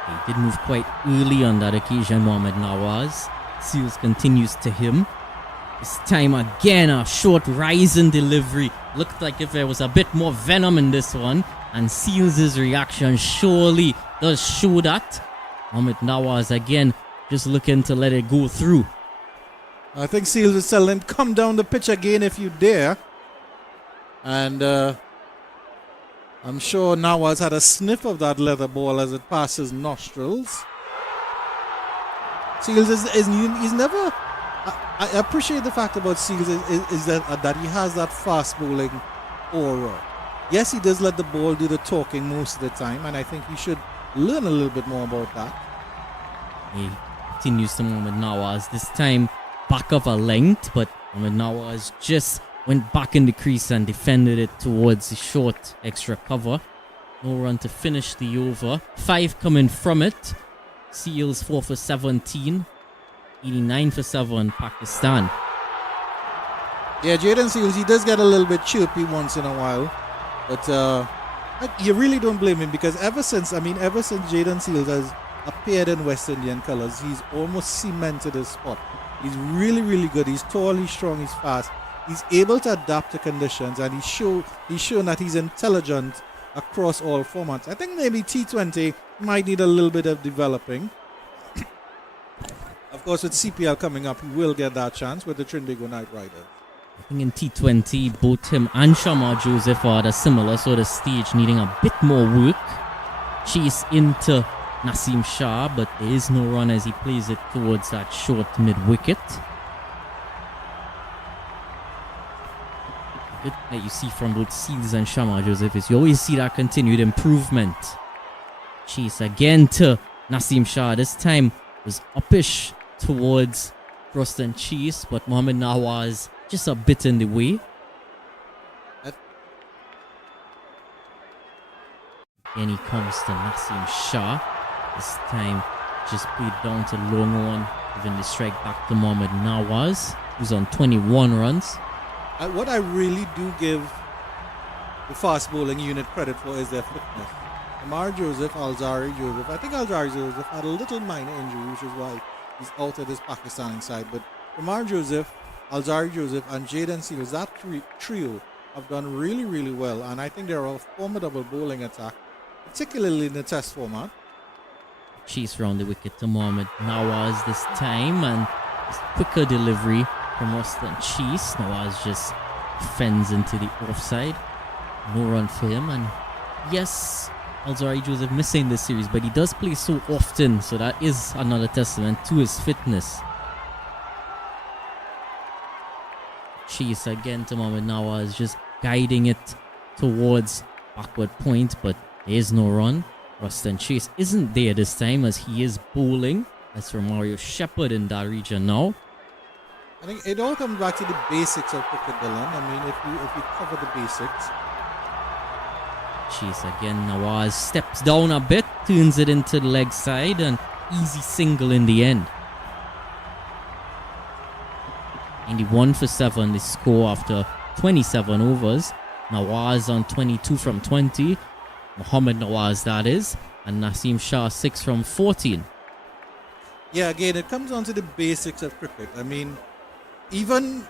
He did move quite early on that occasion, Mohamed Nawaz. Seals continues to him. This time again, a short rising delivery. Looked like if there was a bit more venom in this one. And Seals' reaction surely does show that. Mohamed Nawaz again just looking to let it go through. I think Seals is telling him, come down the pitch again if you dare. And I'm sure Nawaz had a sniff of that leather ball as it passed his nostrils. Seals he's never... I appreciate the fact about Seals is that he has that fast bowling aura. Yes, he does let the ball do the talking most of the time, and I think he should learn a little bit more about that. He continues to Mohamed Nawaz. This time back of a length, but Mohamed Nawaz just went back in the crease and defended it towards the short extra cover. No run to finish the over. 5 coming from it. Seals 4 for 17. 89 for 7 Pakistan. Yeah, Jaden Seals, he does get a little bit chirpy once in a while. But you really don't blame him because ever since Jaden Seals has appeared in West Indian colours, he's almost cemented his spot. He's really, really good. He's tall, he's strong, he's fast. He's able to adapt to conditions, and he's shown that he's intelligent across all formats. I think maybe T20 might need a little bit of developing. Of course, with CPL coming up, he will get that chance with the Trinidad Knight Riders. I think in T20, both him and Shamar Joseph are at a similar sort of stage, needing a bit more work. Chase into Naseem Shah, but there is no run as he plays it towards that short mid-wicket. Good that you see from both Seals and Shamar Joseph is you always see that continued improvement. Chase again to Naseem Shah. This time was uppish towards Frost and Chase, but Mohamed Nawaz just a bit in the way. Then he comes to Naseem Shah. This time just played down to long on, giving the strike back to Mohamed Nawaz, who's on 21 runs. What I really do give the fast bowling unit credit for is their fitness. Romario Joseph, Alzari Joseph. I think Alzari Joseph had a little minor injury, which is why he's out of this Pakistani side. But Romario Joseph, Alzari Joseph, and Jaden Seals, that trio have done really, really well. And I think they're a formidable bowling attack, particularly in the test format. Chase round the wicket to Mohamed Nawaz this time, and quicker delivery from Ruston Chase. Nawaz just fends into the offside. No run for him, and yes, Alzari Joseph missing this series, but he does play so often, so that is another testament to his fitness. Chase again to Mohamed Nawaz, just guiding it towards backward point, but there is no run. Ruston Chase isn't there this time as he is bowling. That's Romario Shepherd in that region now. I think it all comes back to the basics of cricket, Dylan. I mean, if you cover the basics. Chase again, Nawaz steps down a bit, turns it into the leg side, and easy single in the end. 91 for 7 the score after 27 overs. Nawaz on 22 from 20. Mohamed Nawaz, that is. And Naseem Shah 6 from 14. Yeah, again, it comes down to the basics of cricket. I mean, even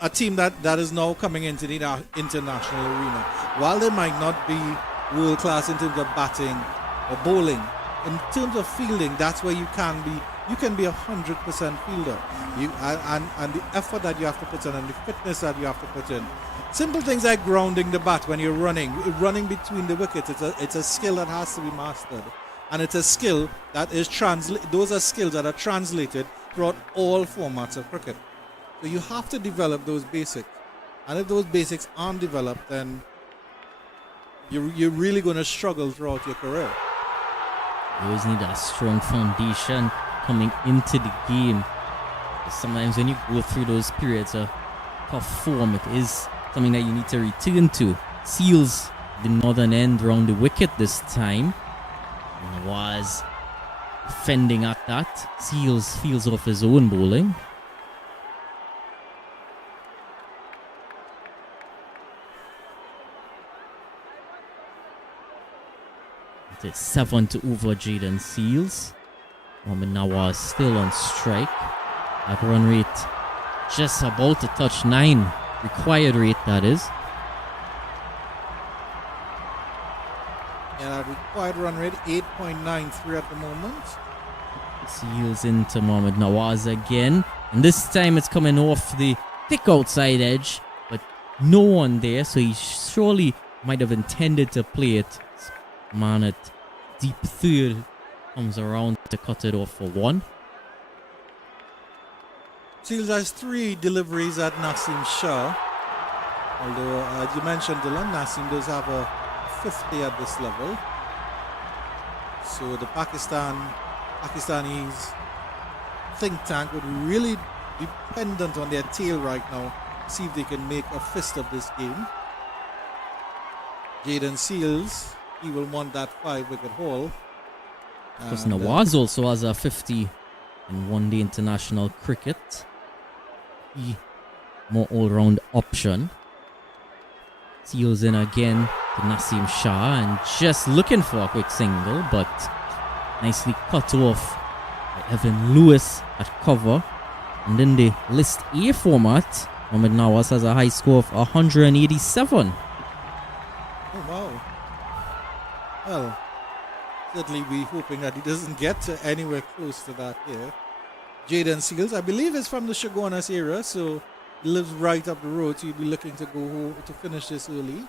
a team that is now coming into the international arena, while they might not be world class in terms of batting or bowling, in terms of fielding, that's where you can be 100% fielder. And the effort that you have to put in and the fitness that you have to put in. Simple things like grounding the bat when you're running between the wickets. It's a skill that has to be mastered, and it's a skill that is those are skills that are translated throughout all formats of cricket. So you have to develop those basics, and if those basics aren't developed, then you're really going to struggle throughout your career. You always need a strong foundation coming into the game. Sometimes when you go through those periods of tough form, it is something that you need to return to. Seals the northern end round the wicket this time. And was fending at that. Seals feels off his own bowling. It's 7 to over Jaden Seals. Mohamed Nawaz still on strike. At run rate just about to touch 9. Required rate, that is. And our required run rate 8.93 at the moment. Seals into Mohamed Nawaz again. And this time it's coming off the thick outside edge. But no one there, so he surely might have intended to play it. Man at deep third comes around to cut it off for 1. Seals has 3 deliveries at Nasim Shah. Although, as you mentioned, Dylan, Nasim does have a 50 at this level. So the Pakistanis think tank would really be dependent on their tail right now. See if they can make a fist of this game. Jaden Seals, he will want that 5-wicket haul. Because Nawaz also has a 50 in one-day international cricket. More all-round option. Seals in again to Nasim Shah and just looking for a quick single, but nicely cut off by Evan Lewis at cover. And in the List A format, Mohamed Nawaz has a high score of 187. Oh wow. Well, certainly we're hoping that he doesn't get to anywhere close to that here. Jaden Seals, I believe, is from the Shagonas era, so he lives right up the road, so he'll be looking to go home to finish this early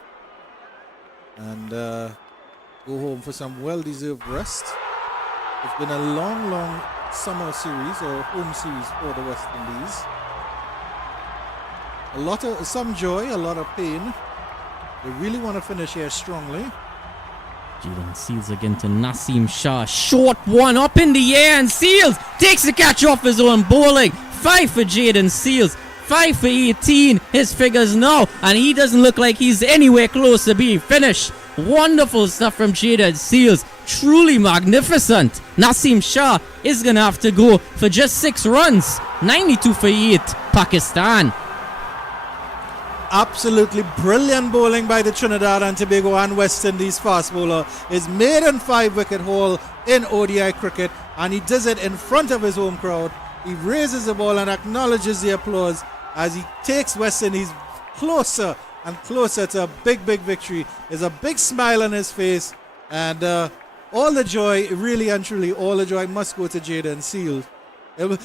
and go home for some well-deserved rest. It's been a long summer series or home series for the West Indies. Some joy, a lot of pain. They really want to finish here strongly. Jaden Seals again to Nasim Shah. Short one up in the air, and Seals takes the catch off his own bowling. 5 for Jaden Seals. 5 for 18. His figures now, and he doesn't look like he's anywhere close to being finished. Wonderful stuff from Jaden Seals. Truly magnificent. Nasim Shah is going to have to go for just 6 runs. 92 for 8. Pakistan. Absolutely brilliant bowling by the Trinidad and Tobago and West Indies fast bowler. His maiden 5-wicket haul in ODI cricket, and he does it in front of his home crowd. He raises the ball and acknowledges the applause as he takes West Indies closer and closer to a big victory. There's a big smile on his face, and all the joy, really and truly, all the joy must go to Jaden Seals. Dylan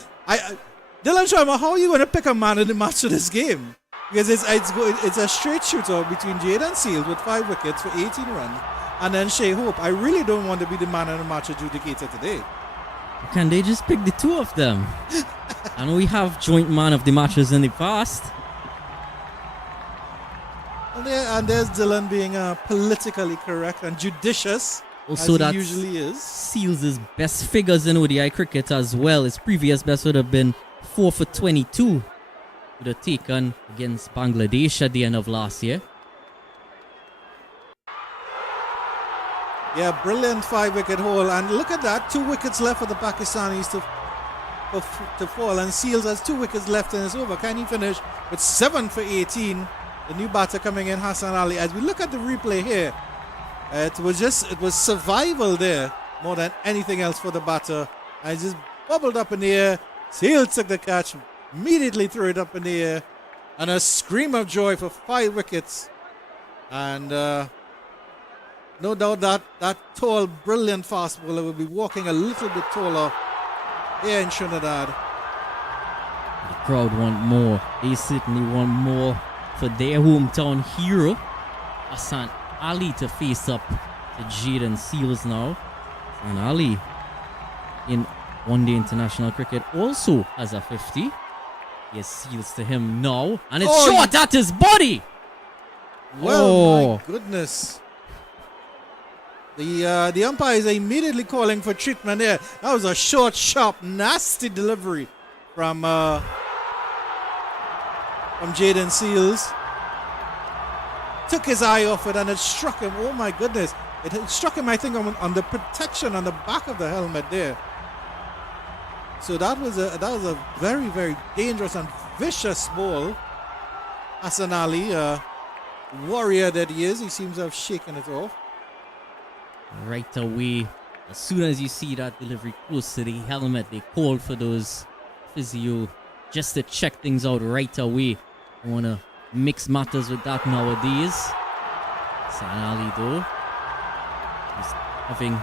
Sharma, how are you going to pick a man in the match of this game? Because it's a straight shootout between Jaden Seals with 5 wickets for 18 runs and then Shea Hope. I really don't want to be the man in the match adjudicator today. Can they just pick the 2 of them? I know we have joint man of the matches in the past. And there's Dylan being politically correct and judicious, also, as he usually is. Seals his best figures in ODI cricket as well. His previous best would have been 4 for 22. Would have taken against Bangladesh at the end of last year. Yeah, brilliant 5-wicket haul, and look at that, 2 wickets left for the Pakistanis to fall, and Seals has 2 wickets left and it's over. Can he finish with 7 for 18? The new batter coming in, Hassan Ali. As we look at the replay here, it was survival there more than anything else for the batter, and it just bubbled up in the air. Seals took the catch, immediately threw it up in the air, and a scream of joy for 5 wickets. And no doubt that tall, brilliant fast bowler will be walking a little bit taller here in Trinidad. The crowd want more. They certainly want more for their hometown hero, Hassan Ali, to face up to Jaden Seals now. And Ali in one-day international cricket also has a 50. Yes, Seals to him now, and it's short at his body. Well, my goodness. The umpires are immediately calling for treatment there. That was a short, sharp, nasty delivery from Jaden Seals. Took his eye off it and it struck him. Oh my goodness. It struck him, I think, on the protection on the back of the helmet there. So that was a very, very dangerous and vicious ball. Hassan Ali, warrior that he is, he seems to have shaken it off. Right away, as soon as you see that delivery close to the helmet, they called for those physio just to check things out right away. I want to mix matters with that nowadays. Hassan Ali, though, he's having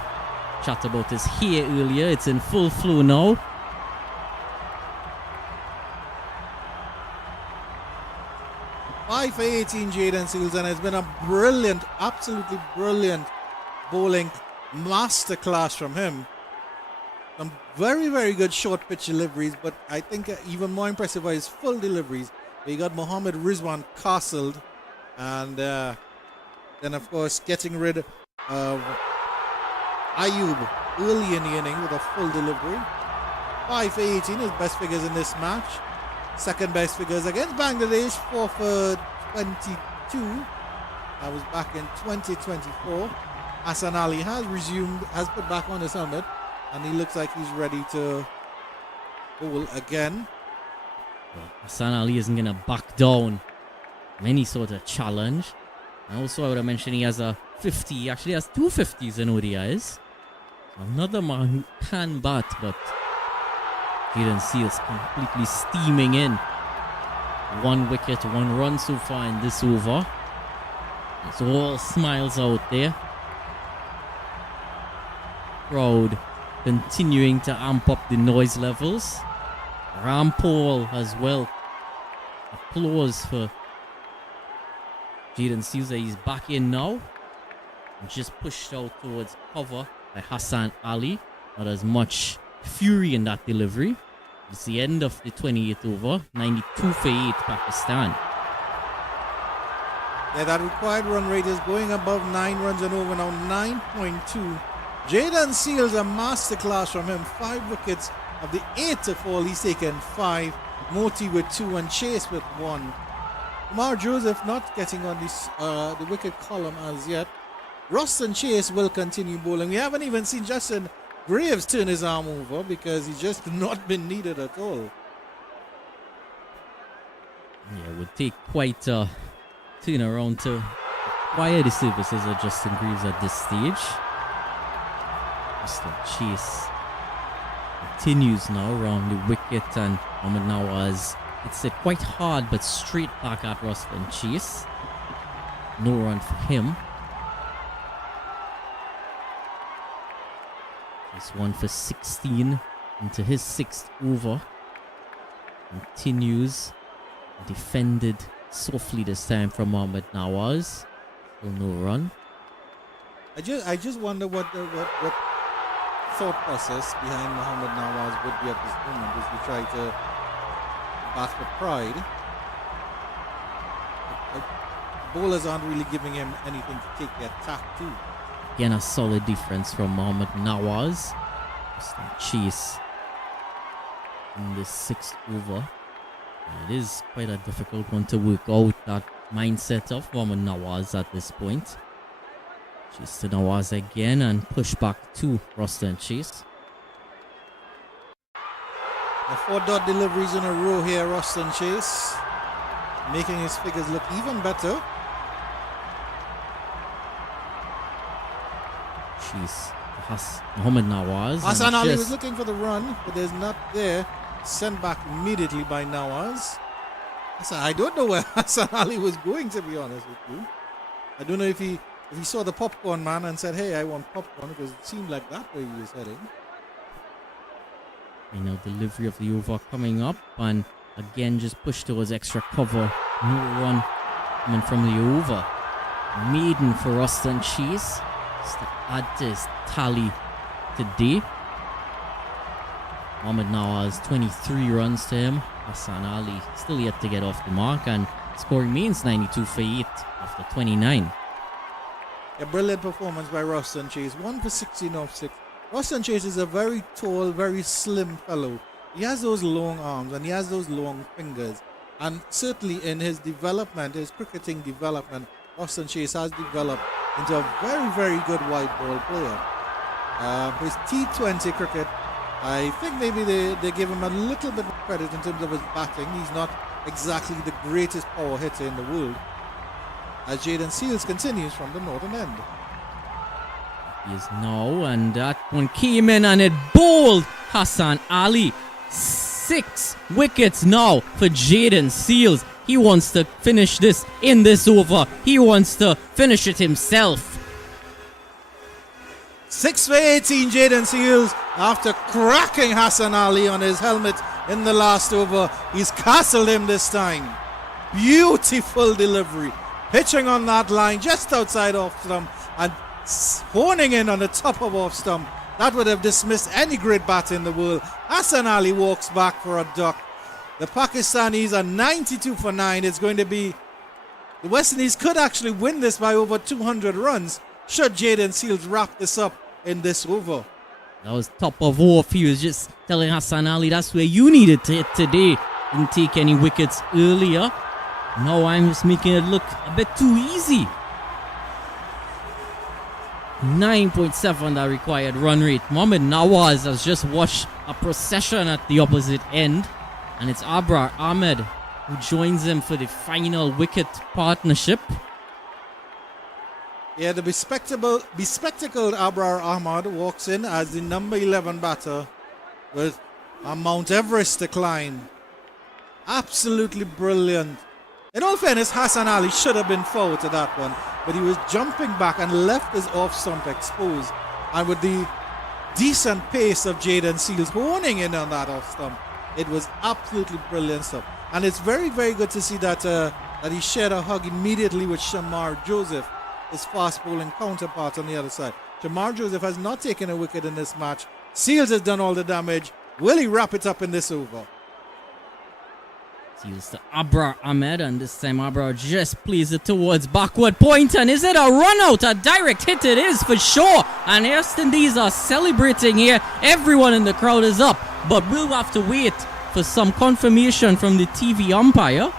chat about his hair earlier. It's in full flow now. Five for 18, Jaden Seals, and it's been a brilliant, absolutely brilliant bowling masterclass from him. Some very, very good short pitch deliveries, but I think even more impressive are his full deliveries. We got Mohammed Rizwan castled, and then of course getting rid of Ayub early in the inning with a full delivery. 5 for 18, his best figures in this match. Second best figures against Bangladesh, 4 for 22. That was back in 2024. Hassan Ali has put back on his helmet, and he looks like he's ready to bowl again. Well, Hassan Ali isn't going to back down from any sort of challenge. And also, I would have mentioned he has a 50. He actually has 2 50s in ODIs. So another man who can bat, but Jaden Seals completely steaming in. 1 wicket, 1 run so far in this over. It's all smiles out there. Crowd continuing to amp up the noise levels. Rampole as well. Applause for Jaden Seals. He's back in now. And just pushed out towards cover by Hassan Ali. Not as much fury in that delivery. It's the end of the 28th over. 92 for 8 Pakistan. Yeah, that required run rate is going above 9 runs and over now. 9.2. Jaden Seals, a masterclass from him. 5 wickets of the 8 of all. He's taken 5. Moti with 2 and Chase with 1. Umar Joseph not getting on this the wicket column as yet. Roston Chase will continue bowling. We haven't even seen Justin Greaves turn his arm over because he's just not been needed at all. Yeah, it would take quite a turnaround to acquire the services of Justin Greaves at this stage. Roston Chase continues now around the wicket, and Mohamed Nawaz hits it quite hard but straight back at Roston Chase. No run for him. This 1 for 16 into his 6th over. Continues. Defended softly this time from Mohamed Nawaz. Still no run. I just wonder what thought process behind Mohamed Nawaz would be at this moment as we try to bat for pride. Bowlers aren't really giving him anything to take the attack to. Again, a solid difference from Mohamed Nawaz. Chase in the 6th over. It is quite a difficult one to work out, that mindset of Mohamed Nawaz at this point. Chase to Nawaz again and push back to Roston Chase. The 4 dot deliveries in a row here, Roston Chase, making his figures look even better. Chase has Mohamed Nawaz. Hassan Ali was looking for the run, but there's not there. Sent back immediately by Nawaz. I don't know where Hassan Ali was going, to be honest with you. I don't know if he saw the popcorn man and said, hey, I want popcorn, because it seemed like that way he was heading. You know, delivery of the over coming up, and again just pushed towards extra cover. No run coming from the over. Maiden for Roston Chase. Just to add to his tally today. Mohamed Nawaz 23 runs to him. Hassan Ali still yet to get off the mark, and score remains 92 for 8 after 29. A brilliant performance by Roston Chase. 1 for 16 off 6. Roston Chase is a very tall, very slim fellow. he has those long arms and he has those long fingers. And certainly in his development, his cricketing development, Austin Chase has developed into a very, very good white ball player. His T20 cricket, I think maybe they give him a little bit of credit in terms of his batting. He's not exactly the greatest power hitter in the world. As Jaden Seals continues from the northern end. He is now, and that one came in and it bowled Hassan Ali. 6 wickets now for Jaden Seals. He wants to finish this in this over. He wants to finish it himself. 6 for 18, Jaden Seals, after cracking Hassan Ali on his helmet in the last over. He's castled him this time. Beautiful delivery. Pitching on that line just outside off stump and honing in on the top of off stump. That would have dismissed any great bat in the world. Hassan Ali walks back for a duck. The Pakistanis are 92 for 9. It's going to be... The West Indies could actually win this by over 200 runs should Jaden Seals wrap this up in this over. That was top of off. He was just telling Hassan Ali that's where you needed to hit today. Didn't take any wickets earlier. Now I'm just making it look a bit too easy. 9.7 that required run rate. Mohammad Nawaz has just watched a procession at the opposite end. And it's Abrar Ahmed who joins him for the final wicket partnership. Yeah, the bespectacled Abrar Ahmed walks in as the number 11 batter with a Mount Everest to climb. Absolutely brilliant. In all fairness, Hassan Ali should have been fouled to that one, but he was jumping back and left his off stump exposed. And with the decent pace of Jaden Seals honing in on that off stump, it was absolutely brilliant stuff. And it's very, very good to see that that he shared a hug immediately with Shamar Joseph, his fast bowling counterpart on the other side. Shamar Joseph has not taken a wicket in this match. Seals has done all the damage. Will he wrap it up in this over? Seals to Abrar Ahmed, and this time Abrar just plays it towards backward point. And is it a run out? A direct hit it is for sure. And West Indies are celebrating here. Everyone in the crowd is up. But we'll have to wait for some confirmation from the TV umpire.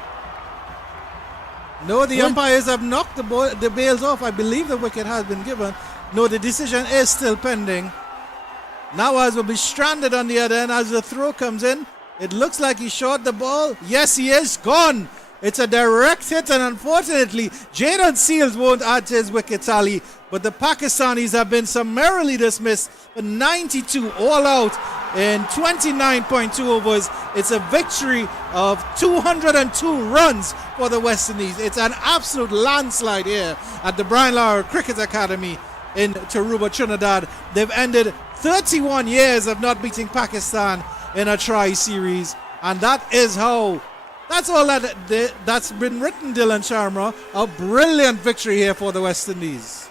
No, the umpires have knocked the bails off. I believe the wicket has been given. No, the decision is still pending. Nawaz will be stranded on the other end as the throw comes in. It looks like he shot the ball. Yes, he is gone. It's a direct hit, and unfortunately, Jaden Seals won't add to his wicket tally. But the Pakistanis have been summarily dismissed for 92 all out in 29.2 overs. It's a victory of 202 runs for the West Indies. It's an absolute landslide here at the Brian Lara Cricket Academy in Tarouba, Trinidad. They've ended 31 years of not beating Pakistan in a tri-series, and that's all that's been written, Dylan Sharma. A brilliant victory here for the West Indies.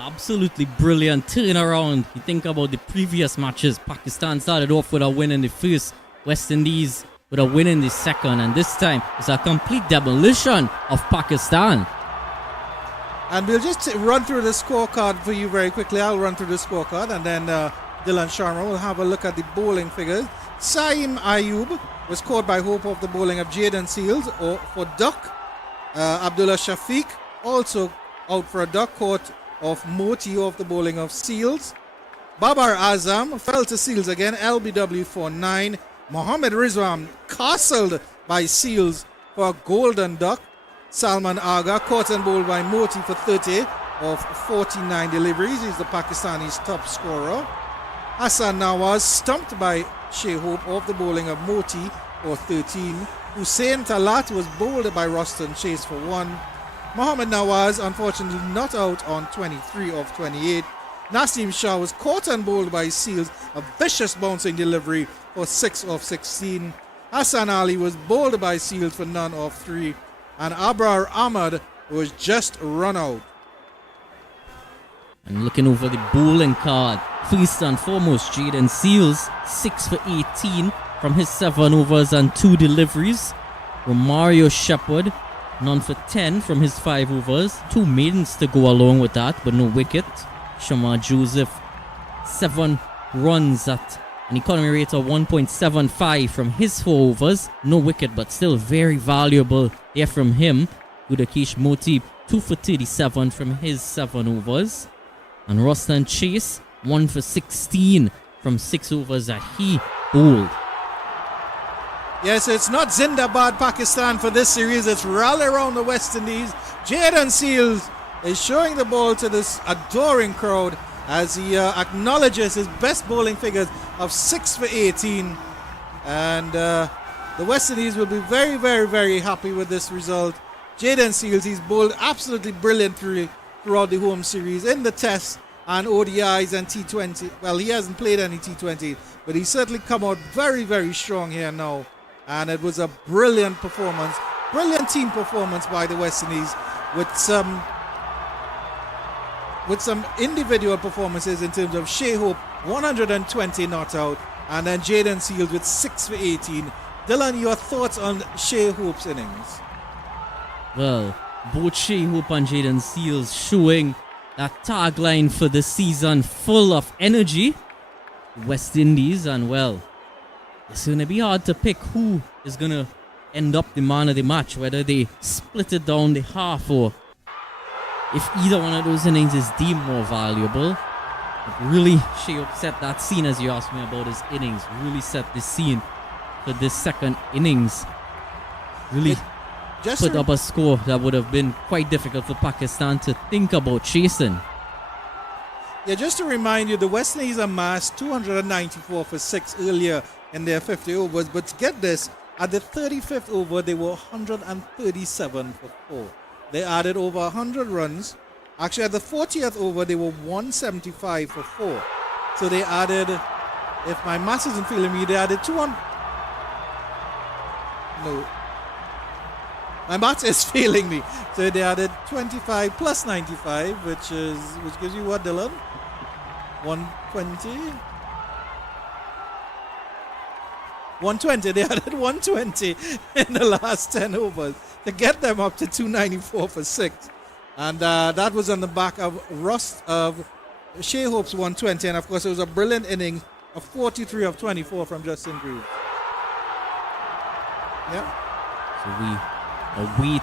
Absolutely brilliant turnaround. You think about the previous matches. Pakistan started off with a win in the first, West Indies with a win in the second, and this time it's a complete demolition of Pakistan. And we'll just run through the scorecard for you very quickly. I'll run through the scorecard, and then Dylan Sharma will have a look at the bowling figures. Saim Ayub was caught by hope of the bowling of Jaden Seals for duck. Abdullah Shafiq also out for a duck, caught of Moti off the bowling of Seals. Babar Azam fell to Seals again, LBW for 9. Mohammad Rizwan castled by Seals for a golden duck. Salman Agha caught and bowled by Moti for 30 of 49 deliveries. He's the Pakistani's top scorer. Hassan Nawaz stumped by Shea Hope off the bowling of Moti for 13. Hussein Talat was bowled by Ruston Chase for 1. Mohammad Nawaz unfortunately not out on 23 of 28. Naseem Shah was caught and bowled by Seals, a vicious bouncing delivery for 6 of 16. Hassan Ali was bowled by Seals for none of 3. And Abrar Ahmed was just run out. And looking over the bowling card, first and foremost, Jaden Seals, 6 for 18 from his 7 overs and 2 deliveries. Romario Shepherd, none for 10 from his 5 overs. 2 maidens to go along with that, but no wicket. Shamar Joseph, 7 runs at An economy rate of 1.75 from his 4 overs. No wicket, but still very valuable there from him. Udakesh Moti, 2 for 37 from his 7 overs. And Ruston Chase, 1 for 16 from 6 overs that he bowled. Yes, it's not Zindabad Pakistan for this series. It's rally around the West Indies. Jayden Seales is showing the ball to this adoring crowd as he acknowledges his best bowling figures of 6 for 18. And the West Indies will be very, very, very happy with this result. Jayden Seales, he's bowled absolutely brilliantly throughout the home series in the Tests and ODIs and T20. Well, he hasn't played any T20, but he's certainly come out very, very strong here now. And it was a brilliant performance, brilliant team performance by the West Indies with some individual performances in terms of Shai Hope, 120 not out, and then Jayden Seales with 6 for 18. Dylan, your thoughts on Shai Hope's innings? Well, both Shai Hope and Jayden Seales showing that tagline for the season, full of energy. West Indies, and well, it's going to be hard to pick who is going to end up the man of the match, whether they split it down the half or if either one of those innings is deemed more valuable. But really, Shai Hope set that scene, as you asked me about his innings, really set the scene for this second innings. Really put up a score that would have been quite difficult for Pakistan to think about chasing. Yeah, just to remind you, the West Indies amassed 294 for 6 earlier in their 50 overs, but get this, at the 35th over they were 137 for 4. They added over 100 runs. Actually, at the 40th over they were 175 for 4. So they added, if my maths isn't failing me, they added 200. No, my maths is failing me. So they added 25 plus 95, which gives you what, Dylan? 120. 120. They added 120 in the last 10 overs to get them up to 294 for 6. And that was on the back of Shai Hope's 120. And of course, it was a brilliant inning of 43 of 24 from Justin Greaves. Yeah. So we await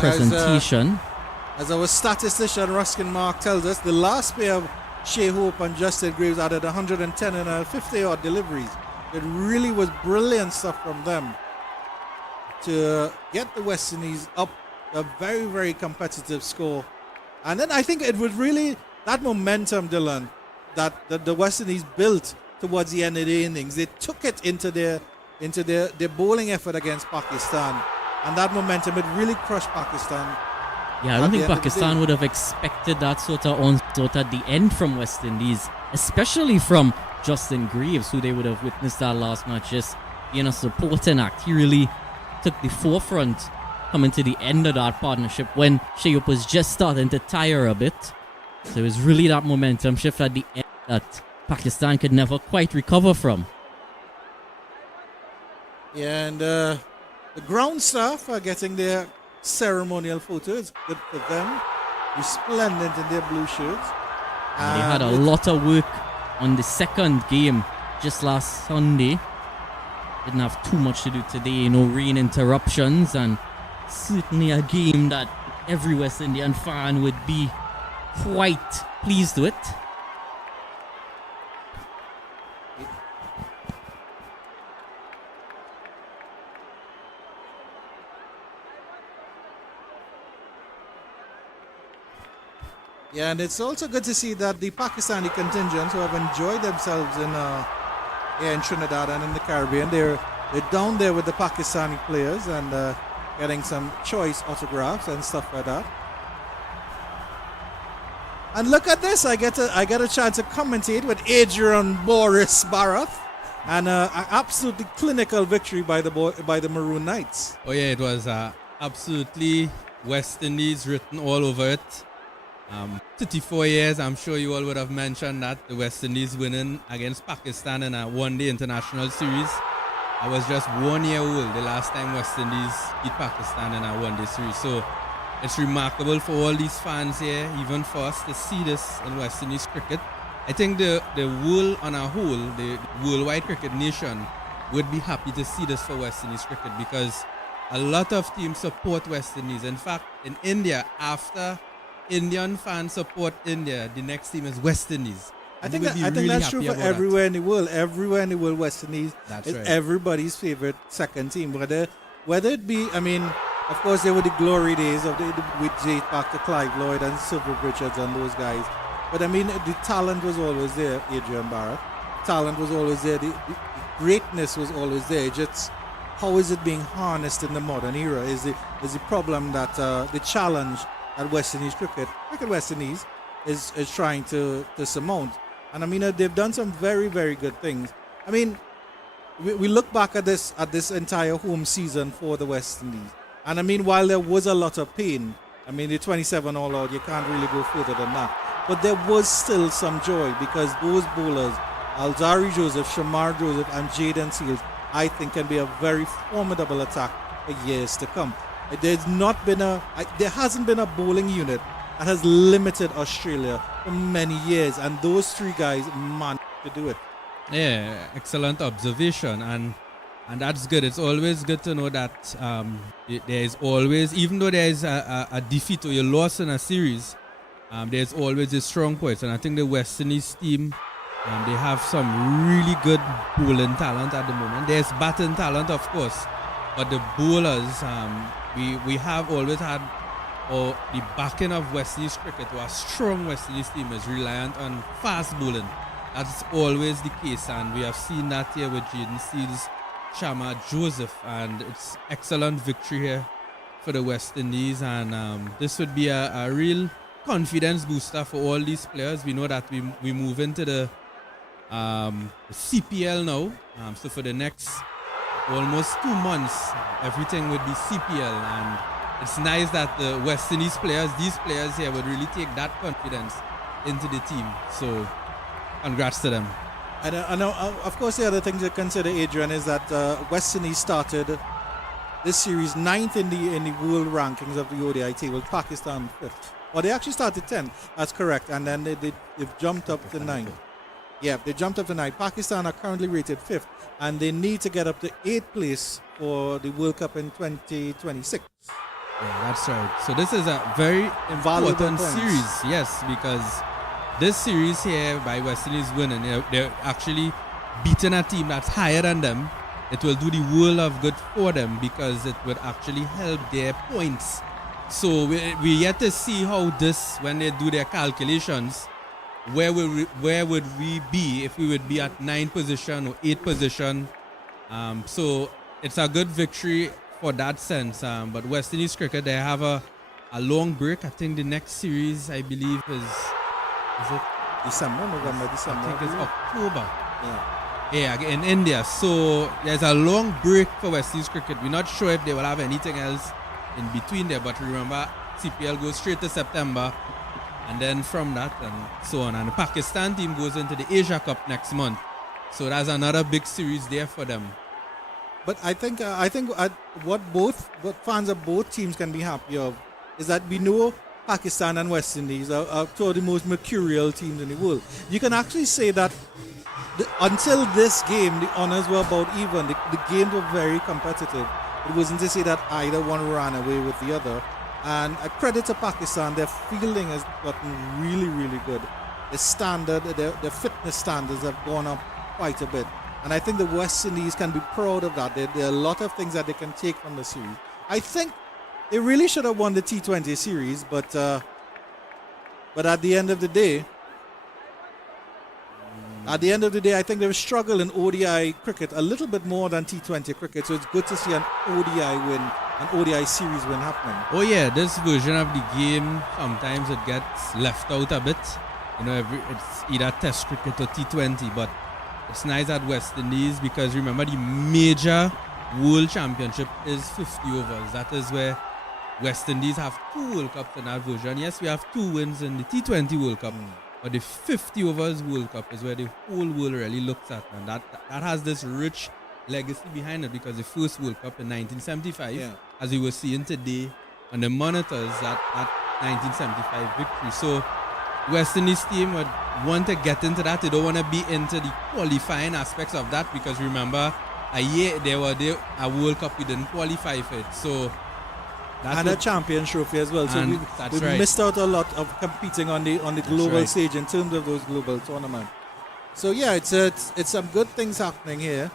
presentation. As our statistician Ruskin Mark tells us, the last pair of Shai Hope and Justin Greaves added 110 and 50-odd deliveries. It really was brilliant stuff from them to get the West Indies up a very, very competitive score. And then I think it was really that momentum, Dylan, that the West Indies built towards the end of the innings. They took it into their bowling effort against Pakistan. And that momentum, it really crushed Pakistan. Yeah, I don't think Pakistan would have expected that sort of onslaught at the end from West Indies, especially from Justin Greaves, who they would have witnessed that last match just being a supporting act. He really took the forefront coming to the end of that partnership when Shai Hope was just starting to tire a bit. So it was really that momentum shift at the end that Pakistan could never quite recover from. Yeah, and the ground staff are getting their ceremonial photos. Good for them. Resplendent in their blue shirts. They had a lot of work on the second game just last Sunday. Didn't have too much to do today. No rain interruptions, and certainly a game that every West Indian fan would be quite pleased with. Yeah, and it's also good to see that the Pakistani contingents who have enjoyed themselves in Trinidad and in the Caribbean, they're down there with the Pakistani players and getting some choice autographs and stuff like that. And look at this! I get a chance to commentate with Adrian Boris Barath, and an absolutely clinical victory by the Maroon Knights. Oh yeah, it was absolutely West Indies written all over it. 34 years, I'm sure you all would have mentioned that the West Indies winning against Pakistan in a one-day international series. I was just 1 year old the last time West Indies beat Pakistan in a one-day series. So it's remarkable for all these fans here, even for us, to see this in West Indies cricket. I think the world on a whole, the worldwide cricket nation, would be happy to see this for West Indies cricket because a lot of teams support West Indies. In fact, in India, after Indian fans support India, the next team is West Indies. I think that's true for everywhere in the world. Everywhere in the world, West Indies is right. everybody's favorite second team. Whether it be, I mean, of course, there were the glory days of with Jay back to Clive Lloyd and Silver Richards and those guys. But I mean, the talent was always there, Adrian Barrett. Talent was always there. The greatness was always there. Just how is it being harnessed in the modern era is the problem that the challenge at West Indies cricket West Indies is trying to surmount. And I mean, they've done some very, very good things. I mean, we look back at this entire home season for the West Indies. And I mean, while there was a lot of pain, I mean, the 27 all out, you can't really go further than that. But there was still some joy because those bowlers, Alzari Joseph, Shamar Joseph, and Jaden Seals, I think can be a very formidable attack for years to come. There hasn't been a bowling unit that has limited Australia for many years, and those three guys managed to do it. Yeah, excellent observation, and that's good. It's always good to know that there is always, even though there is a defeat or a loss in a series, there's always a strong point. And I think the West Indies team, they have some really good bowling talent at the moment. There's batting talent, of course, but the bowlers, we have always had, or the backing of West Indies cricket, or a strong West Indies team is reliant on fast bowling. That's always the case, and we have seen that here with Jaden Seals, Shamar Joseph, and it's excellent victory here for the West Indies, and this would be a real confidence booster for all these players. We know that we move into the CPL now, so for the next almost 2 months, everything would be CPL, and it's nice that the West Indies players, these players here, would really take that confidence into the team. So congrats to them. And of course, the other thing to consider, Adrian, is that West Indies started this series 9th in the world rankings of the ODI table. Pakistan 5th. Well, they actually started 10th. That's correct. And then they've jumped up to 9th. Yeah, they jumped up to 9th. Pakistan are currently rated 5th, and they need to get up to 8th place for the World Cup in 2026. Yeah, that's right. So this is a very important series. Yes, because this series here by West Indies winning, they're actually beating a team that's higher than them. It will do the world of good for them because it would actually help their points. So we yet to see how this, when they do their calculations, where would we be if we would be at 9th position or 8th position. So it's a good victory for that sense. But West Indies cricket, they have a long break. I think the next series, I believe, is it November, December? I think it's October. Yeah, in India. So there's a long break for West Indies cricket. We're not sure if they will have anything else in between there. But remember, CPL goes straight to September. And then from that and so on. And the Pakistan team goes into the Asia Cup next month. So that's another big series there for them. But I think what fans of both teams can be happy of is that we know Pakistan and West Indies are two of the most mercurial teams in the world. You can actually say that until this game, the honours were about even. The games were very competitive. It wasn't to say that either one ran away with the other. And a credit to Pakistan, their fielding has gotten really, really good. The fitness standards have gone up quite a bit. And I think the West Indies can be proud of that. There are a lot of things that they can take from the series. I think they really should have won the T20 series, but at the end of the day, I think they've struggled in ODI cricket a little bit more than T20 cricket. So it's good to see an ODI win, an ODI series win happening. Oh yeah, this version of the game, sometimes it gets left out a bit. You know, it's either Test cricket or T20, but it's nice at West Indies because remember the major World Championship is 50 overs. That is where West Indies have 2 World Cups in that version. Yes, we have 2 wins in the T20 World Cup. But the 50 overs World Cup is where the whole world really looks at, and that has this rich legacy behind it because the first World Cup in 1975, as we were seeing today on the monitors, that 1975 victory. So West Indies team would want to get into that. They don't want to be into the qualifying aspects of that because remember, a year they were there, a World Cup we didn't qualify for it. So and a champion trophy as well. So we missed out a lot of competing on the global stage in terms of those global tournaments. So yeah, it's some good things happening here,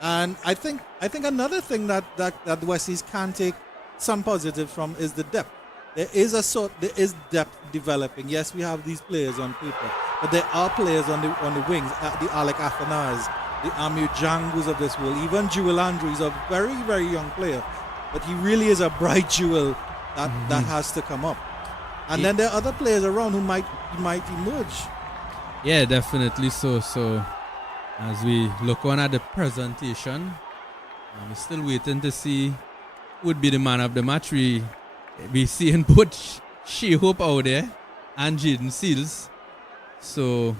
and I think another thing that the Westies can take some positive from is the depth. There is depth developing. Yes, we have these players on paper, but there are players on the wings. The Alec Athanas, the Amu Jangus of this world, even Jewel Andrew is a very, very young player, but he really is a bright jewel that has to come up. And then there are other players around who might emerge. Yeah, definitely so. So as we look on at the presentation, we're still waiting to see who would be the man of the match. We seeing both Shea Hope out there and Jaden Seals. So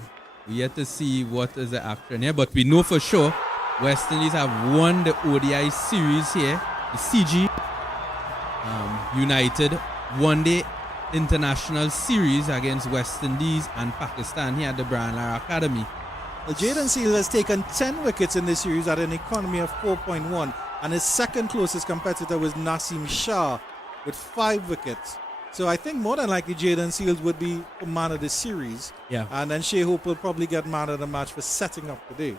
we yet to see what is the action here. But we know for sure West Indies have won the ODI series here. The CG United one-day international series against West Indies and Pakistan here at the Brian Lara Academy. Well, Jaden Seals has taken 10 wickets in this series at an economy of 4.1, and his second closest competitor was Naseem Shah with 5 wickets. So I think more than likely Jaden Seals would be man of the series. Yeah. And then Shea Hope will probably get man of the match for setting up the day.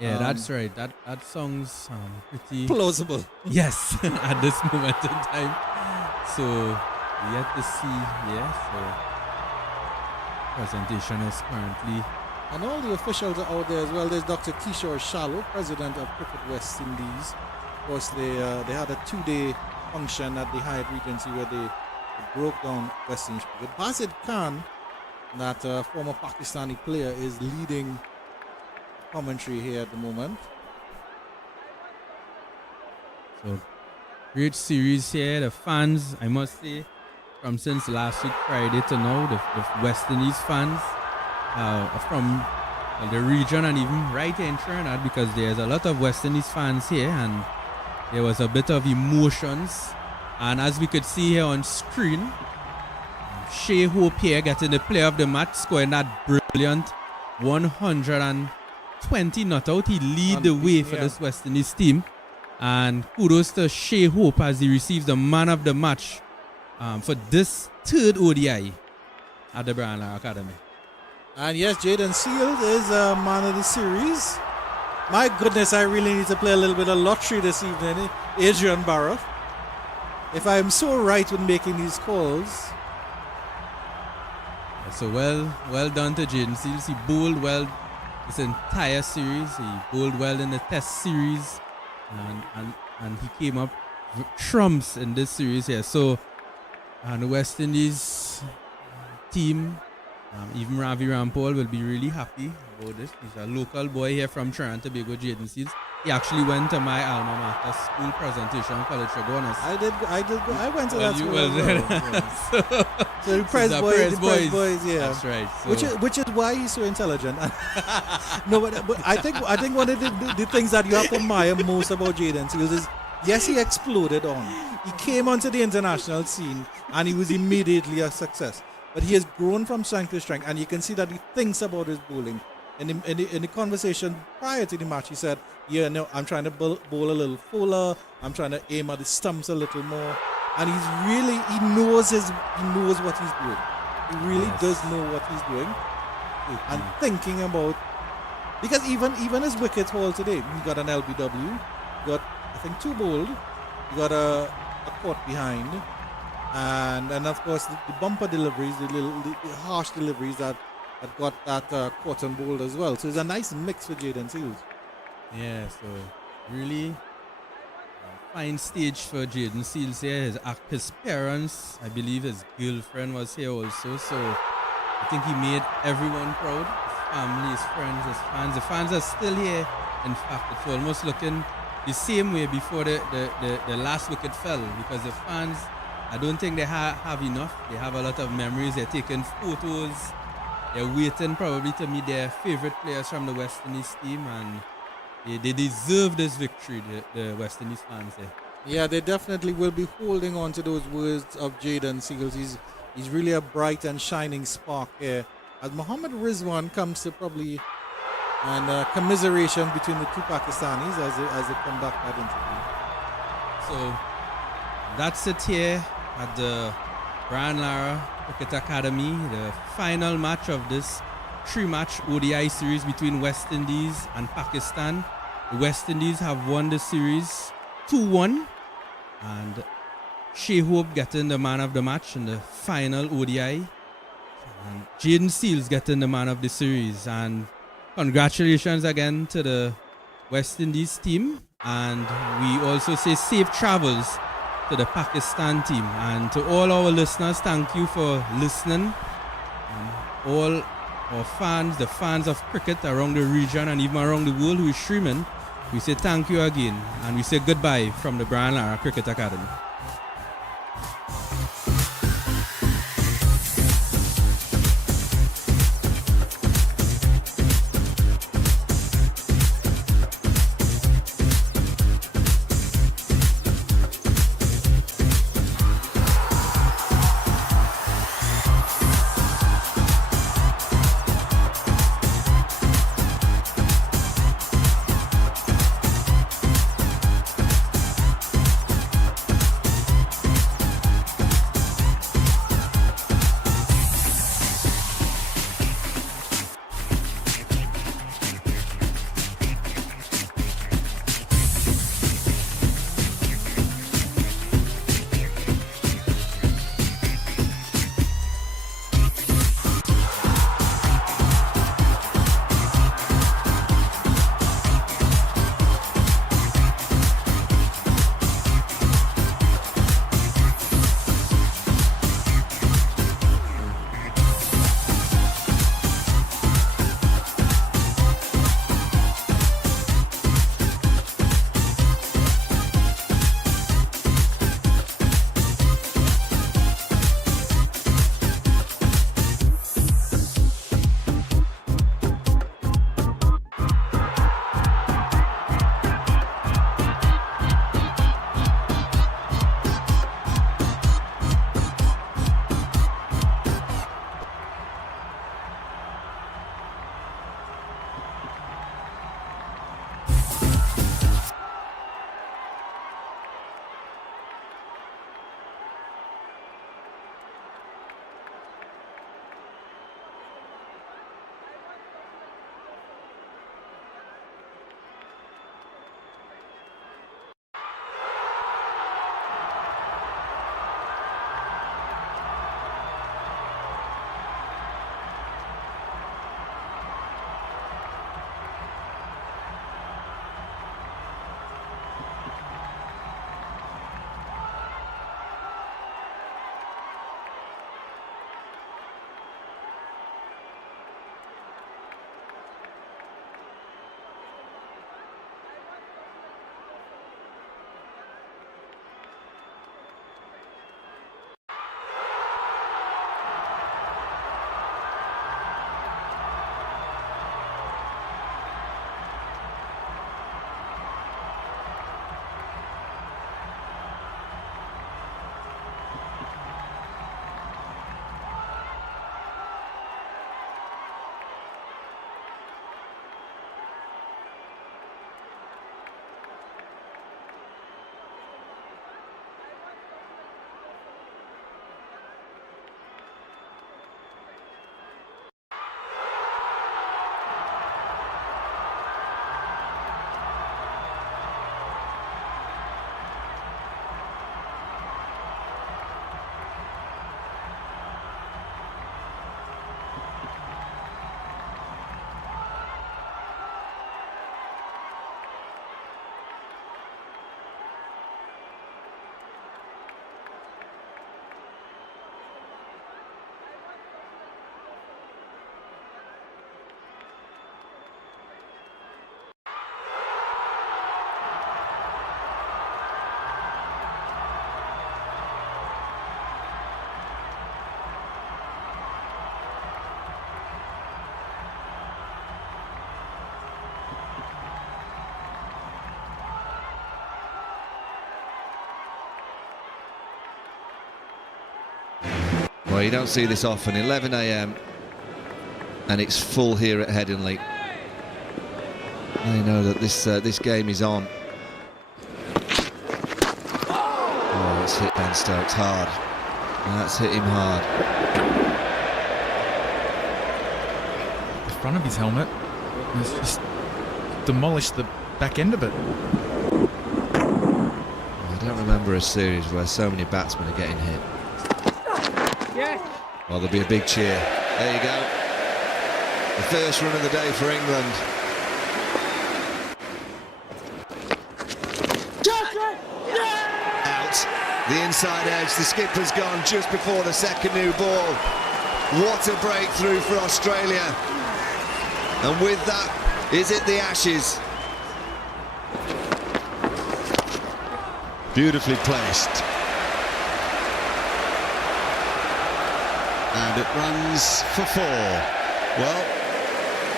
Yeah, that's right. That sounds pretty plausible. Yes, at this moment in time. So we have to see. Yeah. So presentation is currently. And all the officials are out there as well. There's Dr. Kishore Shallow, president of Cricket West Indies. Of course, they had a 2-day function at the Hyatt Regency where they broke down West Indies cricket. Basit Khan, that former Pakistani player, is leading commentary here at the moment. So great series here. The fans, I must say, from since last week Friday to now, the West Indies fans from the region and even right here in Trinidad, because there's a lot of West Indies fans here and there was a bit of emotions. And as we could see here on screen, Shea Hope here getting the player of the match, scoring that brilliant 120 not out. He lead the way for this West Indies team. And kudos to Shea Hope as he receives the man of the match for this third ODI at the Brian Lara Academy. And yes, Jaden Seals is man of the series. My goodness, I really need to play a little bit of lottery this evening. Adrian Barrow. If I am so right with making these calls. So well done to Jaden Seals. He bowled well this entire series. He bowled well in the test series. And he came up trumps in this series here. So the West Indies team, even Ravi Rampal will be really happy about this. He's a local boy here from Trinidad and Tobago, Jaden Seals. He actually went to my alma mater school presentation, College Dragonas. I went to that school. Well, so the Press Boys, yeah. That's right. So. Which is why he's so intelligent. No, but I think one of the things that you have to admire most about Jaden Seals is, yes, he exploded on. He came onto the international scene and he was immediately a success. But he has grown from strength to strength, and you can see that he thinks about his bowling. In the conversation prior to the match, he said, "Yeah, no, I'm trying to bowl a little fuller. I'm trying to aim at the stumps a little more." And he knows what he's doing. He really does know what he's doing, and thinking about, because even his wicket haul today, he got an LBW, he got I think 2 bowled, he got a caught behind, and of course the bumper deliveries, the harsh deliveries that got that caught and bowled as well. So it's a nice mix for Jaden Seals. Yeah, so really fine stage for Jaden Seals here. His parents, I believe his girlfriend was here also. So I think he made everyone proud. His family, his friends, his fans. The fans are still here. In fact, it's almost looking the same way before the last wicket fell, because the fans, I don't think they have enough. They have a lot of memories. They're taking photos. They're waiting probably to meet their favorite players from the West Indies team, and they deserve this victory, the West Indies fans there. Yeah, they definitely will be holding on to those words of Jaden Seals. He's really a bright and shining spark here. As Mohammad Rizwan comes to probably and commiseration between the two Pakistanis as they conduct that interview. So that's it here at the Brian Lara Cricket Academy, the final match of this 3-match ODI series between West Indies and Pakistan. The West Indies have won the series 2-1, and Shea Hope getting the man of the match in the final ODI, and Jaden Seals getting the man of the series. And congratulations again to the West Indies team, and we also say safe travels to the Pakistan team. And to all our listeners, thank you for listening. All our fans, the fans of cricket around the region and even around the world who is streaming, we say thank you again, and we say goodbye from the Brian Lara Cricket Academy. Well, you don't see this often. 11 a.m. and it's full here at Headingley. They know that this game is on. Oh, it's hit Ben Stokes hard. That's hit him hard. The front of his helmet has just demolished the back end of it. I don't remember a series where so many batsmen are getting hit. Well, there'll be a big cheer. There you go. The first run of the day for England. Out. The inside edge. The skipper's gone just before the second new ball. What a breakthrough for Australia. And with that, is it the Ashes? Beautifully placed. And it runs for 4. Well,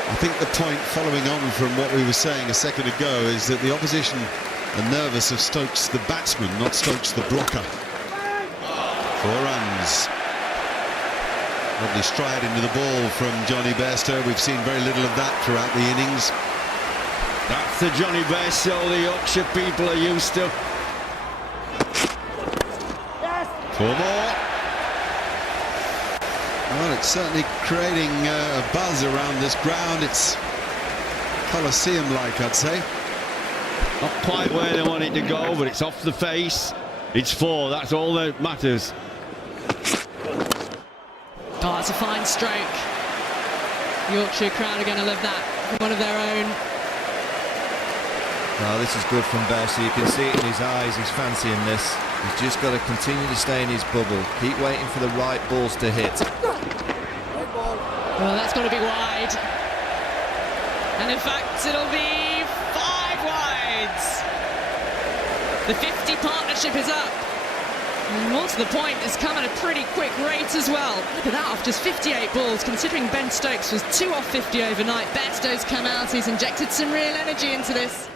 I think the point following on from what we were saying a second ago is that the opposition are nervous of Stokes the batsman, not Stokes the blocker. 4 runs. Lovely stride into the ball from Johnny Bairstow. We've seen very little of that throughout the innings. That's the Johnny Bairstow the Yorkshire people are used to. 4 more. Well, it's certainly creating a buzz around this ground. It's Coliseum-like, I'd say. Not quite where they want it to go, but it's off the face. It's 4, that's all that matters. Oh, it's a fine stroke. Yorkshire crowd are going to love that. One of their own. Oh, this is good from Bairstow. You can see it in his eyes. He's fancying this. He's just got to continue to stay in his bubble. Keep waiting for the right balls to hit. Well, that's got to be wide. And in fact, it'll be 5 wides. The 50 partnership is up. And more to the point, it's come at a pretty quick rate as well. Look at that, off just 58 balls, considering Ben Stokes was 2 off 50 overnight. Bairstow's come out, he's injected some real energy into this.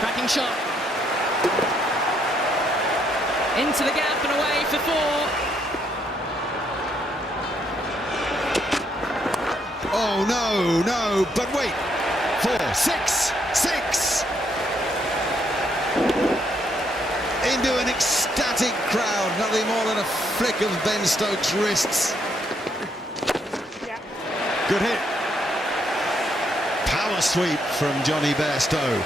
Cracking shot. Into the gap and away for 4. Oh, no, but wait. 4, 6. Into an ecstatic crowd, nothing more than a flick of Ben Stokes' wrists. Good hit. Power sweep from Johnny Bairstow.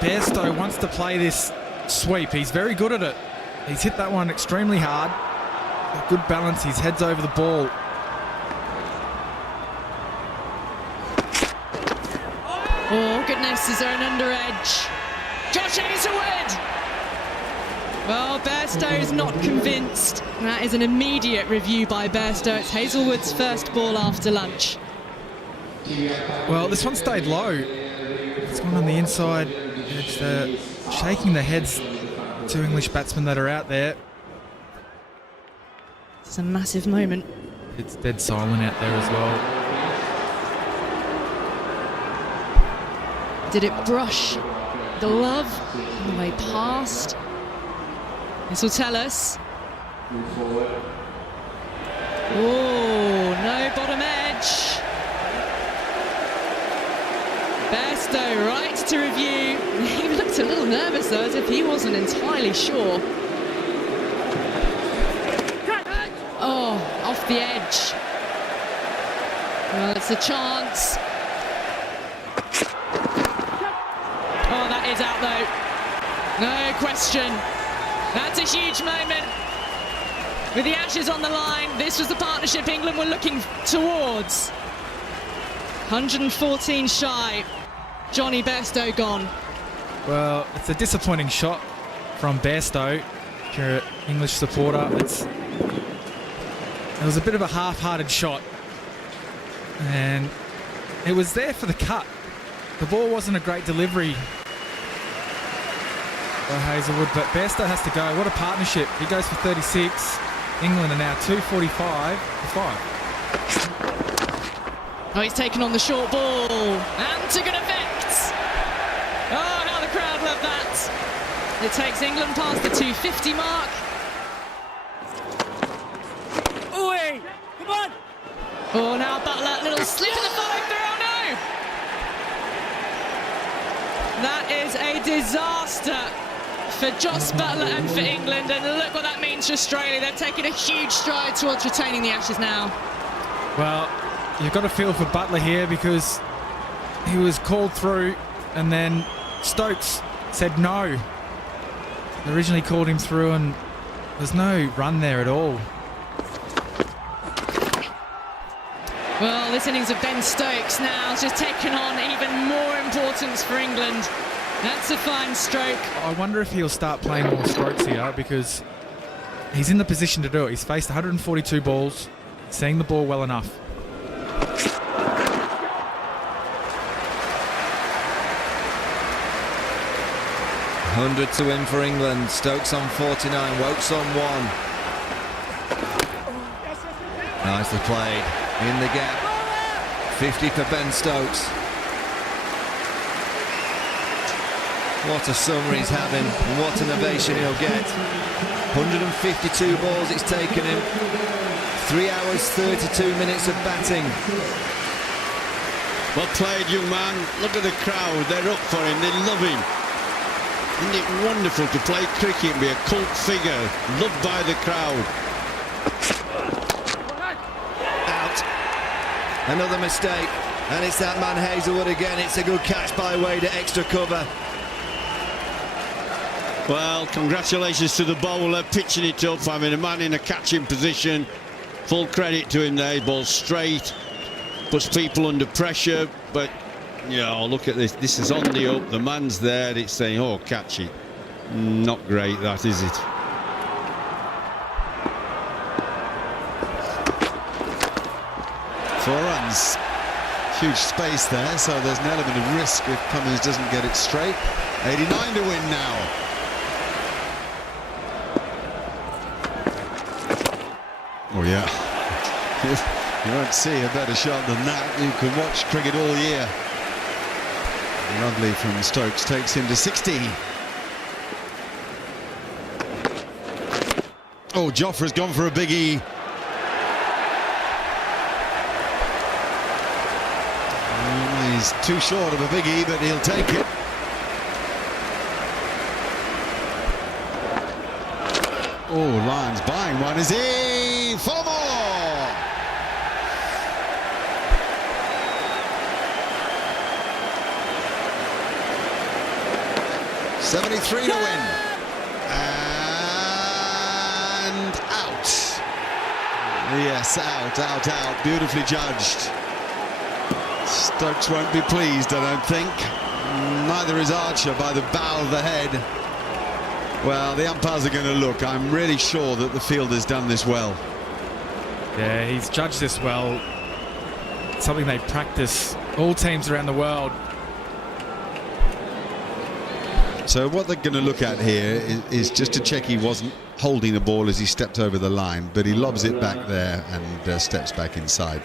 Bairstow wants to play this sweep. He's very good at it. He's hit that one extremely hard. Good balance. His head's over the ball. Oh, goodness, is there an under edge? Josh Hazelwood! Well, Bairstow's not convinced. That is an immediate review by Bairstow. It's Hazelwood's first ball after lunch. Well, this one stayed low. It's gone on the inside. It's shaking the heads. 2 English batsmen that are out there. It's a massive moment. It's dead silent out there as well. Did it brush the glove on the way past? This will tell us. Oh, no bottom edge. Bairstow right to review. He looked a little nervous though, as if he wasn't entirely sure. Oh, off the edge. Well, it's a chance. Oh, that is out though. No question. That's a huge moment. With the Ashes on the line, this was the partnership England were looking towards. 114 shy. Johnny Bairstow gone. Well, it's a disappointing shot from Bairstow. If you're an English supporter, it was a bit of a half-hearted shot. And it was there for the cut. The ball wasn't a great delivery by Hazelwood, but Bairstow has to go. What a partnership. He goes for 36. England are now 245 for 5. Oh, he's taken on the short ball. And to good effect. Oh, how the crowd love that. It takes England past the 250 mark. Oi! Come on! Oh, now Butler, little slip in the follow-through. Oh, no! That is a disaster for Jos Buttler and for England, and look what that means for Australia. They're taking a huge stride towards retaining the Ashes now. Well, you've got to feel for Butler here because he was called through and then Stokes said no. They originally called him through and there's no run there at all. Well, this innings of Ben Stokes now has just taken on even more importance for England. That's a fine stroke. I wonder if he'll start playing more strokes here because he's in the position to do it. He's faced 142 balls, seeing the ball well enough. $100 to win for England. Stokes on 49, Wokes on 1. Nicely played. In the gap. 50 for Ben Stokes. What a summer he's having. What an ovation he'll get. 152 balls it's taken him. 3 hours, 32 minutes of batting. Well played, young man. Look at the crowd. They're up for him. They love him. Isn't it wonderful to play cricket and be a cult figure, loved by the crowd? Out. Another mistake. And it's that man Hazelwood again. It's a good catch by Wade at extra cover. Well, congratulations to the bowler, pitching it up, having a man in a catching position. Full credit to him there. Ball straight, puts people under pressure, but you know, look at this. This is on the up. The man's there. It's saying, oh, catch it. Not great, that, is it? 4 runs. Huge space there, so there's an element of risk if Cummins doesn't get it straight. 89 to win now. Oh yeah. You won't see a better shot than that. You can watch cricket all year. Lovely from Stokes, takes him to 60. Oh, Joffre's gone for a biggie. He's too short of a biggie, but he'll take it. Oh, Lyons buying one. Is he? 4 more! $73 to win. And out. Yes, out. Beautifully judged. Stokes won't be pleased, I don't think. Neither is Archer by the bow of the head. Well, the umpires are going to look. I'm really sure that the field has done this well. Yeah, he's judged this well. It's something they practice, all teams around the world. So what they're going to look at here is just to check he wasn't holding the ball as he stepped over the line, but he lobs it back there and steps back inside.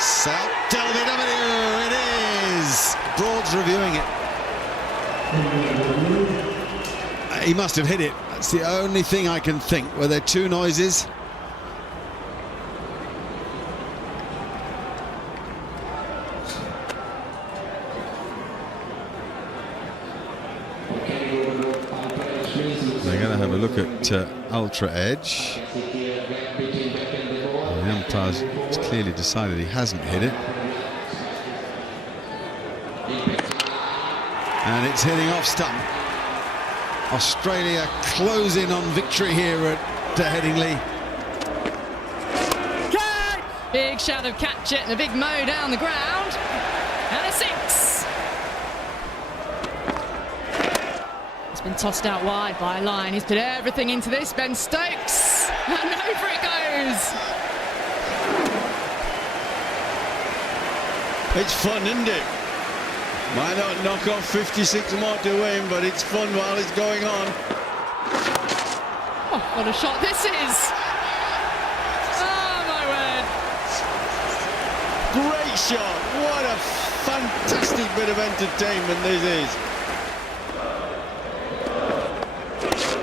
South LBW, it is. Broad's reviewing it. He must have hit it. That's the only thing I can think. Were there 2 noises? They're going to have a look at Ultra Edge. The umpire's clearly decided he hasn't hit it. And it's hitting off stump. Australia closing on victory here at Headingley. Big shout of catch it and a big mow down the ground. And a 6. It's been tossed out wide by Lyon. He's put everything into this. Ben Stokes. And over it goes. It's fun, isn't it? Might not knock off 56 more to win, but it's fun while it's going on. Oh, what a shot this is. Oh, my word. Great great shot. What a fantastic bit of entertainment this is.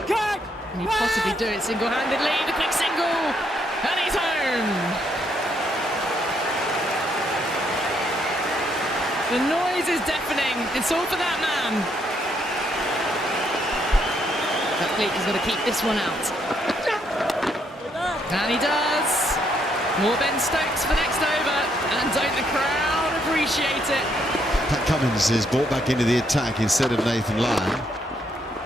Can you possibly do it single-handedly? The quick single, and he's home. The noise is deafening. It's all for that man. But Fleet has got to keep this one out. And he does. More Ben Stokes for next over. And don't the crowd appreciate it? Pat Cummins is brought back into the attack instead of Nathan Lyon.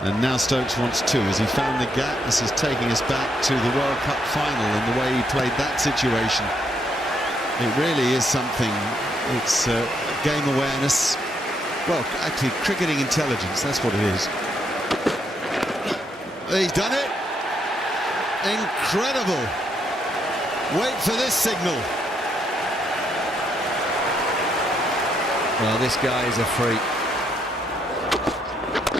And now Stokes wants two as he found the gap. This is taking us back to the World Cup final and the way he played that situation. It really is something. It's game awareness. Well, actually, cricketing intelligence, that's what it is. He's done it. Incredible. Wait for this signal. Well, this guy is a freak.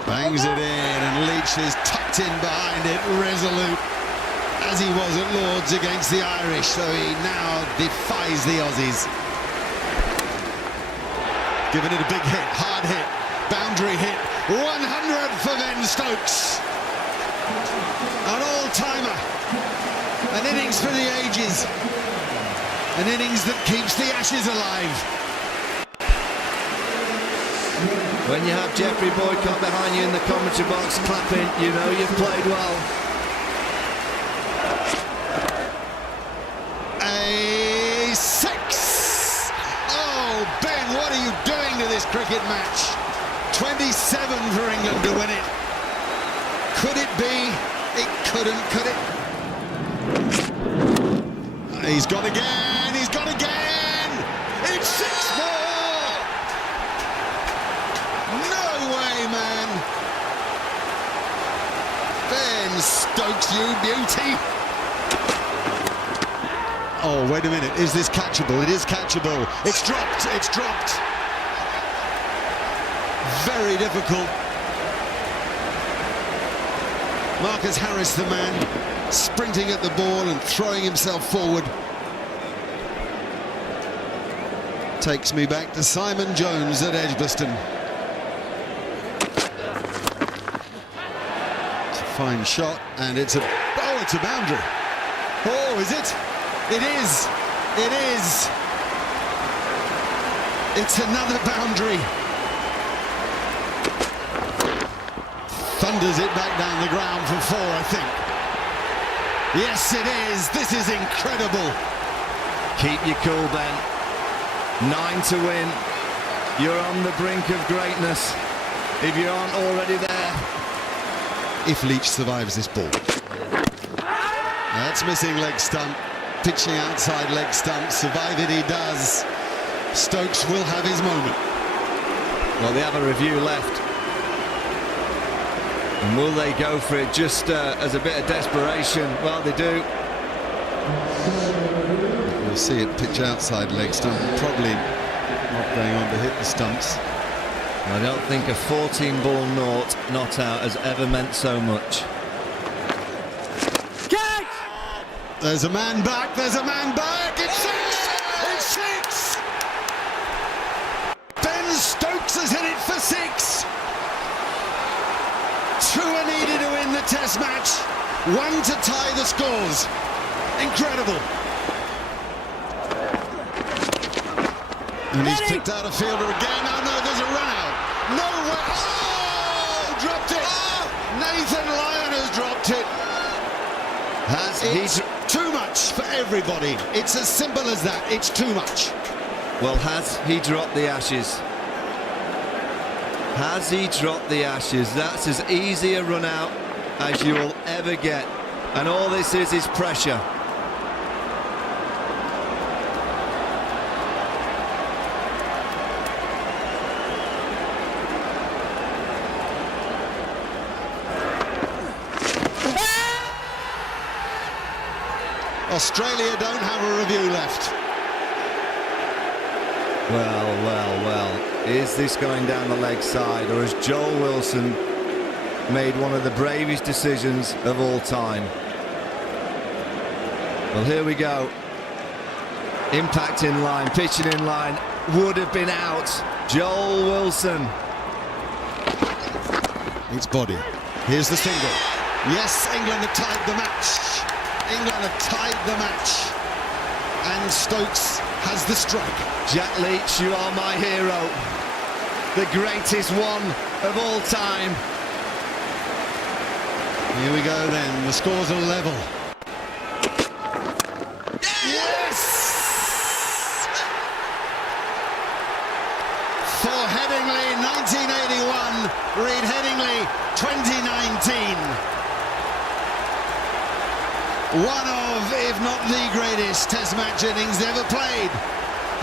Bangs it in, and Leach is tucked in behind it, resolute, as he was at Lord's against the Irish, so he now defies the Aussies. Giving it a big hit, hard hit, boundary hit, 100 for Ben Stokes. An all-timer, an innings for the ages, an innings that keeps the Ashes alive. When you have Jeffrey Boycott behind you in the commentary box clapping, you know you've played well. A six! Oh, Ben, what are you doing to this cricket match? 27 for England to win it. Could it be? It couldn't, could it? He's gone again, he's gone again! It's six more! No way, man! Ben Stokes, you beauty! Oh, wait a minute, is this catchable? It is catchable. It's dropped, it's dropped. Very difficult. Marcus Harris, the man, sprinting at the ball and throwing himself forward. Takes me back to Simon Jones at Edgbaston. It's a fine shot, and it's a boundary. Oh, is it? It is. It is. It's another boundary. Thunders it back down the ground for four, I think. Yes, it is. This is incredible. Keep your cool, Ben. 9 to win. You're on the brink of greatness if you aren't already there. If Leach survives this ball. That's missing leg stump. Pitching outside leg stump. Survive it he does. Stokes will have his moment. Well, they have a review left. And will they go for it just as a bit of desperation? Well, they do. You'll see it pitch outside leg stump. Probably not going on to hit the stumps. I don't think a 14-ball not out has ever meant so much. Catch! There's a man back. There's a man back. It's six. It's six. Ben Stokes has hit it for six. Two are needed to win the Test match. One to tie the scores. Incredible. And he's picked out a fielder again. Oh no, there's a run out. No way. Oh, dropped it. Nathan Lyon has dropped it. It's too much for everybody. It's as simple as that. It's too much. Well, has he dropped the Ashes? Has he dropped the Ashes? That's as easy a run out as you will ever get. And all this is pressure. Australia don't have a review left. Well. Is this going down the leg side, or has Joel Wilson made one of the bravest decisions of all time? Well, here we go. Impact in line, pitching in line, would have been out. Joel Wilson. It's body. Here's the single. Yes, England have tied the match. England have tied the match. And Stokes has the strike. Jack Leach, you are my hero. The greatest one of all time. Here we go then. The scores are level. Yes! For Headingley 1981, read Headingley 2019. One of, if not the greatest Test match innings ever played,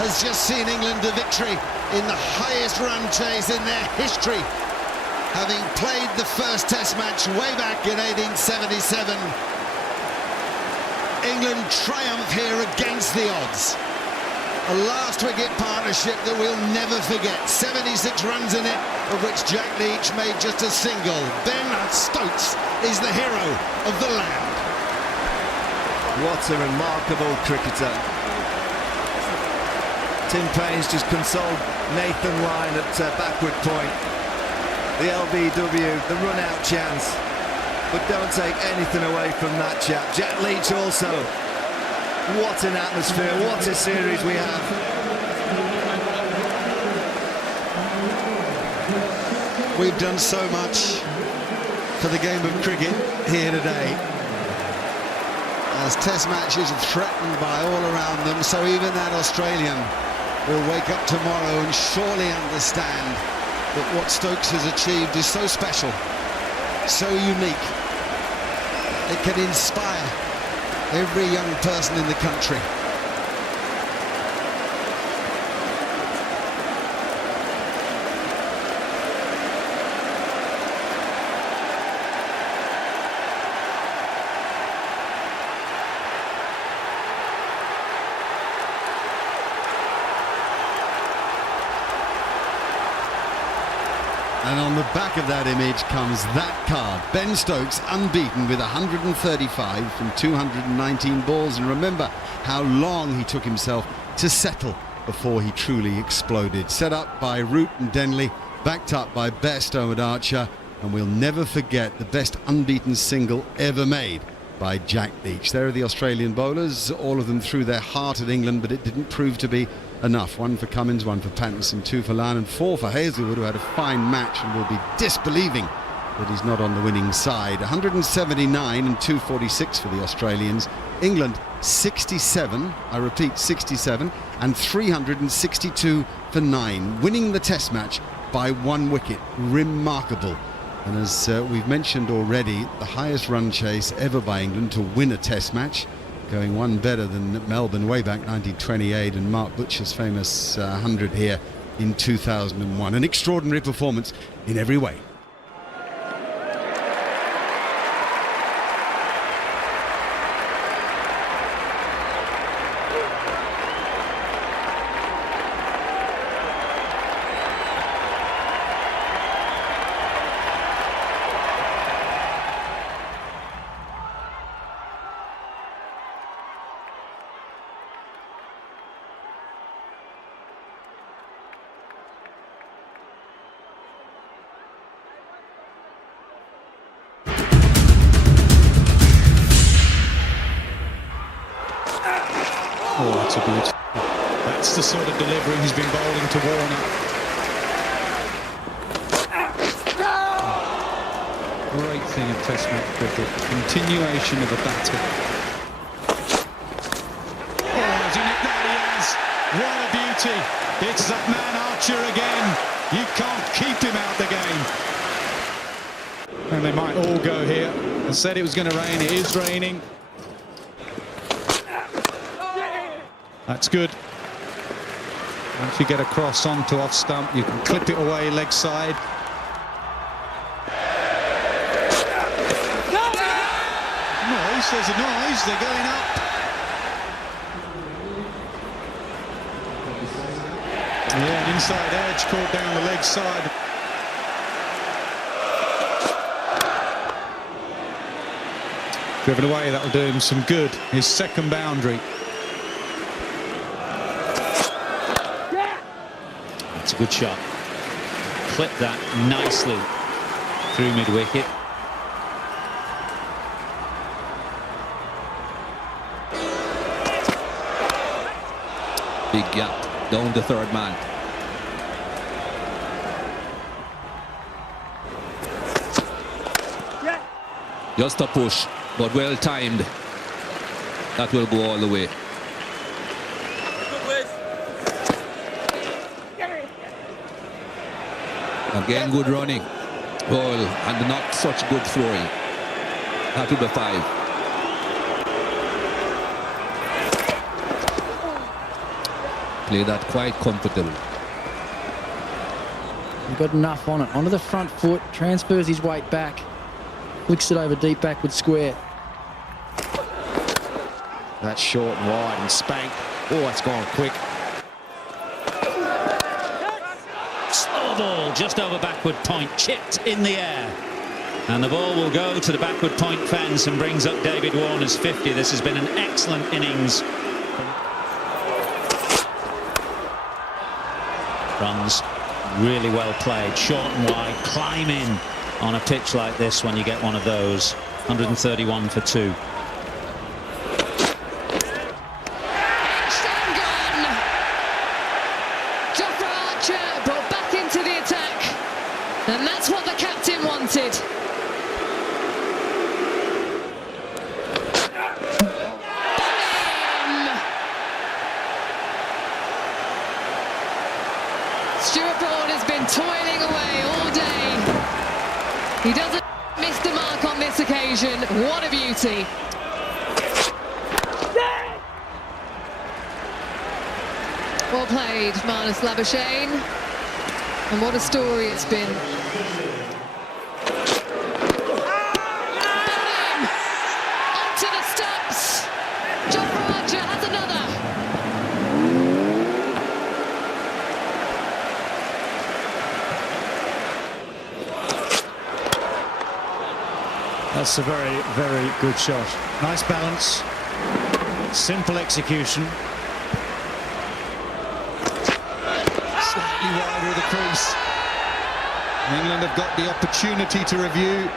has just seen England to victory in the highest run chase in their history, having played the first Test match way back in 1877. England triumph here against the odds. A last wicket partnership that we'll never forget. 76 runs in it, of which Jack Leach made just a single. Ben Stokes is the hero of the land. What a remarkable cricketer. Tim Paine's just consoled Nathan Lyon at backward point. The LBW, the run-out chance. But don't take anything away from that chap. Jack Leach also. What an atmosphere, what a series we have. We've done so much for the game of cricket here today. As Test matches are threatened by all around them, so even that Australian will wake up tomorrow and surely understand that what Stokes has achieved is so special, so unique. It can inspire every young person in the country. And on the back of that image comes that card. Ben Stokes unbeaten with 135 from 219 balls. And remember how long he took himself to settle before he truly exploded. Set up by Root and Denley, backed up by Bairstow and Archer. And we'll never forget the best unbeaten single ever made by Jack Leach. There are the Australian bowlers. All of them threw their heart at England, but it didn't prove to be enough. One for Cummins, one for Pattinson, two for Lyon, and four for Hazelwood, who had a fine match and will be disbelieving that he's not on the winning side. 179 and 246 for the Australians. England 67, I repeat 67, and 362 for 9, winning the Test match by 1 wicket. Remarkable. And as we've mentioned already, the highest run chase ever by England to win a Test match, going one better than Melbourne way back 1928 and Mark Butcher's famous 100 here in 2001. An extraordinary performance in every way. Oh, that's a beauty. That's the sort of delivery he's been bowling to Warner. Great thing in Test match cricket, continuation of a batter. Oh, has he nicked that? He has. What a beauty. It's that man Archer again. You can't keep him out the game. And they might all go here. I said it was going to rain. It is raining. That's good. Once you get across onto off stump, you can clip it away leg side. Noise, there's a noise, they're going up. Yeah, an inside edge caught down the leg side. Driven away, that'll do him some good. His second boundary. That's a good shot. Clipped that nicely through mid-wicket. Big gap down the third man. Just a push, but well timed. That will go all the way. Again, good running. Ball and not such good throwing. That will be 5. Play that quite comfortable. He got enough on it. Onto the front foot, transfers his weight back, flicks it over deep backward square. That's short and wide and spanked. Oh, that's gone quick. Slow ball just over backward point, chipped in the air. And the ball will go to the backward point fence and brings up David Warner's 50. This has been an excellent innings. Runs really well played, short and wide, climb in on a pitch like this when you get one of those. 131 for 2. And that's what the captain wanted. Bam! Stuart Broad has been toiling away all day. He doesn't miss the mark on this occasion. What a beauty. Well played, Marnus Labuschagne. And what a story it's been. Bang! Onto the steps. Jofra Archer has another. That's a very, very good shot. Nice balance. Simple execution. Slightly wider of the crease. England have got the opportunity to review.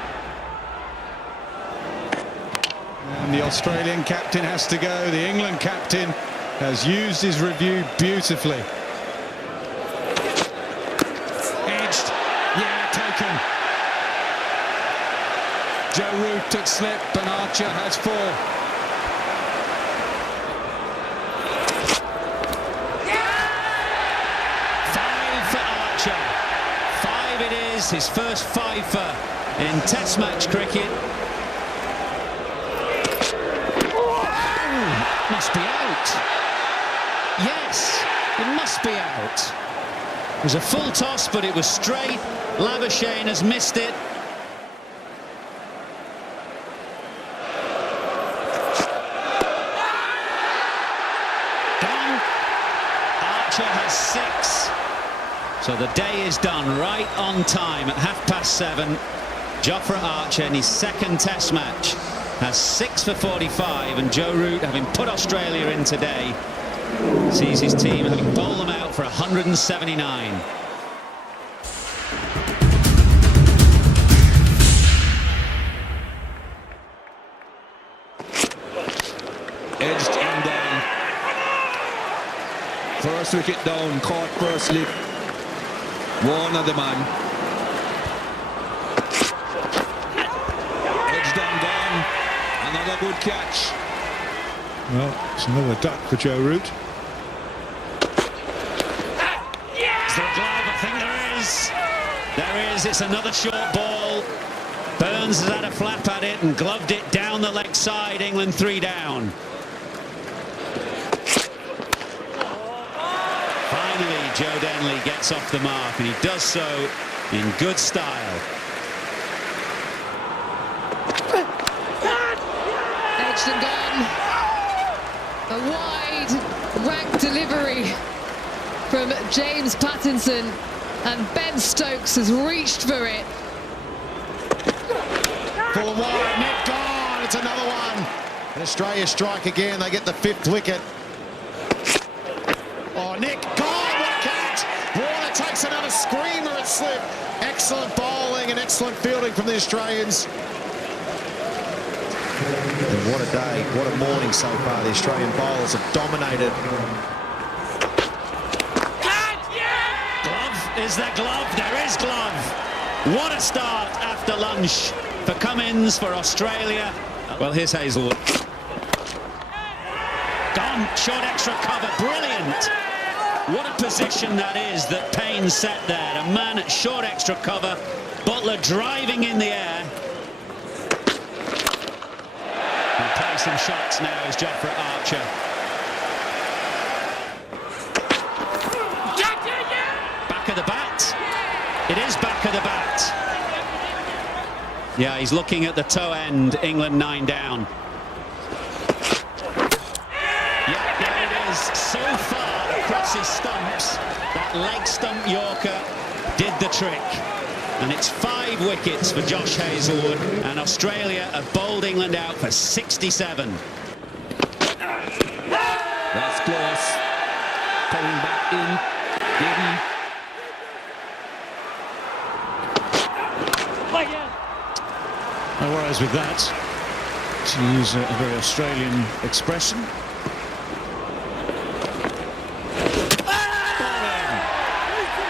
And the Australian captain has to go. The England captain has used his review beautifully. Edged. Yeah, taken. Joe Root took slip and Archer has 4. It is his first 5-fer in Test match cricket. Oh, must be out. Yes, it must be out. It was a full toss, but it was straight. Labuschagne has missed it. Gone. Archer has 6. So the day is done right on time at 7:30. Jofra Archer in his second Test match has 6 for 45, and Joe Root, having put Australia in today, sees his team having bowled them out for 179. Edged and down. First wicket down, caught first slip. Warner the man. Edged and down. Another good catch. Well, it's another duck for Joe Root. Is there a glove? I think there is. There is. It's another short ball. Burns has had a flap at it and gloved it down the leg side. England 3 down. Finally, Joe Denley gets off the mark, and he does so in good style. Edged and gone. A wide rank delivery from James Pattinson, and Ben Stokes has reached for it. Full wide, net gone. It's another one. And Australia strike again. They get the 5th wicket. Oh, Nick gone. What a catch. Warner takes another screamer at slip. Excellent bowling and excellent fielding from the Australians. And what a day, what a morning so far. The Australian bowlers have dominated. Glove, is there glove? There is glove. What a start after lunch for Cummins, for Australia. Well, here's Hazelwood. Gone, short extra cover, brilliant. What a position that is that Payne set there. A man at short extra cover, Butler driving in the air. And play some shots now is Jofra Archer. Back of the bat. It is back of the bat. Yeah, he's looking at the toe end. England 9 down. Yeah, there it is. So far across his stumps, that leg stump Yorker did the trick. And it's 5 wickets for Josh Hazelwood, and Australia have bowled England out for 67. That's close. Coming back in. Giddy. No worries with that, to use a very Australian expression.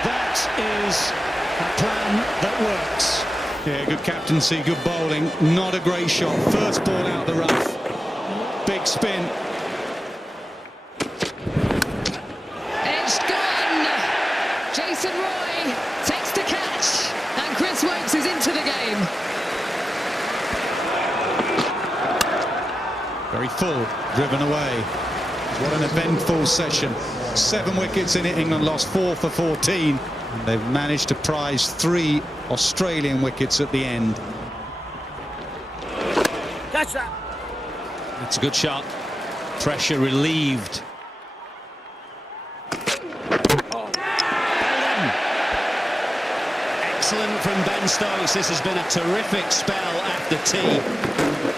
That is a plan that works. Yeah, good captaincy, good bowling. Not a great shot. First ball out the rough. Big spin. Edged gone. Jason Roy takes the catch, and Chris Wokes is into the game. Very full, driven away. What an eventful session. 7 wickets in it. England lost 4 for 14. And they've managed to prize 3 Australian wickets at the end. Catch that. It's a good shot. Pressure relieved. Excellent from Ben Stokes. This has been a terrific spell after tea.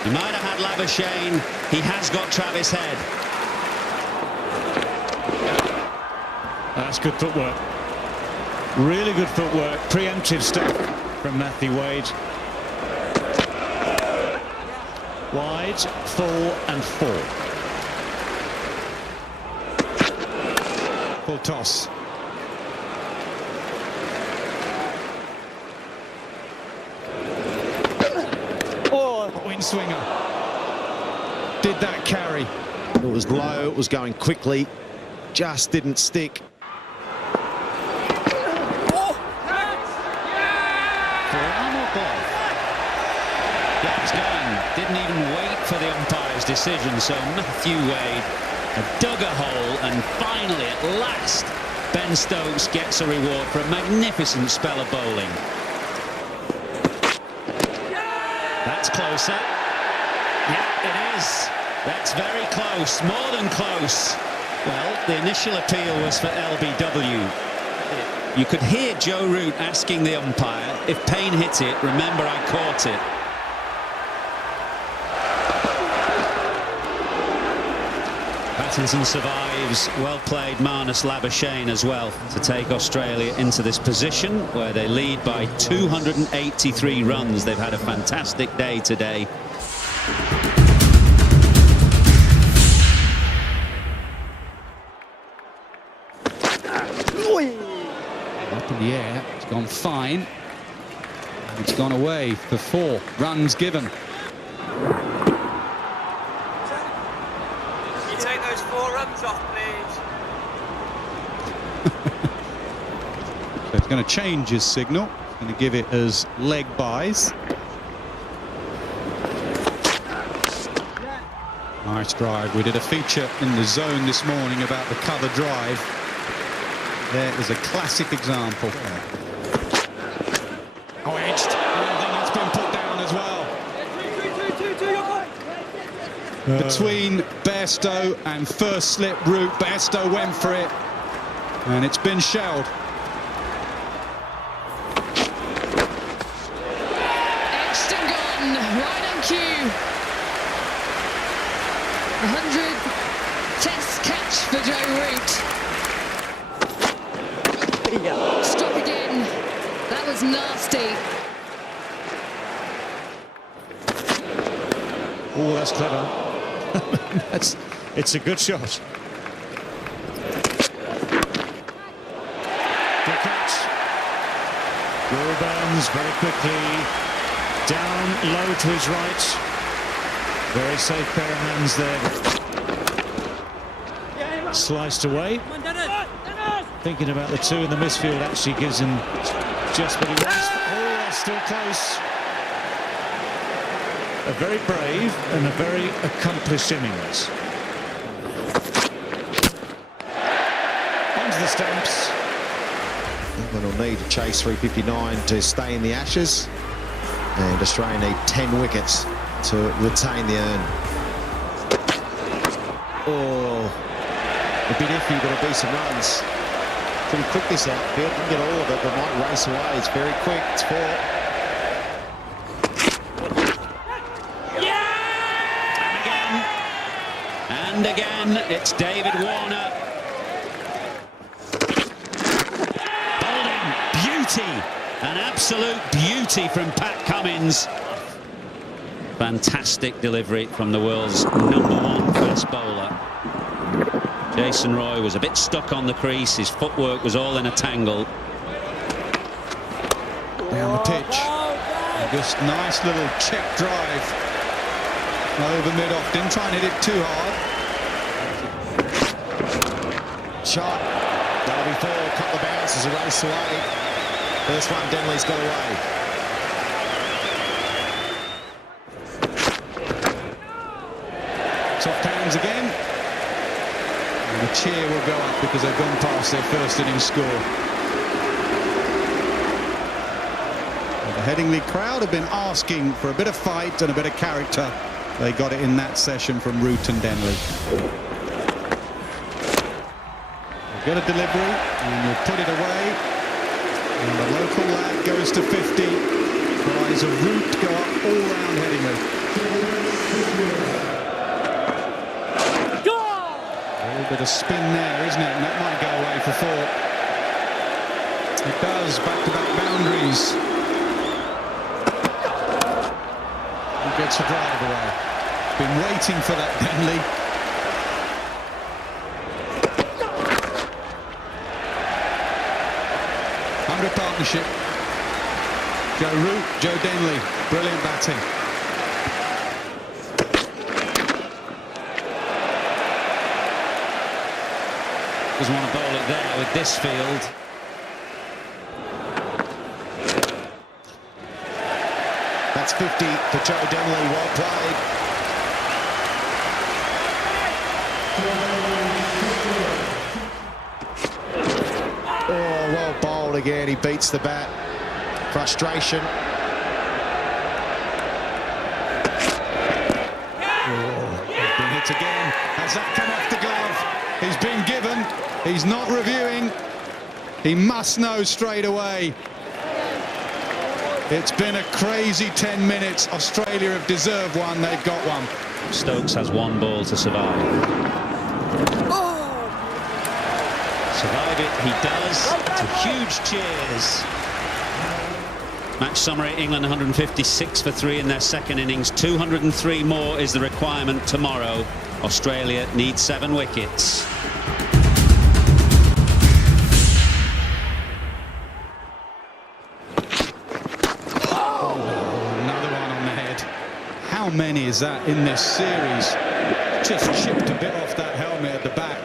He might have had Labuschagne. He has got Travis Head. That's good footwork. Really good footwork. Preemptive stuff from Matthew Wade. Wide, full and 4. Full toss. Wind swinger. Did that carry? It was low, it was going quickly, just didn't stick. Gets going. Didn't even wait for the umpire's decision. So Matthew Wade dug a hole, and finally, at last, Ben Stokes gets a reward for a magnificent spell of bowling. That's closer. Yeah, it is. That's very close, more than close. Well, the initial appeal was for LBW. You could hear Joe Root asking the umpire, if Payne hit it, remember I caught it. Pattinson survives. Well played, Marnus Labuschagne as well, to take Australia into this position where they lead by 283 runs. They've had a fantastic day today. Up in the air, it's gone fine. It's gone away for 4 runs given. Can you take those 4 runs off, please? So it's going to change his signal. It's going to give it as leg buys. Nice drive. We did a feature in the zone this morning about the cover drive. There is a classic example. Oh, edged. And then that's been put down as well. Between Bairstow and first slip Root, Bairstow went for it, and it's been shelled. Edged and gone, right on cue. 100 test catch for Joe Root. Stop nasty. Oh, that's clever. It's a good shot. Good catch. Will Burns very quickly down low to his right. Very safe pair of hands there. Sliced away. Thinking about the two in the midfield actually gives him just what he wants. Oh, that's still close. A very brave and a very accomplished innings. Onto the stumps. England will need to chase 359 to stay in the Ashes, and Australia need 10 wickets to retain the urn. Oh, a bit iffy, but it'll be some runs. Pretty quick this outfield, can get all of it, but might race away. It's very quick. It's 4. And again, it's David Warner. Bowling beauty, an absolute beauty from Pat Cummins. Fantastic delivery from the world's #1 fast bowler. Jason Roy was a bit stuck on the crease. His footwork was all in a tangle. Down the pitch. And just nice little check drive. Over mid-off. Didn't try and hit it too hard. Shot. That'll be 4. Couple of bounces, a race away. First one, Denley's got away. Soft hands again. And the cheer will go up because they've gone past their first innings score. Well, the Headingley crowd have been asking for a bit of fight and a bit of character. They got it in that session from Root and Denley. Get a delivery and we'll put it away. And the local lad goes to 50. Cries of Root go up all round Headingley. A little bit of spin there, isn't it? And that might go away for 4. It does, back-to-back boundaries. He gets a drive away. Been waiting for that, Denley. Under partnership. Joe Root, Joe Denley. Brilliant batting. Doesn't want to bowl it there with this field. That's 50 for Joe Denley. Well played. Oh, well bowled again. He beats the bat. Frustration. Oh, he's been hit again. Has that come off the glove? He's been given. He's not reviewing. He must know straight away. It's been a crazy 10 minutes. Australia have deserved one. They've got one. Stokes has 1 ball to survive. Survive it, he does. To huge cheers. Match summary, England 156 for 3 in their second innings. 203 more is the requirement tomorrow. Australia needs 7 wickets. How many is that in this series? Just chipped a bit off that helmet at the back.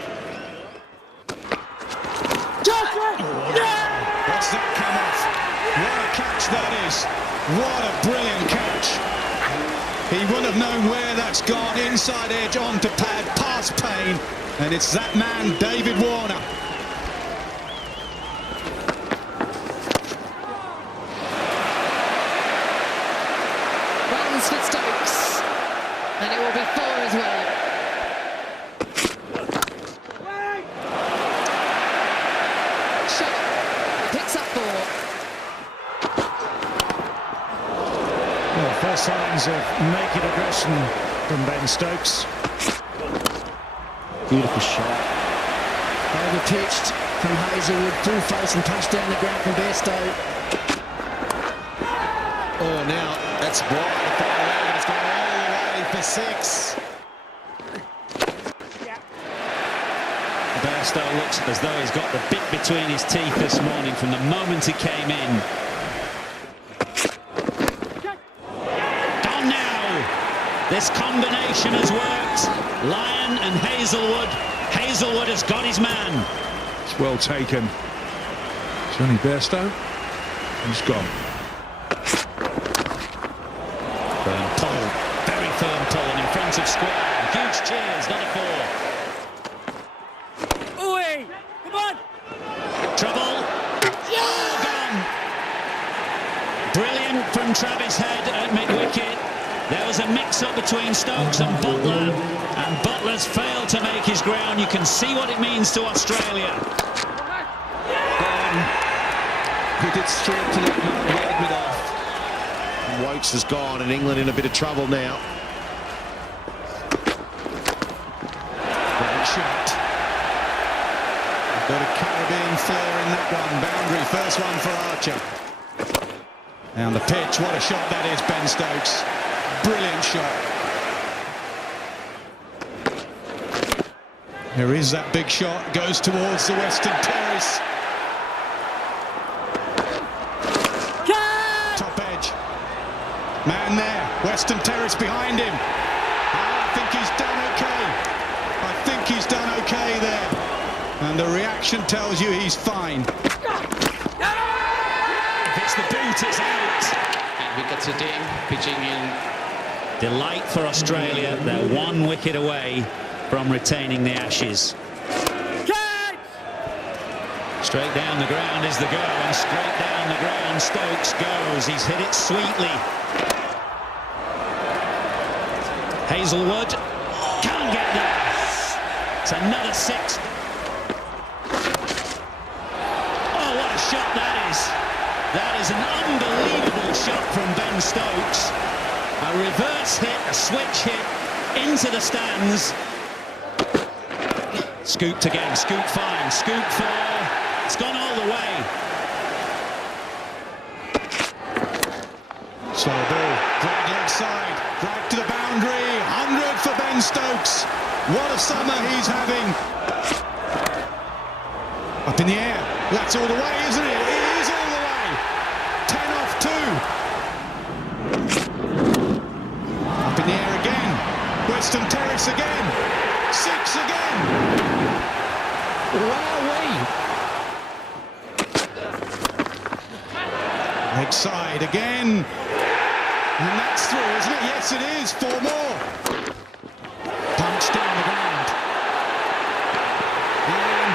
What's that come off? What a catch that is. What a brilliant catch. He wouldn't have known where that's gone. Inside edge onto pad, past Payne. And it's that man, David Warner. Runs for Stokes. And it will be 4 as well. Shot. Picks up 4. Well, first signs of naked aggression from Ben Stokes. Beautiful shot. Over pitched from Hazelwood, full face and touched down the ground from Bairstow. Oh, now that's wide. The final leg, and it's gone all the way for 6. Bairstow looks as though he's got the bit between his teeth this morning from the moment he came in. Gone now. This combination has worked. Lyon and Hazelwood. Hazelwood has got his man. It's well taken. Johnny Bairstow. He's gone. Firm pull. Very firm pull and in front of square. Huge cheers, not a 4. Come on! Trouble. Oh, gone. Brilliant from Travis Head at mid-wicket. There was a mix-up between Stokes and Butler's failed to make his ground. You can see what it means to Australia. Put it straight to the right mid-off. Wokes has gone, and England in a bit of trouble now. Great shot. Got a Caribbean flair in that one. Boundary, first one for Archer. Down the pitch, what a shot that is, Ben Stokes. Brilliant shot. Here is that big shot, goes towards the Western Terrace. Top edge. Man there, Western Terrace behind him. I think he's done okay. I think he's done okay there. And the reaction tells you he's fine. If it's the boot, it's out. And wicket today, pitching in. Delight for Australia. They're 1 wicket away from retaining the Ashes. Straight down the ground is the go, and straight down the ground Stokes goes. He's hit it sweetly. Hazelwood can't get there. It's another 6. Oh, what a shot that is. That is an unbelievable shot from Ben Stokes. A reverse hit, a switch hit into the stands. Scooped again, scoop fine, scoop 4. It's gone all the way. Slow ball, drag leg side, drag to the boundary, 100 for Ben Stokes. What a summer he's having. Up in the air, that's all the way, isn't it? It is all the way. 10 off 2. Up in the air again, Western Terrace again, 6 again. Wowee. Leg side again. And that's through, isn't it? Yes, it is. 4 more. Punch down the ground. And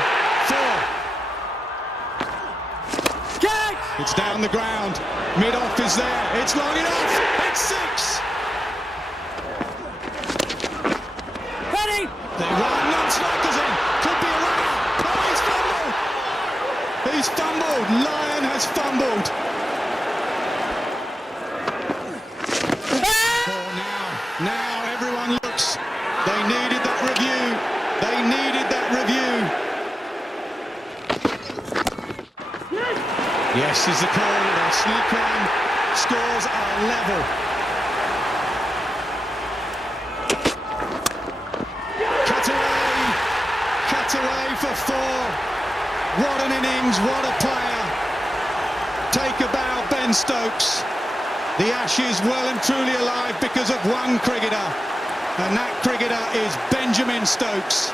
4. It's down the ground. Mid-off is there. It's long enough. It's 6. Ready! They run. Non-strikers in. Could be a runner. Oh, he's fumbled. He's fumbled. Lyon has fumbled. Now everyone looks. They needed that review. They needed that review. Yes is the call. Their sneak run. Scores are level. Cut away for 4. What an innings, what a player. Take a bow, Ben Stokes. The Ashes well and truly alive because of one cricketer, and that cricketer is Benjamin Stokes.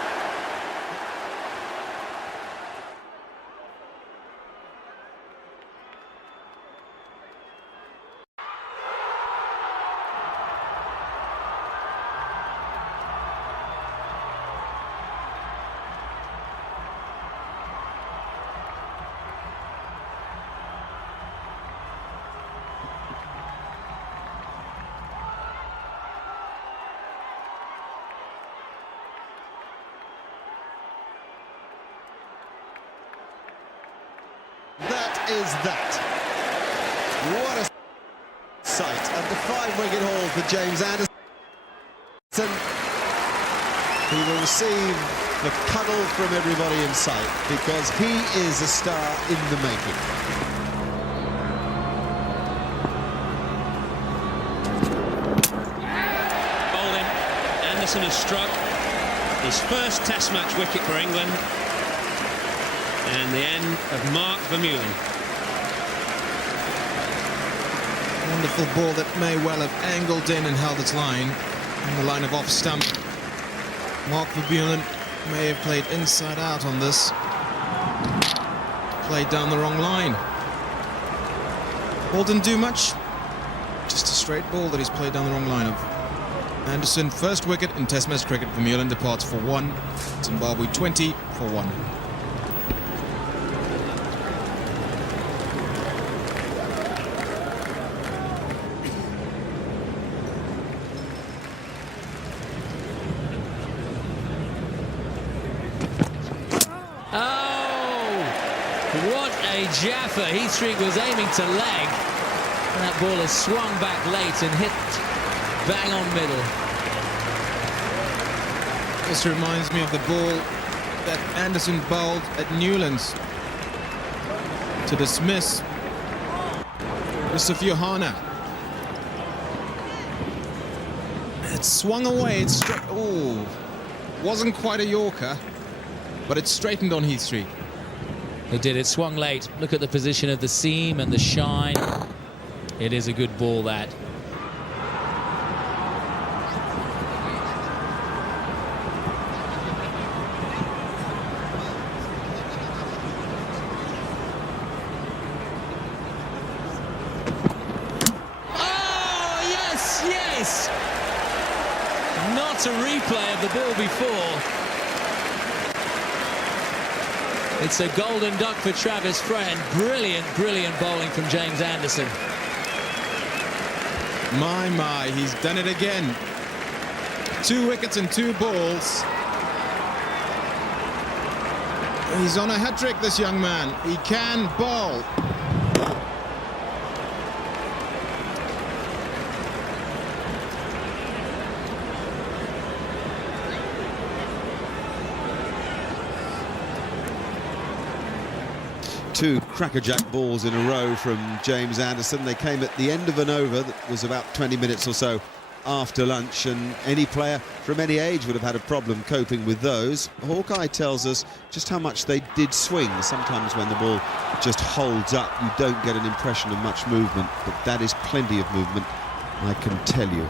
Is that. What a sight at the 5-wicket haul for James Anderson. He will receive the cuddle from everybody in sight because he is a star in the making. Anderson has struck his first Test match wicket for England, and the end of Mark Vermeulen. Wonderful ball that may well have angled in and held its line in the line of off stump. Mark Vermeulen may have played inside out on this. Played down the wrong line. Ball didn't do much. Just a straight ball that he's played down the wrong line of. Anderson, first wicket in Test match cricket. Vermeulen departs for 1. Zimbabwe 20 for 1. Jaffa, Heathstreet was aiming to leg, and that ball has swung back late and hit bang on middle. This reminds me of the ball that Anderson bowled at Newlands to dismiss Mr. Johanna. It swung away, it struck. Oh, wasn't quite a Yorker, but it straightened on Heathstreet. It did. It swung late. Look at the position of the seam and the shine. It is a good ball, that. Oh, yes, yes! Not a replay of the ball before. It's a golden duck for Travis Friend. Brilliant, brilliant bowling from James Anderson. My, he's done it again. 2 wickets and 2 balls. He's on a hat-trick, this young man. He can bowl. Two crackerjack balls in a row from James Anderson. They came at the end of an over that was about 20 minutes or so after lunch, and any player from any age would have had a problem coping with those. Hawkeye tells us just how much they did swing. Sometimes when the ball just holds up, you don't get an impression of much movement, but that is plenty of movement, I can tell you.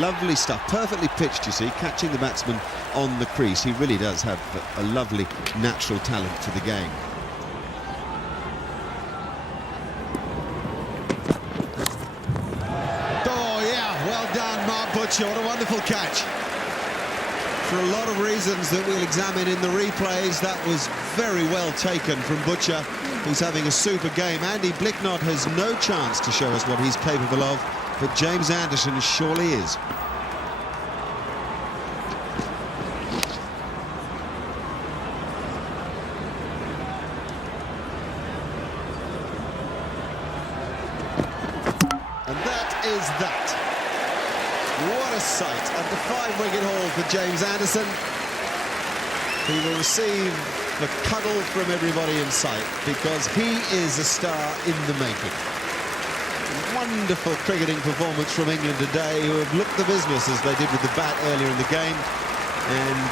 Lovely stuff, perfectly pitched, you see, catching the batsman on the crease. He really does have a lovely natural talent for the game. What a wonderful catch. For a lot of reasons that we'll examine in the replays, that was very well taken from Butcher, who's having a super game. Andy Blicknott has no chance to show us what he's capable of, but James Anderson surely is. And that is that. What a sight at the 5-wicket haul for James Anderson. He will receive the cuddle from everybody in sight because he is a star in the making. Wonderful cricketing performance from England today, who have looked the business as they did with the bat earlier in the game. And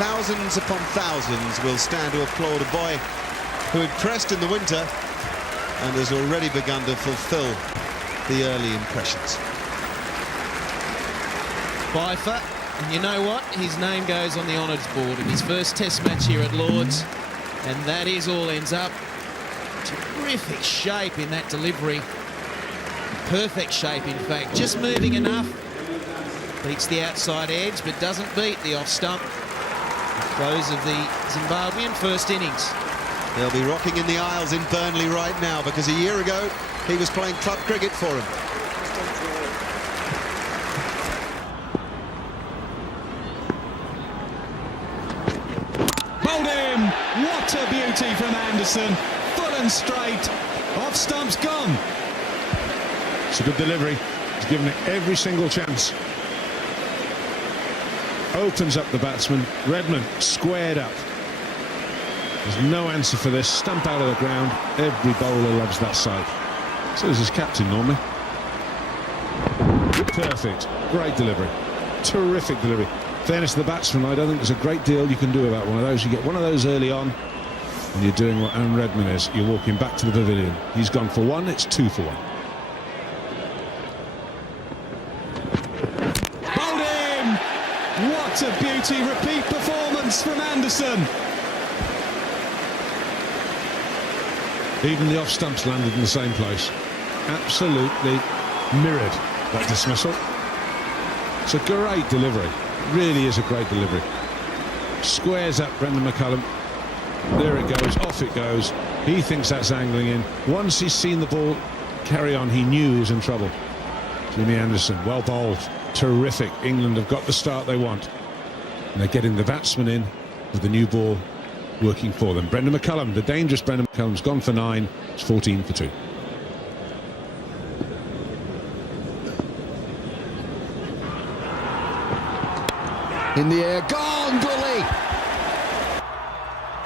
thousands upon thousands will stand to applaud a boy who impressed in the winter and has already begun to fulfill the early impressions. Bifer, and you know what? His name goes on the honours board in his first Test match here at Lord's, and that is all ends up. Terrific shape in that delivery. Perfect shape, in fact. Just moving enough. Beats the outside edge, but doesn't beat the off stump. The close of the Zimbabwean first innings. They'll be rocking in the aisles in Burnley right now because a year ago he was playing club cricket for him. What a beauty from Anderson, full and straight, off stump's gone. It's a good delivery, he's given it every single chance. Opens up the batsman, Redmond squared up. There's no answer for this, stump out of the ground, every bowler loves that sight. So does his captain normally. Perfect, great delivery. Terrific delivery. Fairness to the batsman, I don't think there's a great deal you can do about one of those. You get one of those early on, and you're doing what Aaron Redman is. You're walking back to the pavilion. He's gone for one, it's 2 for 1. Bowled in! What a beauty! Repeat performance from Anderson. Even the off stumps landed in the same place. Absolutely mirrored that dismissal. It's a great delivery. It really is a great delivery. Squares up Brendan McCullum. There it goes, off it goes. He thinks that's angling in. Once he's seen the ball carry on, he knew he was in trouble. Jimmy Anderson, well bowled. Terrific. England have got the start they want. And they're getting the batsman in with the new ball working for them. Brendan McCullum, the dangerous Brendan McCullum's gone for 9. It's 14 for 2. In the air, gone, gully.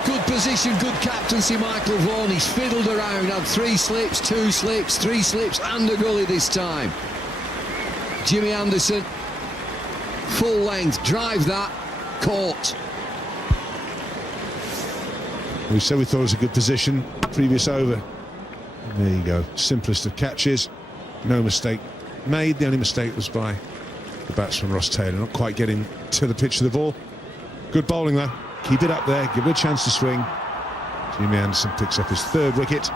Good position, good captaincy, Michael Vaughan. He's fiddled around, had 3 slips, 2 slips, 3 slips and a gully this time. Jimmy Anderson, full length, drive that, caught. We said we thought it was a good position, previous over. There you go, simplest of catches, no mistake made. The only mistake was by the batsman Ross Taylor, not quite getting to the pitch of the ball. Good bowling though, keep it up there, give it a chance to swing. Jimmy Anderson picks up his 3rd wicket.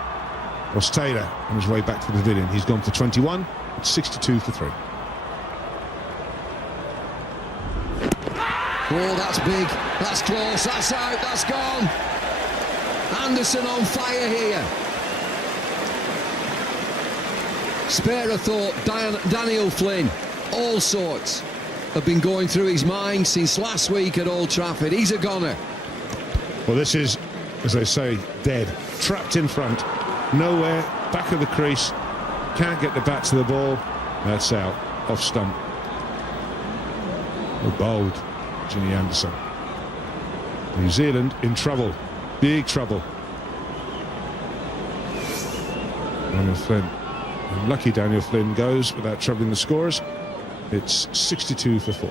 Ross Taylor on his way back to the pavilion, he's gone for 21, it's 62 for 3. Oh, that's big, that's close, that's out, that's gone. Anderson on fire here. Spare a thought, Daniel Flynn, all sorts have been going through his mind since last week at Old Trafford. He's a goner. Well, this is, as they say, dead. Trapped in front, nowhere, back of the crease, can't get the bat to the ball. That's out, off stump. Oh, bold, Jimmy Anderson. New Zealand in trouble, big trouble. Daniel Flynn. And lucky Daniel Flynn goes without troubling the scorers. It's 62 for 4.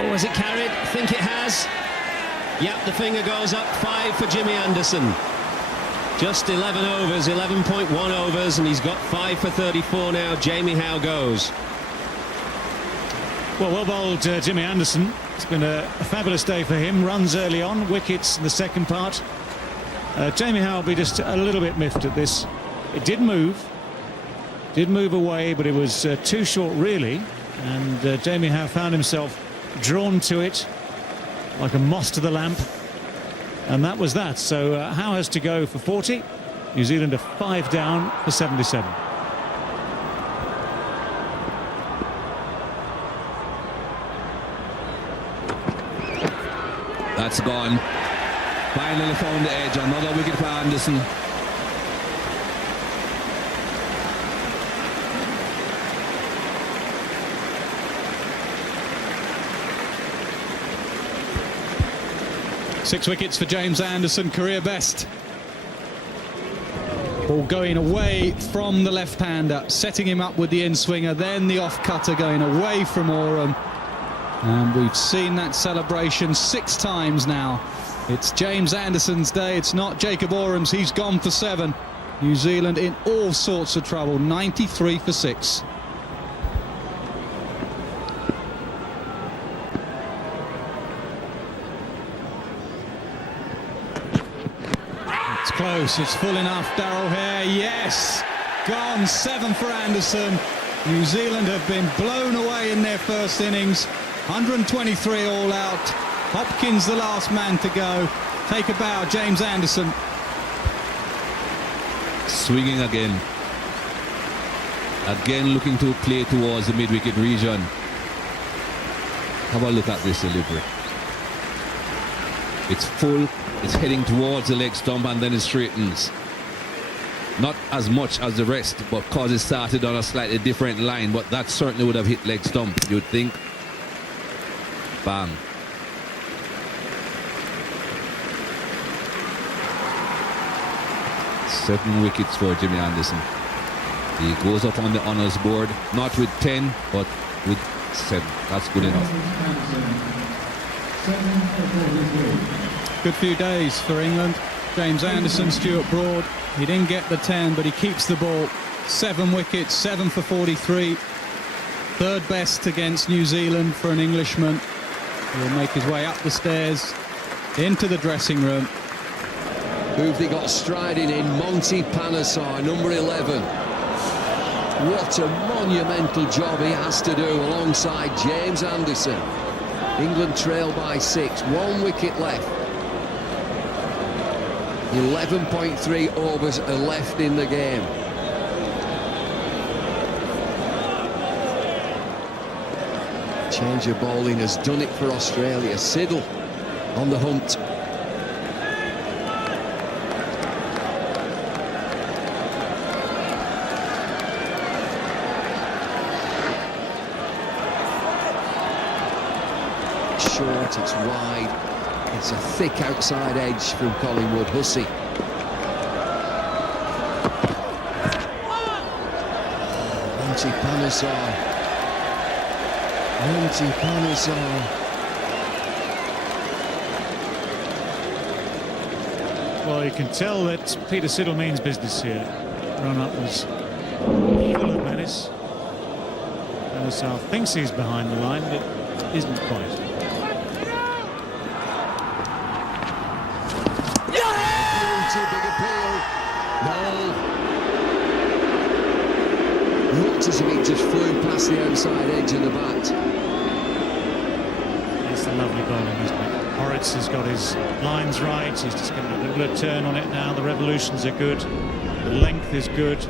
Oh, has it carried? I think it has. Yep, the finger goes up. 5 for Jimmy Anderson. Just 11 overs, 11.1 overs, and he's got 5 for 34 now. Jamie Howe goes. Well bowled, Jimmy Anderson. It's been a fabulous day for him. Runs early on, wickets in the second part. Jamie Howe will be just a little bit miffed at this. It did move away, but it was too short really, and Jamie Howe found himself drawn to it like a moth to the lamp, and that was that. So Howe has to go for 40. New Zealand are 5 down for 77. That's gone. Finally found the edge. Another wicket for Anderson. Six wickets for James Anderson, career best. Ball going away from the left-hander, setting him up with the in-swinger, then the off-cutter going away from Oram. And we've seen that celebration 6 times now. It's James Anderson's day, it's not Jacob Oram's. He's gone for 7. New Zealand in all sorts of trouble, 93 for 6. It's close, it's full enough. Darryl Hare, yes! Gone, 7 for Anderson. New Zealand have been blown away in their first innings. 123 all out. Hopkins the last man to go. Take a bow, James Anderson. Swinging again. Again looking to play towards the mid-wicket region. Have a look at this delivery. It's full, it's heading towards the leg stump and then it straightens. Not as much as the rest, but because it started on a slightly different line, but that certainly would have hit leg stump, you'd think. Bang. 7 wickets for Jimmy Anderson. He goes up on the honours board, not with 10, but with 7. That's good enough. Good few days for England. James Anderson, Stuart Broad. He didn't get the 10, but he keeps the ball. 7 wickets, 7 for 43. Third best against New Zealand for an Englishman. He'll make his way up the stairs into the dressing room. Who've they got striding in? Monty Panesar, number 11. What a monumental job he has to do alongside James Anderson. England trail by 6, 1 wicket left. 11.3 overs are left in the game. Change of bowling has done it for Australia. Siddle on the hunt. Short, it's wide. It's a thick outside edge from Collingwood. Hussey. Monty Panesar. Monty Panesar. Well, you can tell that Peter Siddle means business here. Run-up was full of menace. Panesar thinks he's behind the line, but isn't quite. Big appeal. No. Looked as if it just flew past the outside edge of the bat. It's a lovely bowling, isn't it? Horitz has got his lines right. He's just getting a little bit of turn on it now. The revolutions are good. The length is good.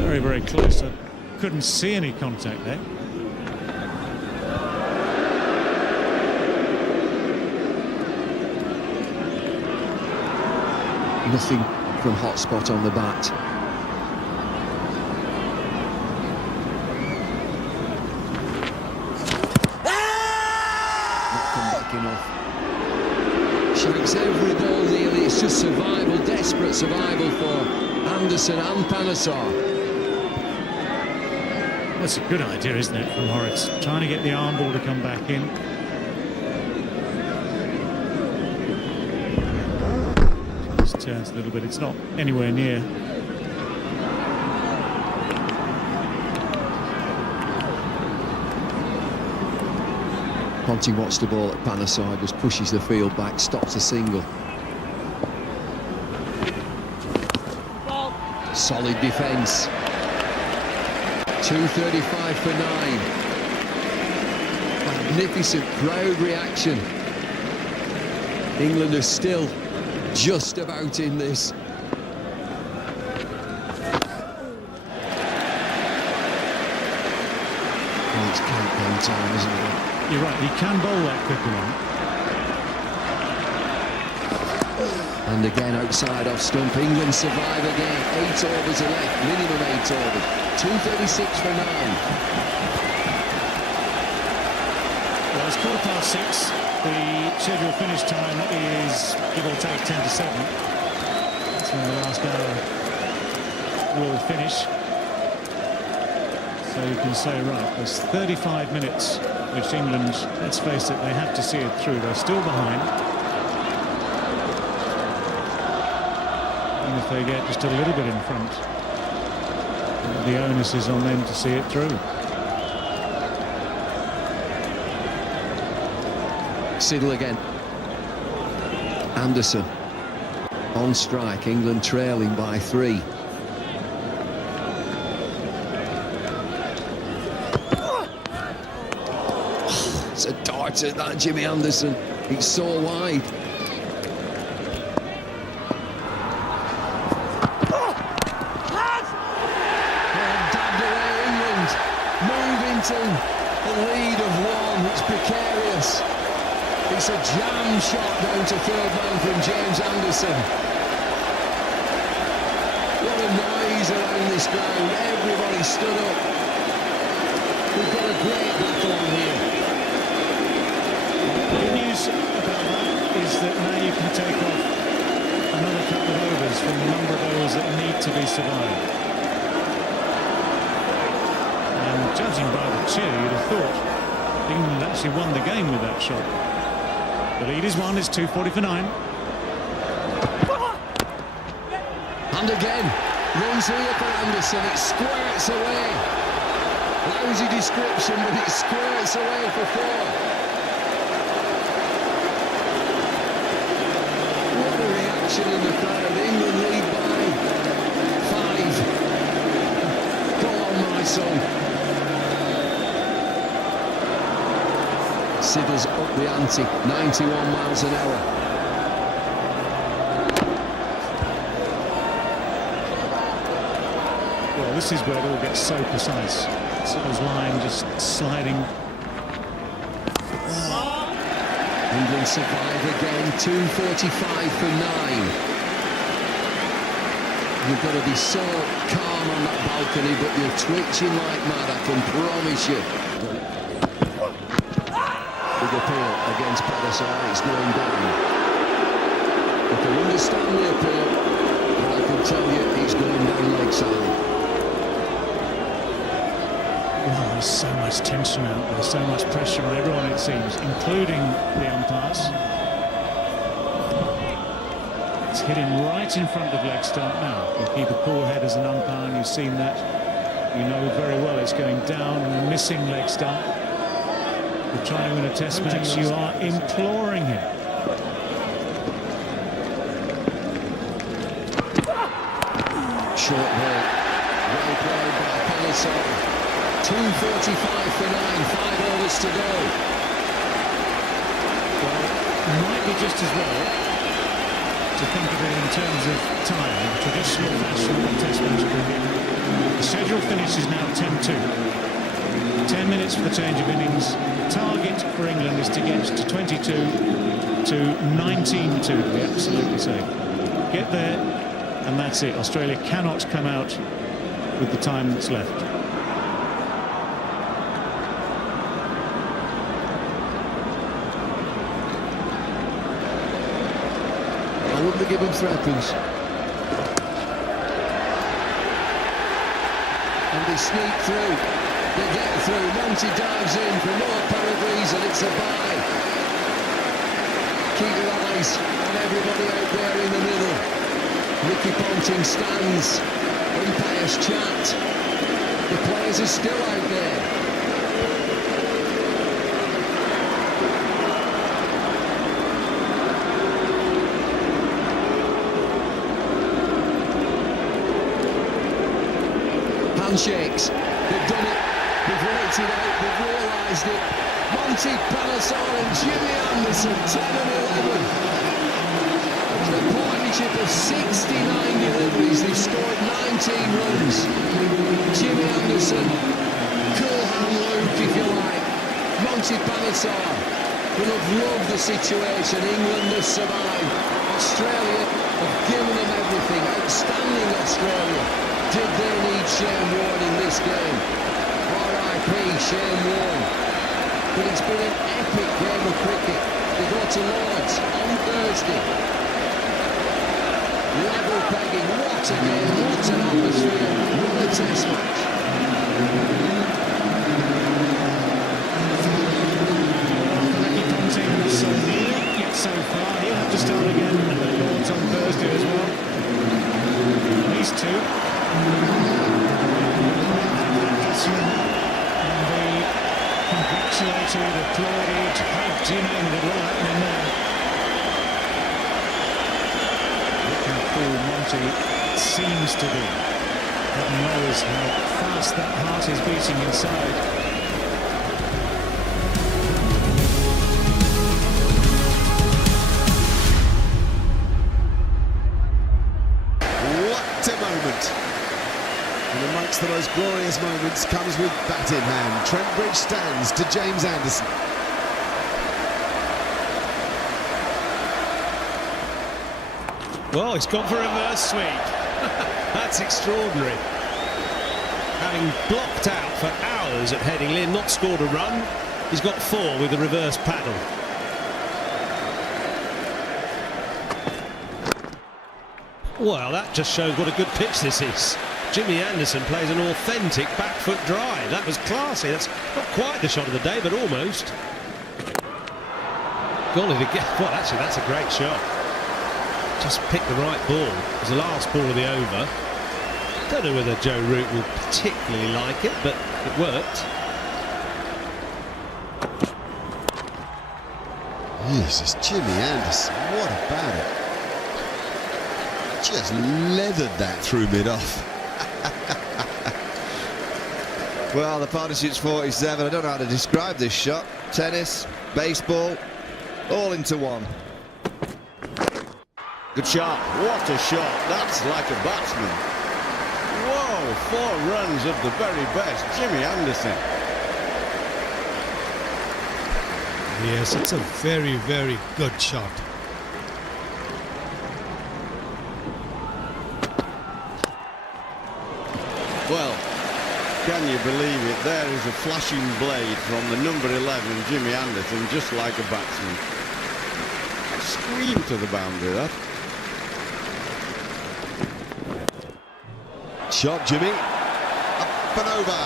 Very, very close. I couldn't see any contact there. Nothing from hot spot on the bat. Not come back enough. Shouts every ball nearly. It's just survival, desperate survival for Anderson and Panesar. That's a good idea, isn't it, from Horitz? Trying to get the arm ball to come back in. Turns a little bit, it's not anywhere near. Ponting watched the ball at Panesar, just pushes the field back, stops a single. Solid defence. 2:35 for 9. Magnificent crowd reaction. England are still just about in this. Oh, it's countdown time, isn't it? You're right, he can bowl that quicker one. And again outside off stump. England survive again. 8 overs are left, minimum 8 overs. 2:36 for 9. Well, it's 6:15. The scheduled finish time is, give or take, 10 to 7. That's when the last hour will finish. So you can say, right, there's 35 minutes, which England, let's face it, they have to see it through. They're still behind. And if they get just a little bit in front, the onus is on them to see it through. Siddle again. Anderson on strike. England trailing by 3. It's a dart at that, Jimmy Anderson. It's so wide. Dabbed away England. Move into a lead of 1. It's precarious. It's a jam shot down to third man from James Anderson. What a noise around this ground. Everybody stood up. We've got a great battle on here. The good news about that is that now you can take off another couple from the number of overs that need to be survived. And judging by the cheer, you'd have thought England actually won the game with that shot. The lead is 1, it's 2:40 for 9. And again, runs here for Anderson, it squirts away. Lousy description, but it squirts away for 4. What a reaction in the crowd. England lead by 5. Go on, my son. Sidders up the ante, 91 miles an hour. Well, this is where it all gets so precise. Sidders' line just sliding. England survive again, 2:45 for 9. You've got to be so calm on that balcony, but you're twitching like mad, I can promise you. Big appeal against Patterson, it's going down. I can understand the appeal, but I can tell you it's going down leg side. Well, there's so much tension out there, so much pressure on everyone, it seems, including the umpires. It's hitting right in front of leg stump now. You keep a cool head as an umpire, and you've seen that. You know very well it's going down and missing leg stump. You're trying to win a test match, you are imploring him. Short ball, well played by Palliser. 2:45 for 9, 5 overs to go. Well, it might be just as well to think of it in terms of time, the traditional fashion of test match cricket. The schedule finish is now 10-2. 10 minutes for the change of innings. Target for England is to get to 22 to 19-2, to be absolutely safe. Get there, and that's it. Australia cannot come out with the time that's left. I wouldn't have given threepence. And they sneak through. They get through. Monty dives in for no apparent reason. It's a bye. Keep your eyes on everybody out there in the middle. Ricky Ponting stands. Umpires chat. The players are still out there. Handshakes. They've done it. They've worked it out. They've realised it. Monty Palliser and Jimmy Anderson, 10 and 11. After a partnership of 69 deliveries, they've scored 19 runs. Jimmy Anderson, cool hand Luke, if you like. Monty Palliser will have loved the situation. England has survived. Australia have given them everything. Outstanding Australia. Did they need Shane Warne in this game? R.I.P. Shane Warne. But it's been an epic game of cricket. They go to Lords on Thursday. Level pegging. What a game, what an atmosphere. What a test match. Ricky Ponting so near, yet so far. He'll have to start again at Lords on Thursday as well. These two. And the congratulated, applauded, hugged, you know, the all happening there. Look how cool Monty seems to be. God knows how fast that heart is beating inside. What a moment. And amongst the most glorious moments comes with bat in hand. Trent Bridge stands to James Anderson. Well, he's gone for a reverse sweep. That's extraordinary. Having blocked out for hours at Headingley and not scored a run, he's got 4 with the reverse paddle. Well, that just shows what a good pitch this is. Jimmy Anderson plays an authentic back foot drive. That was classy. That's not quite the shot of the day, but almost. Golly to get. Well, actually, that's a great shot. Just picked the right ball. It was the last ball of the over. Don't know whether Joe Root will particularly like it, but it worked. Jesus, Jimmy Anderson, what about it? Just leathered that through mid-off. Well, the partnership's 47. I don't know how to describe this shot. Tennis, baseball, all into one. Good shot. What a shot. That's like a batsman. Whoa, 4 runs of the very best. Jimmy Anderson. Yes, it's a very, very good shot. Well, can you believe it? There is a flashing blade from the number 11, Jimmy Anderson, just like a batsman. Scream to the boundary, that. Shot, Jimmy. Up and over.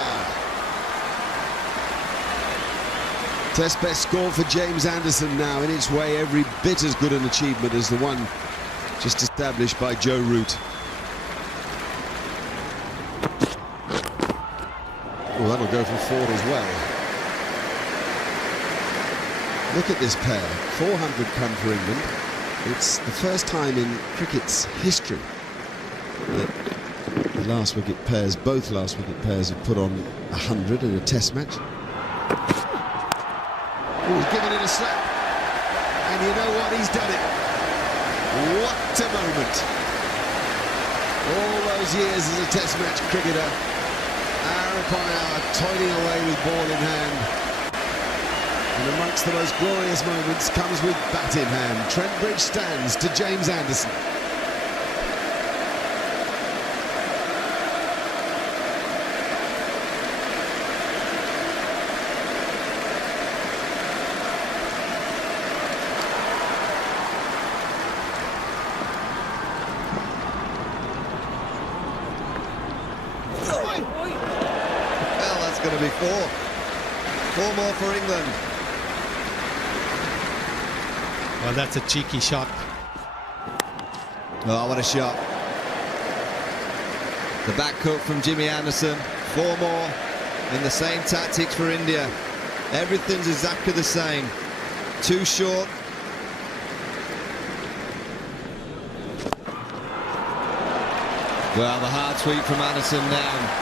Test best score for James Anderson now, in its way every bit as good an achievement as the one just established by Joe Root. Oh, that'll go for 4 as well. Look at this pair. 400 come for England. It's the first time in cricket's history that the last wicket pairs, both last wicket pairs, have put on 100 in a test match. Oh, he's given it a slap. And you know what? He's done it. What a moment. All those years as a test match cricketer, hour upon hour, toiling away with ball in hand. And amongst the most glorious moments comes with bat in hand. Trent Bridge stands to James Anderson. Well, that's going to be 4. 4 more for England. Well, that's a cheeky shot. Oh, what a shot. The back cut from Jimmy Anderson. 4 more in the same tactics for India. Everything's exactly the same. 2 short. Well, the hard sweep from Anderson now.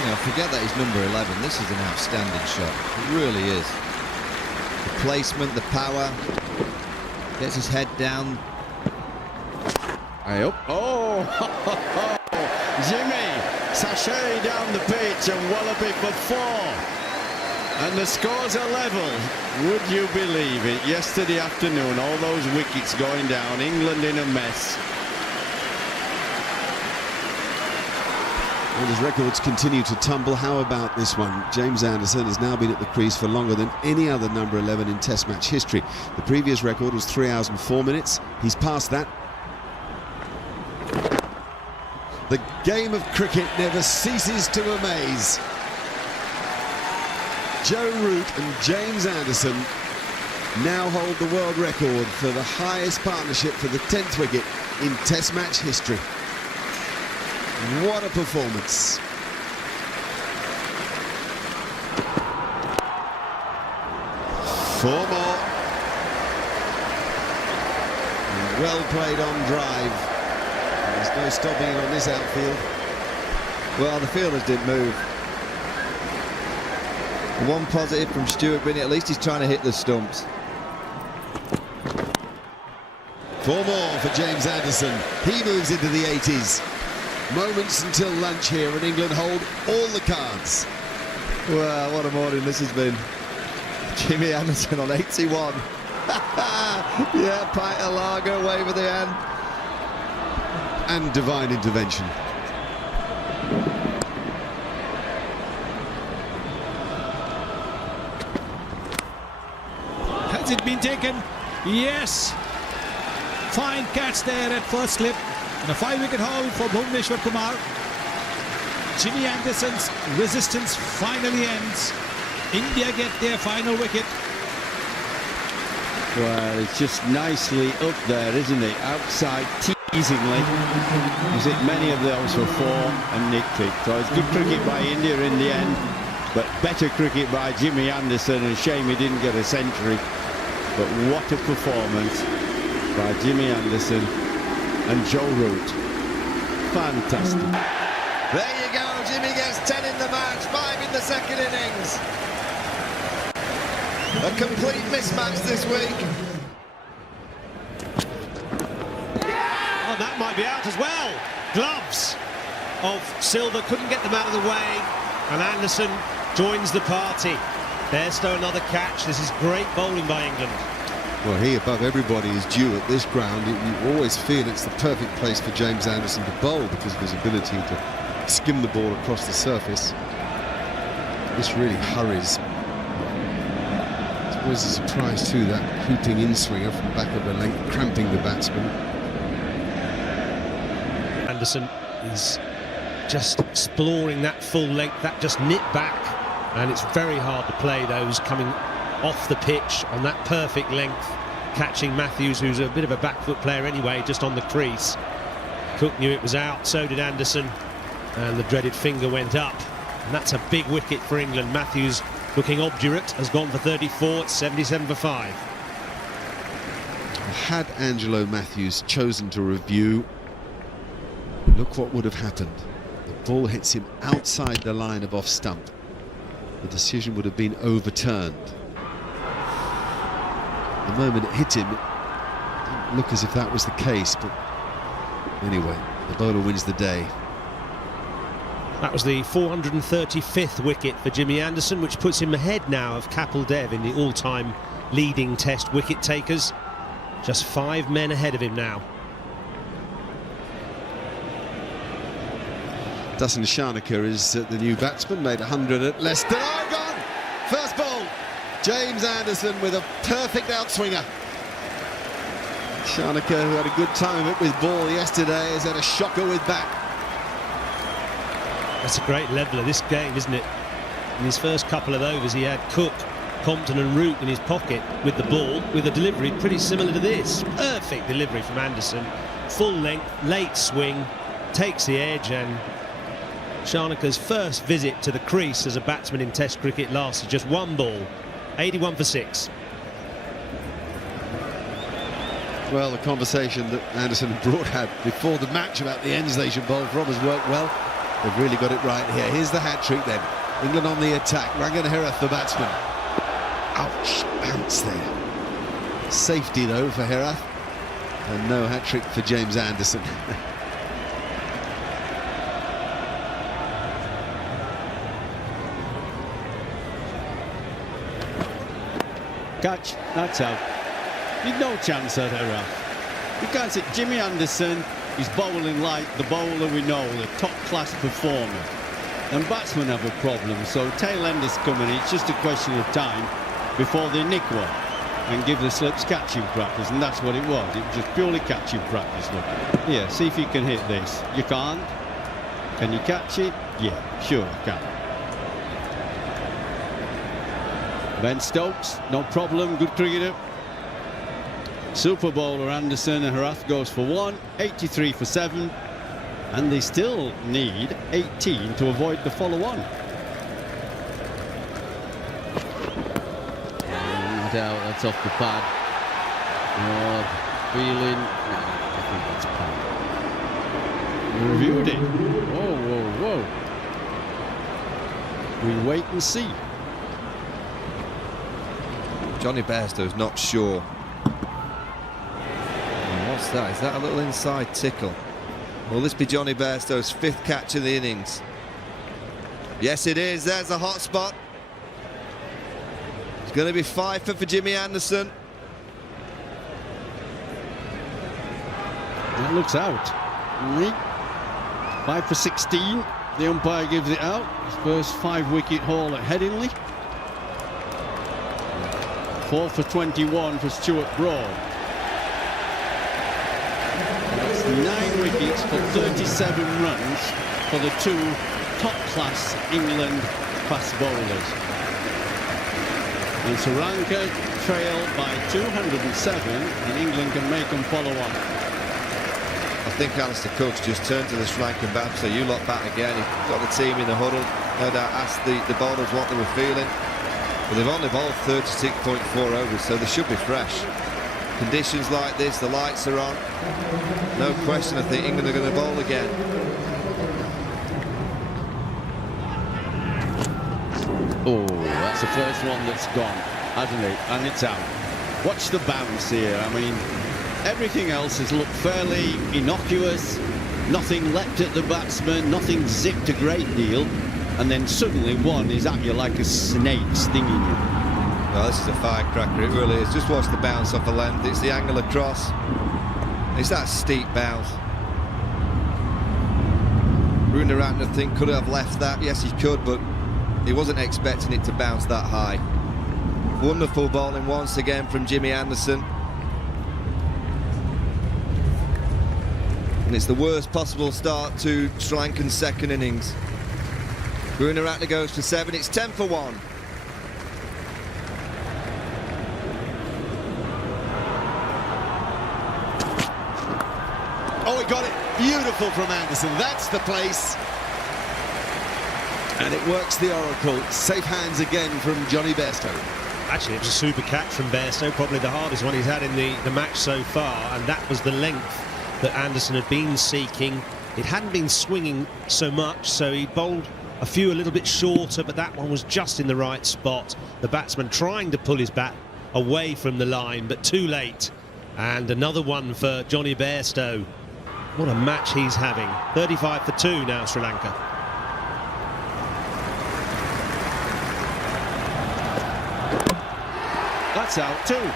You know, forget that he's number 11. This is an outstanding shot. It really is. The placement, the power. Gets his head down. Oh, Jimmy, sachet down the pitch and Wallaby for 4. And the scores are level. Would you believe it? Yesterday afternoon, all those wickets going down, England in a mess. And his records continue to tumble. How about this one? James Anderson has now been at the crease for longer than any other number 11 in Test match history. The previous record was 3 hours and 4 minutes. He's passed that. The game of cricket never ceases to amaze. Joe Root and James Anderson now hold the world record for the highest partnership for the 10th wicket in Test match history. What a performance. Four more. Well played on drive. There's no stopping it on this outfield. Well, the fielders didn't move. One positive from Stuart Binney, at least he's trying to hit the stumps. 4 more for James Anderson. He moves into the 80s. Moments until lunch here, and England hold all the cards. Well, what a morning this has been. Jimmy Anderson on 81. Yeah, pint of lager, wave of the hand. And divine intervention. Has it been taken? Yes. Fine catch there at first slip. And a 5-wicket haul for Bhuvneshwar Kumar. Jimmy Anderson's resistance finally ends. India get their final wicket. Well, it's just nicely up there, isn't it? Outside teasingly. He's hit many of those for 4 and nicked it. So it's good cricket by India in the end, but better cricket by Jimmy Anderson, and shame he didn't get a century. But what a performance by Jimmy Anderson and Joe Root. Fantastic. There you go, Jimmy gets 10 in the match, 5 in the second innings. A complete mismatch this week. Oh, that might be out as well. Gloves of Silva couldn't get them out of the way, and Anderson joins the party. Bairstow another catch. This is great bowling by England. Well, he above everybody is due at this ground. You always feel it's the perfect place for James Anderson to bowl because of his ability to skim the ball across the surface. This really hurries. It's always a surprise too, that hooping in-swinger from back of the length, cramping the batsman. Anderson is just exploring that full length, that just nip back, and it's very hard to play those coming off the pitch on that perfect length, catching Matthews, who's a bit of a back foot player anyway, just on the crease. Cook knew it was out, so did Anderson, and the dreaded finger went up, and that's a big wicket for England. Matthews, looking obdurate, has gone for 34. It's 77 for 5. Had Angelo Matthews chosen to review, look what would have happened. The ball hits him outside the line of off stump. The decision would have been overturned. The moment it hit him, it didn't look as if that was the case, but anyway, the bowler wins the day. That was the 435th wicket for Jimmy Anderson, which puts him ahead now of Kapil Dev in the all-time leading Test wicket takers. Just 5 men ahead of him now. Dasan Shanaka is the new batsman, made 100 at Leicester. Oh, gone! First ball, James Anderson with a perfect outswinger. Shanaka, who had a good time of it with ball yesterday, has had a shocker with bat. That's a great level of this game, isn't it? In his first couple of overs, he had Cook, Compton and Root in his pocket with the ball, with a delivery pretty similar to this. Perfect delivery from Anderson. Full length, late swing, takes the edge, and Shanaka's first visit to the crease as a batsman in Test cricket lasted just 1 ball. 81 for 6. Well, the conversation that Anderson and Broad had before the match about the ends they should bowl from has worked well. They've really got it right here. Here's the hat-trick then. England on the attack. Rangan Herath, the batsman. Ouch, bounce there. Safety, though, for Herath. And no hat-trick for James Anderson. Catch, that's out. You've no chance at Herath. You can't see Jimmy Anderson. He's bowling like the bowler we know, the top-class performer. And batsmen have a problem, so tail-enders coming in. It's just a question of time before they nick one and give the slips catching practice, and that's what it was. It was just purely catching practice. Look, here, see if you can hit this. You can't. Can you catch it? Yeah, sure I can. Ben Stokes, no problem, good cricketer. Super bowler Anderson, and Herath goes for 1, 83 for 7, and they still need 18 to avoid the follow-on. No doubt that's off the pad. Feeling. I think that's pad. We reviewed it. Whoa, whoa, whoa. We wait and see. Johnny Bairstow's not sure. What's that? Is that a little inside tickle? Will this be Johnny Bairstow's 5th catch of the innings? Yes, it is. There's a hot spot. It's going to be 5 for Jimmy Anderson. That looks out. 5 for 16. The umpire gives it out. His first 5-wicket haul at Headingley. 4 for 21 for Stuart Broad. That's 9 wickets for 37 runs for the two top-class England fast bowlers. And Sri Lanka trail by 207, and England can make them follow on. I think Alistair Cook's just turned to the Sri Lankan bat, so you lot bat again. He got the team in the huddle, no doubt asked the bowlers what they were feeling. But they've only bowled 36.4 overs, so they should be fresh. Conditions like this, the lights are on. No question, I think England are going to bowl again. Oh, that's the first one that's gone, hasn't it? And it's out. Watch the bounce here. I mean, everything else has looked fairly innocuous. Nothing leapt at the batsman, nothing zipped a great deal. And then suddenly one is at you like a snake stinging you. Well, this is a firecracker, it really is. Just watch the bounce off the length. It's the angle across. It's that steep bounce. Runaratne, I think, could have left that. Yes, he could, but he wasn't expecting it to bounce that high. Wonderful bowling once again from Jimmy Anderson. And it's the worst possible start to Sri Lankan's second innings. Runaratne goes for 7. It's 10 for 1. Oh, he got it. Beautiful from Anderson. That's the place. And it works the oracle. Safe hands again from Johnny Bairstow. Actually, it was a super catch from Bairstow, probably the hardest one he's had in the match so far, and that was the length that Anderson had been seeking. It hadn't been swinging so much, so he bowled a few a little bit shorter, but that one was just in the right spot. The batsman trying to pull his bat away from the line, but too late. And another one for Johnny Bairstow. What a match he's having. 35 for 2 now, Sri Lanka. That's out too.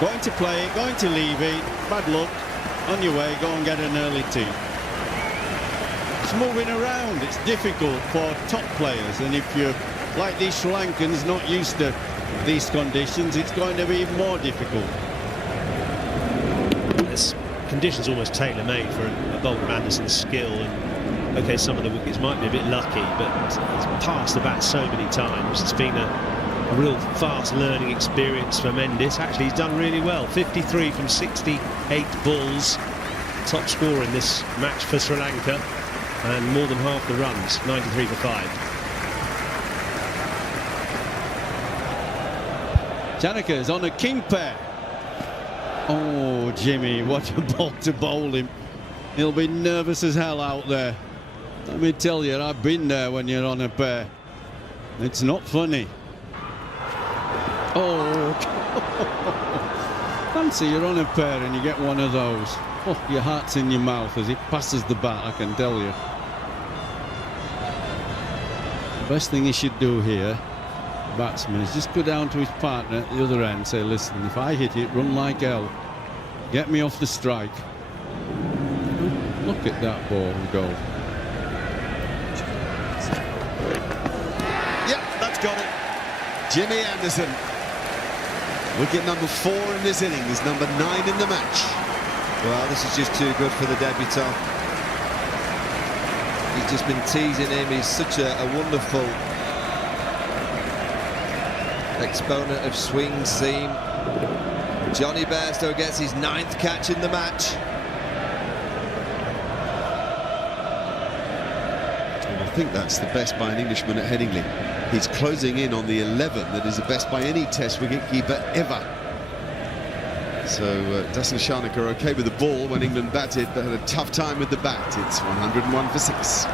Going to play it, going to leave it. Bad luck. On your way, go and get an early tee. It's moving around. It's difficult for top players, and if you're like these Sri Lankans, not used to these conditions, it's going to be even more difficult. This conditions almost tailor-made for a bowler of Anderson's skill. And okay, some of the wickets might be a bit lucky, but he's passed the bat so many times. It's been a real fast learning experience for Mendes. Actually, he's done really well. 53 from 68 balls. Top scorer in this match for Sri Lanka, and more than half the runs, 93 for 5. Janaka's on a king pair. Oh, Jimmy, what a ball to bowl him. He'll be nervous as hell out there. Let me tell you, I've been there when you're on a pair. It's not funny. Oh, fancy you're on a pair and you get one of those. Oh, your heart's in your mouth as it passes the bat, I can tell you. The best thing he should do here, batsman, is just go down to his partner at the other end and say, listen, if I hit it, run like hell. Get me off the strike. Look at that ball go. Yep, that's got it. Jimmy Anderson. Wicket number 4 in this innings, number 9 in the match. Well, this is just too good for the debutant. He's just been teasing him. He's such a wonderful exponent of swing seam. Johnny Bairstow gets his 9th catch in the match. And I think that's the best by an Englishman at Headingley. He's closing in on the 11 that is the best by any Test wicketkeeper ever. So Dustin Sharnak are okay with the ball when England batted, but had a tough time with the bat. It's 101 for 6.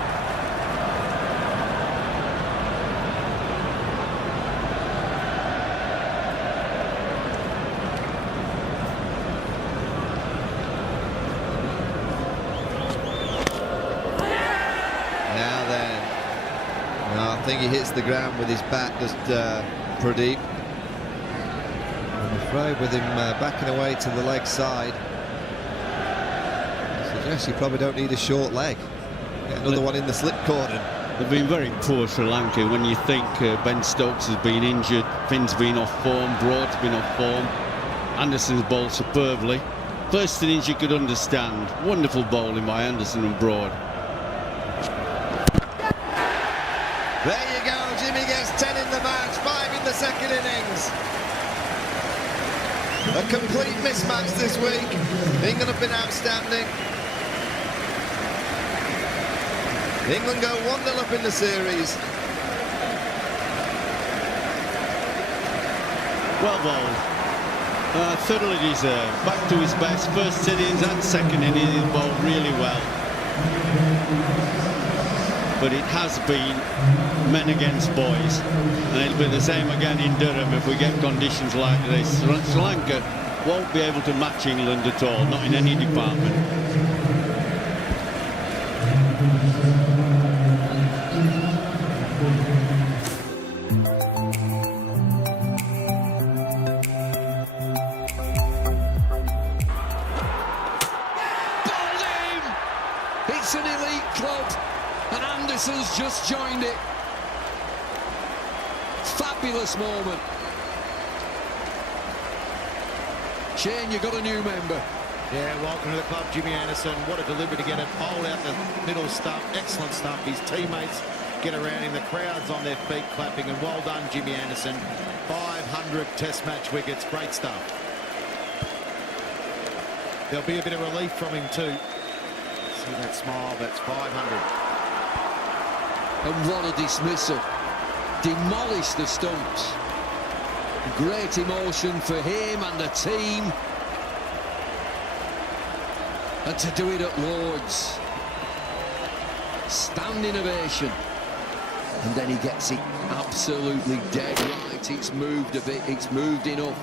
Now then, no, I think he hits the ground with his bat, just Pradeep. I'm afraid with him backing away to the leg side, I suggest you probably don't need a short leg. Get another one in the slip corner. They've been very poor, Sri Lanka, when you think Ben Stokes has been injured, Finn's been off form, Broad's been off form, Anderson's bowled superbly. First innings you could understand. Wonderful bowling by Anderson and Broad. There you go, Jimmy gets 10 in the match, 5 in the second innings. A complete mismatch this week. England have been outstanding. England go 1-0 up in the series. Well bowled. Thoroughly deserved. Back to his best. First innings and second innings he bowled really well. But it has been men against boys. And it'll be the same again in Durham if we get conditions like this. Sri Lanka won't be able to match England at all, not in any department. It's an elite club, and Anderson's just joined it. Fabulous moment. Shane, you got a new member. Yeah, welcome to the club, Jimmy Anderson. What a delivery to get it bowled out the middle stuff. Excellent stuff. His teammates get around him. The crowd's on their feet clapping, and well done, Jimmy Anderson. 500 test match wickets. Great stuff. There'll be a bit of relief from him too. See that smile, that's 500. And what a dismissal. Demolished the stumps. Great emotion for him and the team. And to do it at Lord's. Standing ovation. And then he gets it absolutely dead right. It's moved a bit, it's moved enough.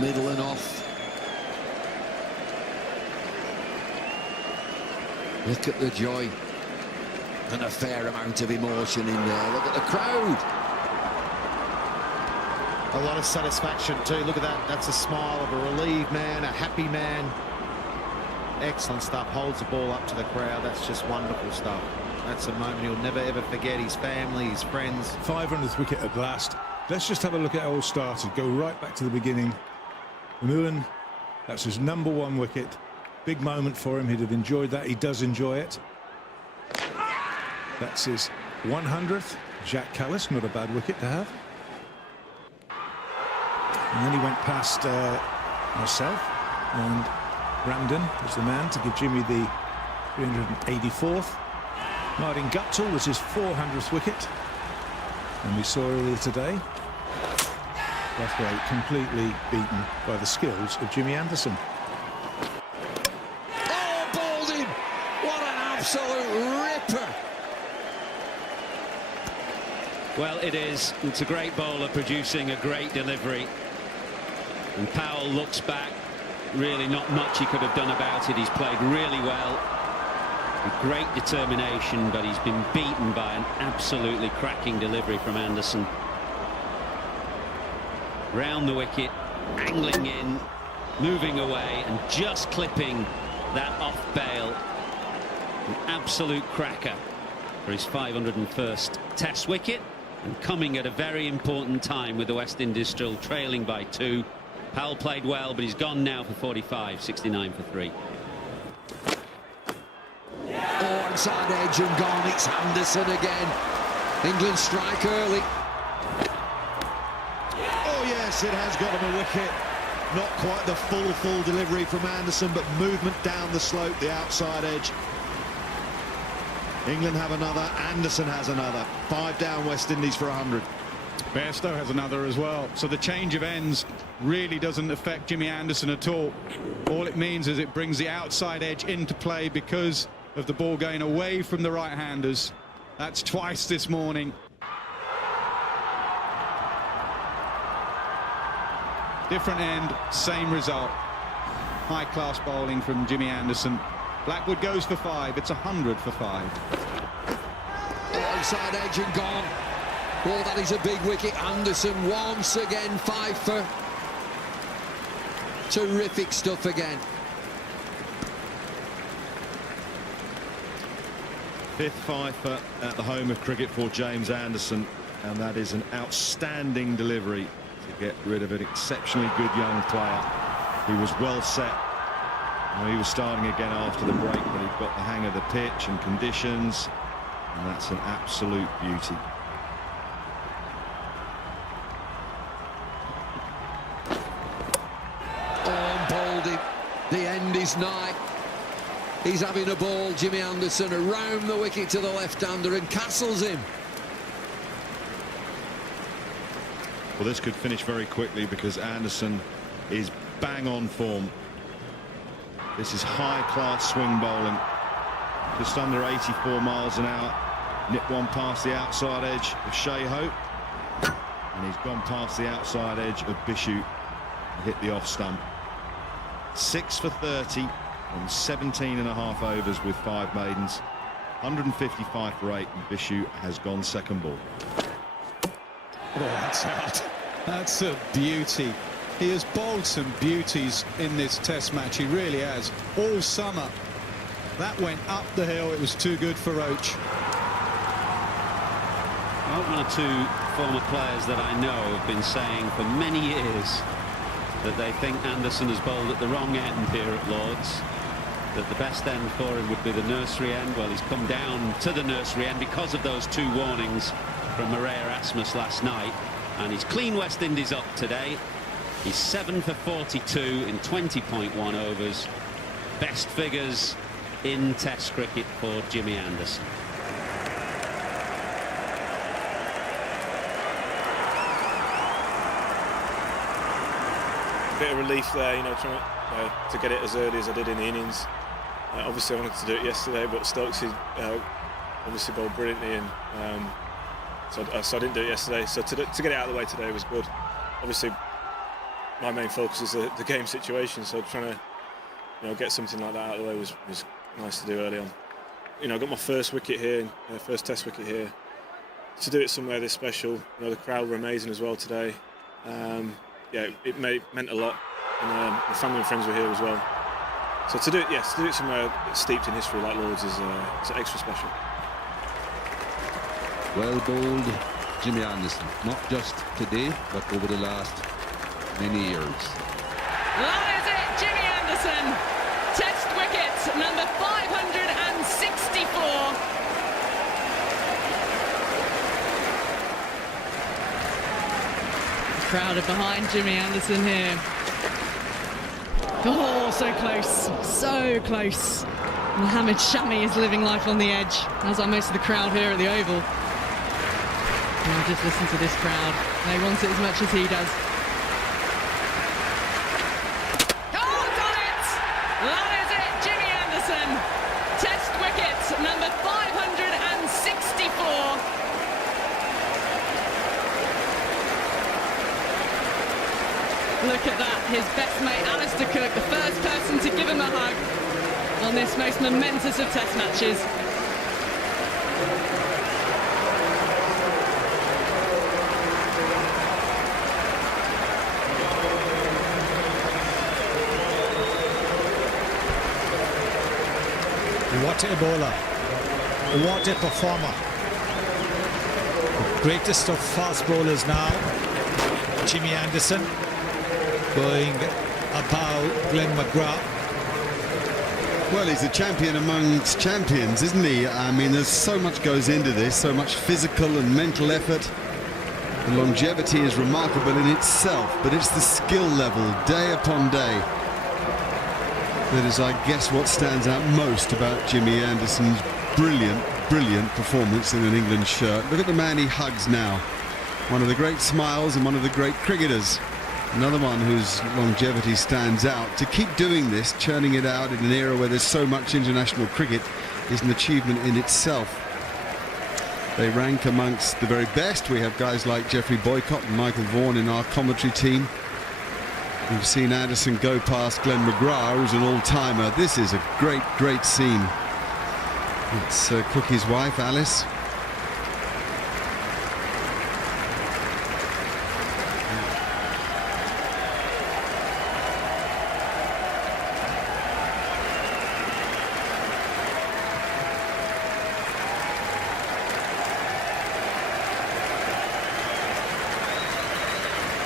Middle and off. Look at the joy. And a fair amount of emotion in there. Look at the crowd. A lot of satisfaction too. Look at that. That's a smile of a relieved man, a happy man. Excellent stuff. Holds the ball up to the crowd. That's just wonderful stuff. That's a moment he'll never ever forget. His family, his friends. 500th wicket at last. Let's just have a look at how it all started. Go right back to the beginning. Mullen, that's his #1 wicket. Big moment for him. He'd have enjoyed that. He does enjoy it. That's his 100th. Jack Callis, not a bad wicket to have. And then he went past myself, and Ramden was the man to give Jimmy the 384th. Martin Guptill was his 400th wicket. And we saw earlier today, Brathwaite completely beaten by the skills of Jimmy Anderson. Oh, bowled him! What an absolute ripper! Well, it is. It's a great bowler producing a great delivery. And Powell looks back. Really not much he could have done about it. He's played really well. With great determination, but he's been beaten by an absolutely cracking delivery from Anderson. Round the wicket, angling in, moving away, and just clipping that off bail. An absolute cracker for his 501st Test wicket, and coming at a very important time with the West Indies still trailing by 2. Powell played well, but he's gone now for 45, 69 for 3. Oh, inside edge and gone. It's Anderson again. England strike early. Oh yes, it has got him a wicket. Not quite the full delivery from Anderson, but movement down the slope, the outside edge. England have another, Anderson has another. 5 down, West Indies for 100. Bairstow has another as well. So the change of ends really doesn't affect Jimmy Anderson at all. All it means is it brings the outside edge into play because of the ball going away from the right-handers. That's twice this morning. Different end, same result. High-class bowling from Jimmy Anderson. Blackwood goes for 5. It's 100 for 5. Inside edge and gone. Oh, that is a big wicket. Anderson once again 5 for. Terrific stuff again. 5th 5 for at the home of cricket for James Anderson, and that is an outstanding delivery to get rid of an exceptionally good young player. He was well set. He was starting again after the break, but he'd got the hang of the pitch and conditions, and that's an absolute beauty. Boldy, the end is nigh. He's having a ball, Jimmy Anderson, around the wicket to the left-hander and castles him. Well, this could finish very quickly because Anderson is bang on form. This is high-class swing bowling. Just under 84 miles an hour. Nipped one past the outside edge of Shai Hope. And he's gone past the outside edge of Bishu. Hit the off stump. 6 for 30 on 17.5 overs with 5 maidens. 155 for 8, and Bishu has gone second ball. Oh, that's out. That's a beauty. He has bowled some beauties in this test match. He really has. All summer. That went up the hill. It was too good for Roach. Well, one or two former players that I know have been saying for many years that they think Anderson has bowled at the wrong end here at Lord's, that the best end for him would be the nursery end. Well, he's come down to the nursery end because of those 2 warnings from Maria Asmus last night, and he's clean West Indies up today. He's 7 for 42 in 20.1 overs. Best figures in Test cricket for Jimmy Anderson. Bit of relief there, you know, trying to get it as early as I did in the innings. Obviously I wanted to do it yesterday, but Stokes obviously bowled brilliantly, and so I didn't do it yesterday. So to get it out of the way today was good. Obviously my main focus is the game situation, so trying to get something like that out of the way was nice to do early on. You know, I got my first wicket here, first Test wicket here. To do it somewhere this special, the crowd were amazing as well today. Yeah, it meant a lot, and my family and friends were here as well. So to do it somewhere steeped in history like Lord's is extra special. Well bowled, Jimmy Anderson, not just today, but over the last many years. That is it, Jimmy Anderson. Test wicket number 564. Crowd are behind Jimmy Anderson here. Oh, so close, so close. Mohammed Shami is living life on the edge, as are most of the crowd here at the Oval. Now just listen to this crowd. They want it as much as he does. Oh, got it! That is it, Jimmy Anderson. Test wicket number 564. Look at that, his best mate Alistair Cook, the first person to give him a hug on this most momentous of Test matches. What a bowler, what a performer. The greatest of fast bowlers now, Jimmy Anderson, going above Glenn McGrath. Well, he's a champion amongst champions, isn't he? I mean, there's so much goes into this, so much physical and mental effort. The longevity is remarkable in itself, but it's the skill level, day upon day, that is, I guess, what stands out most about Jimmy Anderson's brilliant, brilliant performance in an England shirt. Look at the man he hugs now. One of the great smiles and one of the great cricketers. Another one whose longevity stands out. To keep doing this, churning it out in an era where there's so much international cricket, is an achievement in itself. They rank amongst the very best. We have guys like Geoffrey Boycott and Michael Vaughan in our commentary team. We've seen Anderson go past Glenn McGrath, who's an all-timer. This is a great, great scene. It's Cookie's wife, Alice.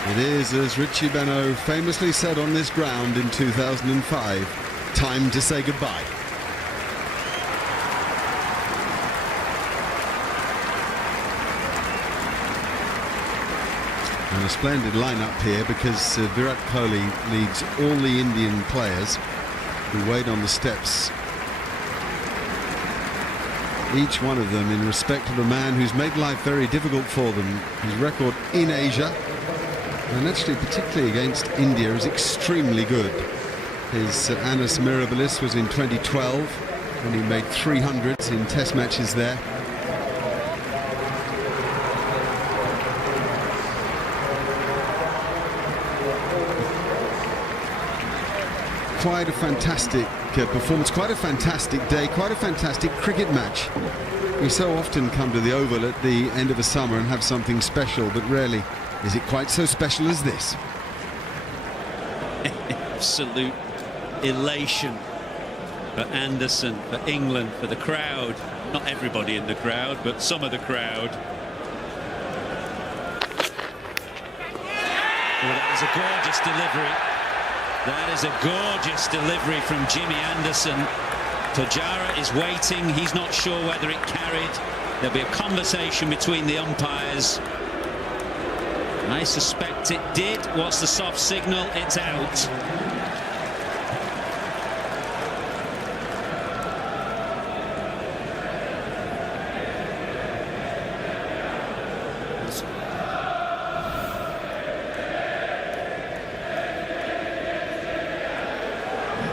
It is, as Richie Benaud famously said on this ground in 2005, time to say goodbye. And a splendid lineup here, because Virat Kohli leads all the Indian players who wait on the steps. Each one of them in respect of a man who's made life very difficult for them. His record in Asia, and actually particularly against India, is extremely good. His Annus Mirabilis was in 2012 when he made 300s in test matches there. Quite a fantastic performance, quite a fantastic day, quite a fantastic cricket match. We so often come to the Oval at the end of the summer and have something special, but rarely is it quite so special as this. Absolute elation for Anderson, for England, for the crowd. Not everybody in the crowd, but some of the crowd. Oh, that was a gorgeous delivery. That is a gorgeous delivery from Jimmy Anderson. Pujara is waiting. He's not sure whether it carried. There'll be a conversation between the umpires. I suspect it did. What's the soft signal? It's out.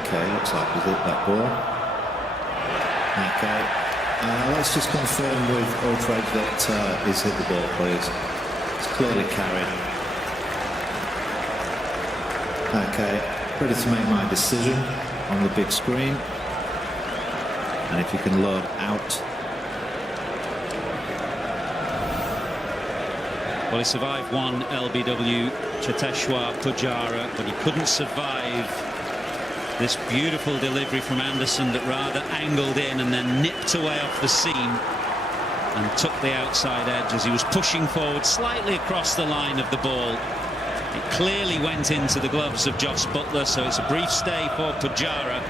Okay, looks like we've hit that ball. Okay, let's just confirm with Old Fred that he's hit the ball, please. It's clearly carried. Okay, ready to make my decision on the big screen. And if you can load out. Well, he survived one LBW, Cheteshwar Pujara, but he couldn't survive this beautiful delivery from Anderson that rather angled in and then nipped away off the seam and took the outside edge as he was pushing forward slightly across the line of the ball. It clearly went into the gloves of Jos Buttler, so it's a brief stay for Pujara.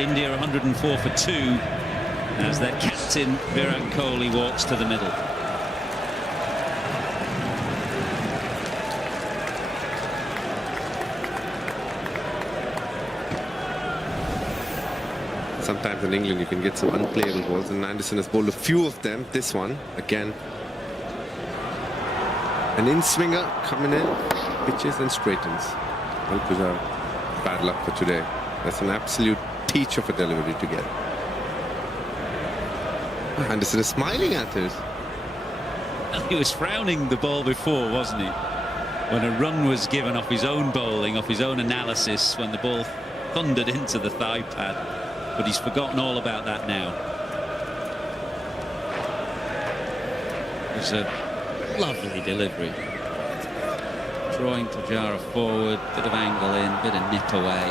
India 104 for 2 as their captain Virat Kohli walks to the middle. Sometimes in England you can get some unplayable balls, and Anderson has bowled a few of them. This one, again, an in-swinger coming in, pitches and straightens. Well, Pujara, bad luck for today. That's an absolute peach of a delivery to get. Anderson is smiling at it. He was frowning the ball before, wasn't he? When a run was given off his own bowling, off his own analysis, when the ball thundered into the thigh pad. But he's forgotten all about that now. It was a lovely delivery. Drawing Pujara forward, bit of angle in, bit of nip away.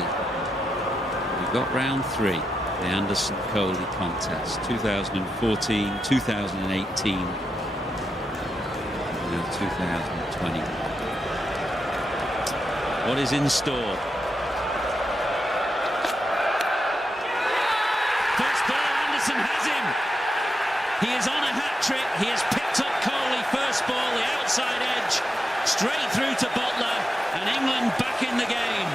We've got round 3, the Anderson-Kohli contest. 2014, 2018, now 2020. What is in store? Has him. He is on a hat-trick. He has picked up Kohli. First ball, the outside edge, straight through to Buttler, and England back in the game.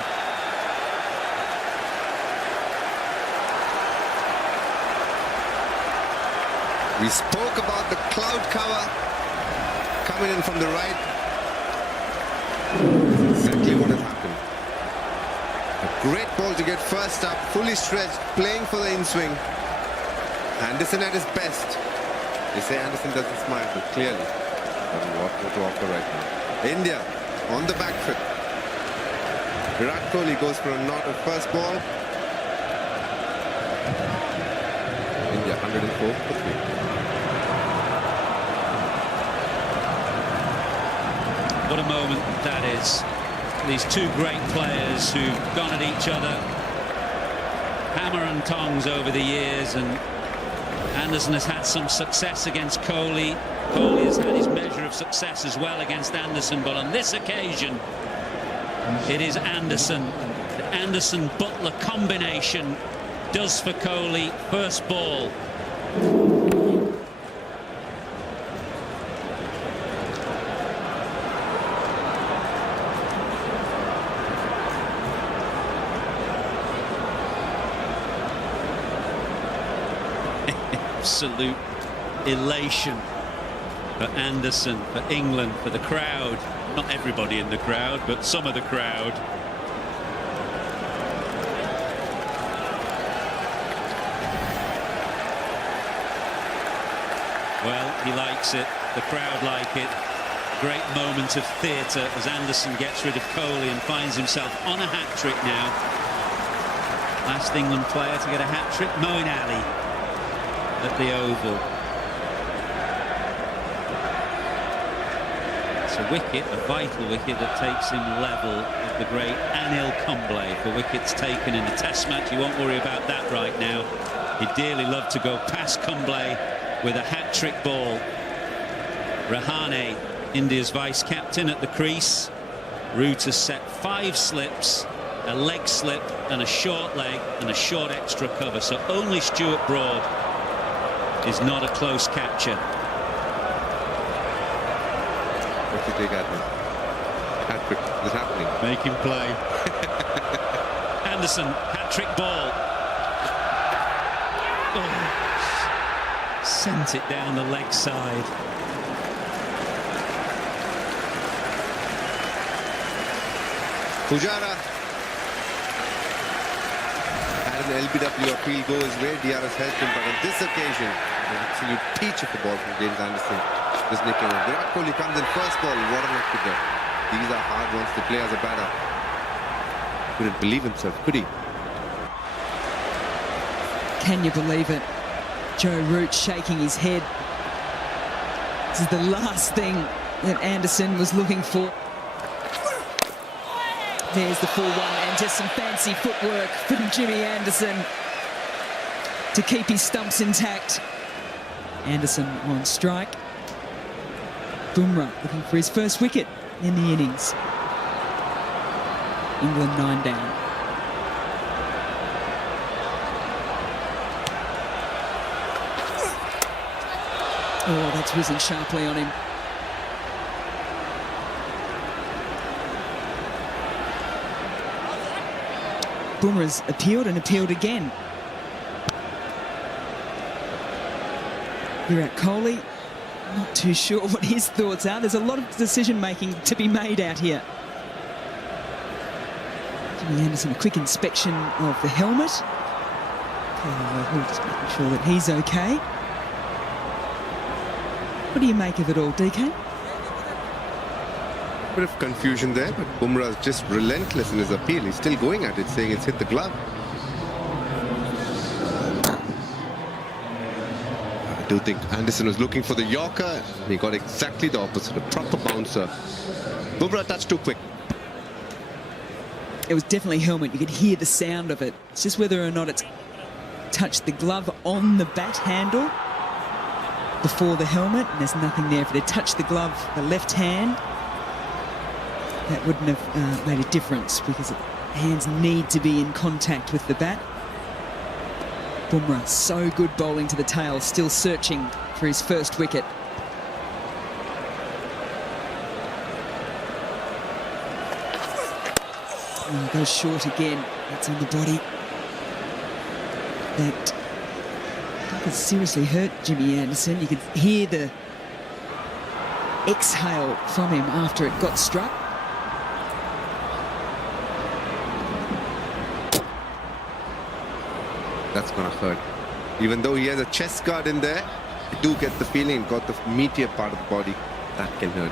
We spoke about the cloud cover coming in from the right. Exactly what has happened. A great ball to get first up, fully stretched, playing for the in-swing. Anderson at his best. They say Anderson doesn't smile, but clearly doesn't walk to offer right now. India on the back foot. Virat Kohli goes for a not at first ball. India 104 for 3. What a moment that is. These two great players who've gone at each other hammer and tongs over the years, and Anderson has had some success against Kohli. Kohli has had his measure of success as well against Anderson, but on this occasion it is Anderson. The Anderson-Butler combination does for Kohli. First ball. Absolute elation for Anderson, for England, for the crowd. Not everybody in the crowd, but some of the crowd. Well, he likes it. The crowd like it. Great moment of theatre as Anderson gets rid of Kohli and finds himself on a hat-trick now. Last England player to get a hat-trick, Moeen Ali, at the Oval. It's a wicket, a vital wicket that takes him level with the great Anil Kumble for wickets taken in a test match. You won't worry about that right now. He'd dearly love to go past Kumble with a hat-trick ball. Rahane, India's vice-captain, at the crease. Root has set 5 slips, a leg slip and a short leg and a short extra cover. So only Stuart Broad is not a close catcher. What do you take at this? Hat-trick is happening. Make him play. Anderson, hat-trick ball. Oh. Sent it down the leg side. Pujara had an LBW appeal go his way. DRS helped him, but on this occasion, an absolute peach of the ball from James Anderson was nicking it. Virat Kohli comes in first ball. What a knock to go. These are hard ones to play as a batter. Couldn't believe himself, could he? Can you believe it? Joe Root shaking his head. This is the last thing that Anderson was looking for. There's the 4-1 and just some fancy footwork from Jimmy Anderson to keep his stumps intact. Anderson on strike. Bumrah looking for his first wicket in the innings. England 9 down. Oh, that's risen sharply on him. Bumrah's appealed and appealed again. Virat Kohli, not too sure what his thoughts are. There's a lot of decision-making to be made out here. Jimmy Anderson, a quick inspection of the helmet. Okay, just making sure that he's okay. What do you make of it all, DK? Bit of confusion there, but Bumrah is just relentless in his appeal. He's still going at it, saying it's hit the glove. I do think Anderson was looking for the Yorker, and he got exactly the opposite, a proper bouncer. Bumrah touched too quick. It was definitely helmet. You could hear the sound of it. It's just whether or not it's touched the glove on the bat handle before the helmet, and there's nothing there. If it had touched the glove, the left hand, that wouldn't have made a difference because hands need to be in contact with the bat. Bumrah, so good bowling to the tail, still searching for his first wicket. Oh, goes short again. That's on the body. That could seriously hurt Jimmy Anderson. You could hear the exhale from him after it got struck. That's going to hurt. Even though he has a chest guard in there, you do get the feeling, got the meatier part of the body. That can hurt.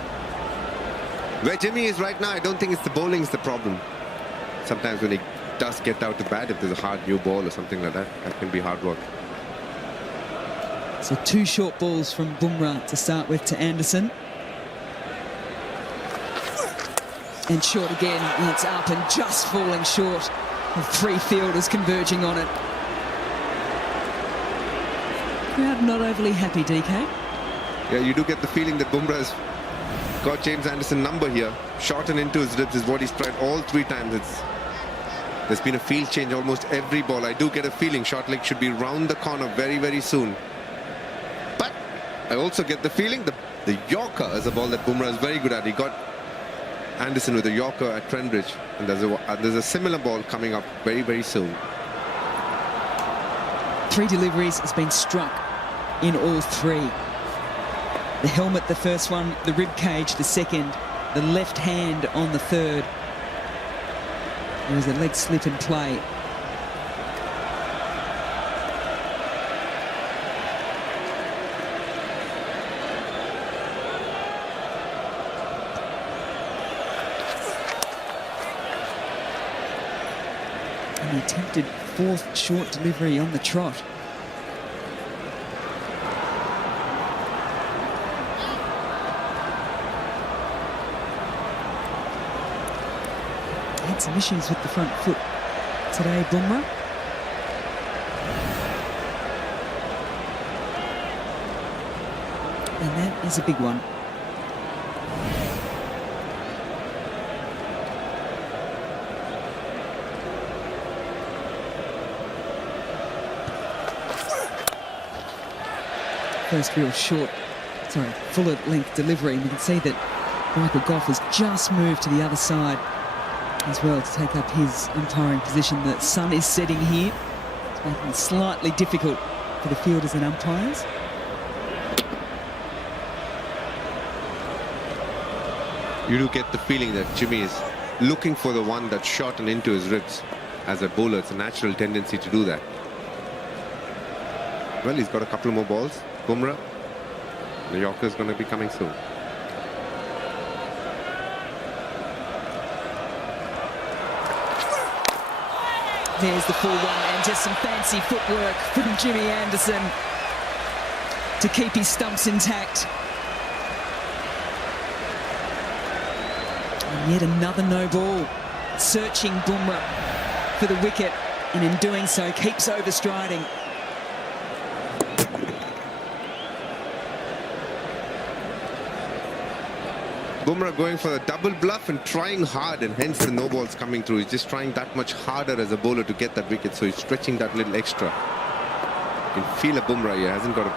Where Jimmy is right now, I don't think it's the bowling is the problem. Sometimes when he does get out to bat, if there's a hard new ball or something like that, that can be hard work. So 2 short balls from Bumrah to start with to Anderson. And short again, and it's up and just falling short of 3 fielders converging on it. Crowd not overly happy, DK. Yeah, you do get the feeling that Bumrah is got James Anderson number here. Short and into his ribs is what he's tried all 3 times. There's been a field change almost every ball. I do get a feeling short leg should be round the corner very, very soon. But I also get the feeling the Yorker is a ball that Bumrah is very good at. He got Anderson with a Yorker at Trent Bridge. And there's a similar ball coming up very, very soon. 3 deliveries has been struck in all 3. The helmet, the first one, the rib cage, the second, the left hand on the third. There was a leg slip in play. And the attempted 4th short delivery on the trot. Had some issues with the front foot today, Bumrah. And that is a big one. First real full at length delivery. And you can see that Michael Goff has just moved to the other side as well to take up his umpiring position. The sun is setting here. It's making it slightly difficult for the fielders and umpires. You do get the feeling that Jimmy is looking for the one that's shot and into his ribs. As a bowler, it's a natural tendency to do that. Well, he's got a couple more balls. Bumrah. The Yorker is going to be coming soon. There's the full one, and just some fancy footwork from Jimmy Anderson to keep his stumps intact. And yet another no ball, searching Bumrah for the wicket, and in doing so keeps overstriding. Bumrah going for a double bluff and trying hard, and hence the no balls coming through. He's just trying that much harder as a bowler to get that wicket, so he's stretching that little extra. You can feel a Bumrah here, hasn't got a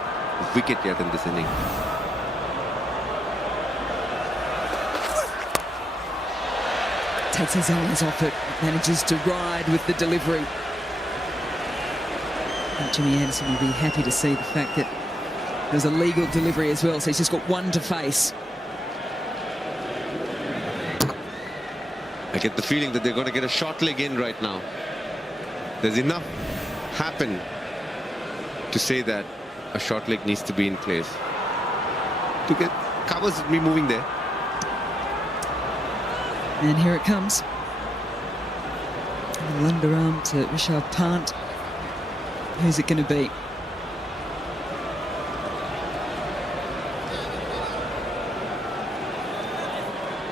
wicket yet in this inning. Takes his eyes off it, manages to ride with the delivery. And Jimmy Anderson will be happy to see the fact that there's a legal delivery as well, so he's just got one to face. I get the feeling that they're going to get a short leg in right now. There's enough happen to say that a short leg needs to be in place. To get covers me moving there. And here it comes. A little underarm to Rishabh Pant. Who's it going to be?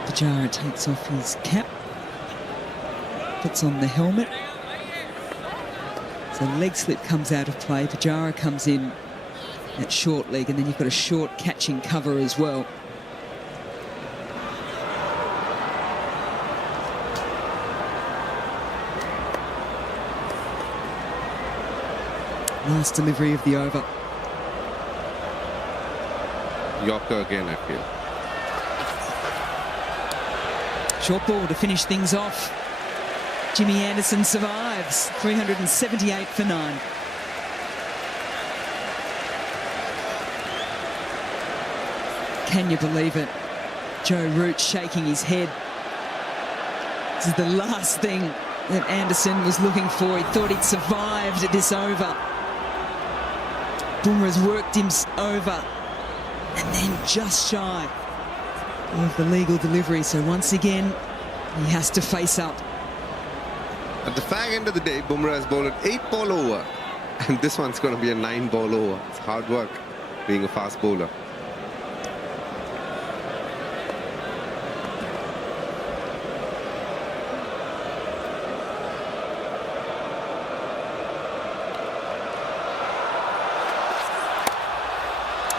Pujara takes off his cap. Puts on the helmet. So leg slip comes out of play. Pujara comes in at short leg, and then you've got a short catching cover as well. Last delivery of the over. Yorker again, I feel. Short ball to finish things off. Jimmy Anderson survives. 378 for 9. Can you believe it? Joe Root shaking his head. This is the last thing that Anderson was looking for. He thought he'd survived this over. Bumrah's worked him over, and then just shy of the legal delivery. So once again, he has to face up. At the fag end of the day, Bumrah has bowled 8 ball over, and this one's going to be a 9 ball over. It's hard work being a fast bowler.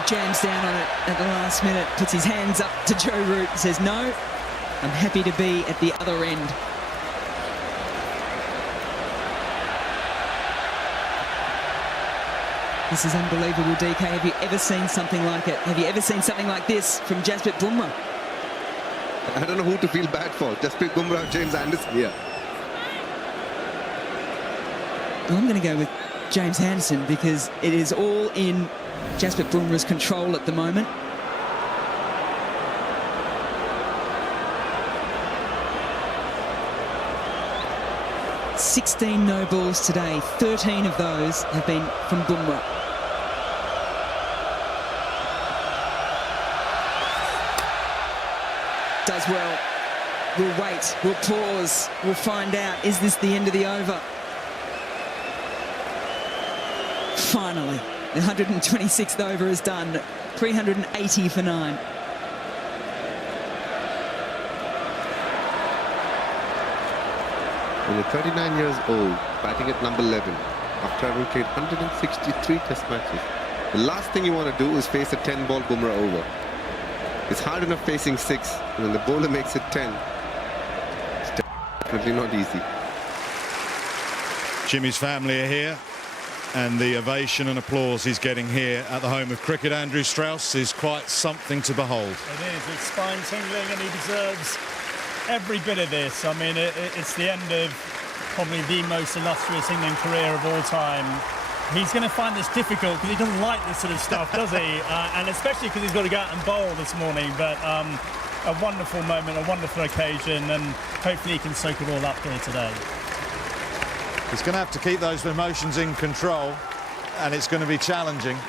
jams down on it at the last minute, puts his hands up to Joe Root and says, no, I'm happy to be at the other end. This is unbelievable, DK. Have you ever seen something like it? Have you ever seen something like this from Jasprit Bumrah? I don't know who to feel bad for. Jasprit Bumrah or James Anderson here. Well, I'm going to go with James Anderson because it is all in Jasprit Bumrah's control at the moment. "16 no balls today, 13 of those have been from Bumrah. Does well. We'll wait, we'll pause, we'll find out, is this the end of the over? Finally, the 126th over is done, 380 for 9. When you're 39 years old, batting at number 11, after having played 163 test matches, the last thing you want to do is face a 10-ball Bumrah over. It's hard enough facing 6, and when the bowler makes it 10, it's definitely not easy. Jimmy's family are here, and the ovation and applause he's getting here at the home of cricket, Andrew Strauss, is quite something to behold. It is. It's spine-tingling, and he deserves every bit of this. I mean, it's the end of probably the most illustrious England career of all time. He's going to find this difficult because he doesn't like this sort of stuff, does he? And especially because he's got to go out and bowl this morning. But a wonderful moment, a wonderful occasion, and hopefully he can soak it all up here today. He's going to have to keep those emotions in control, and it's going to be challenging.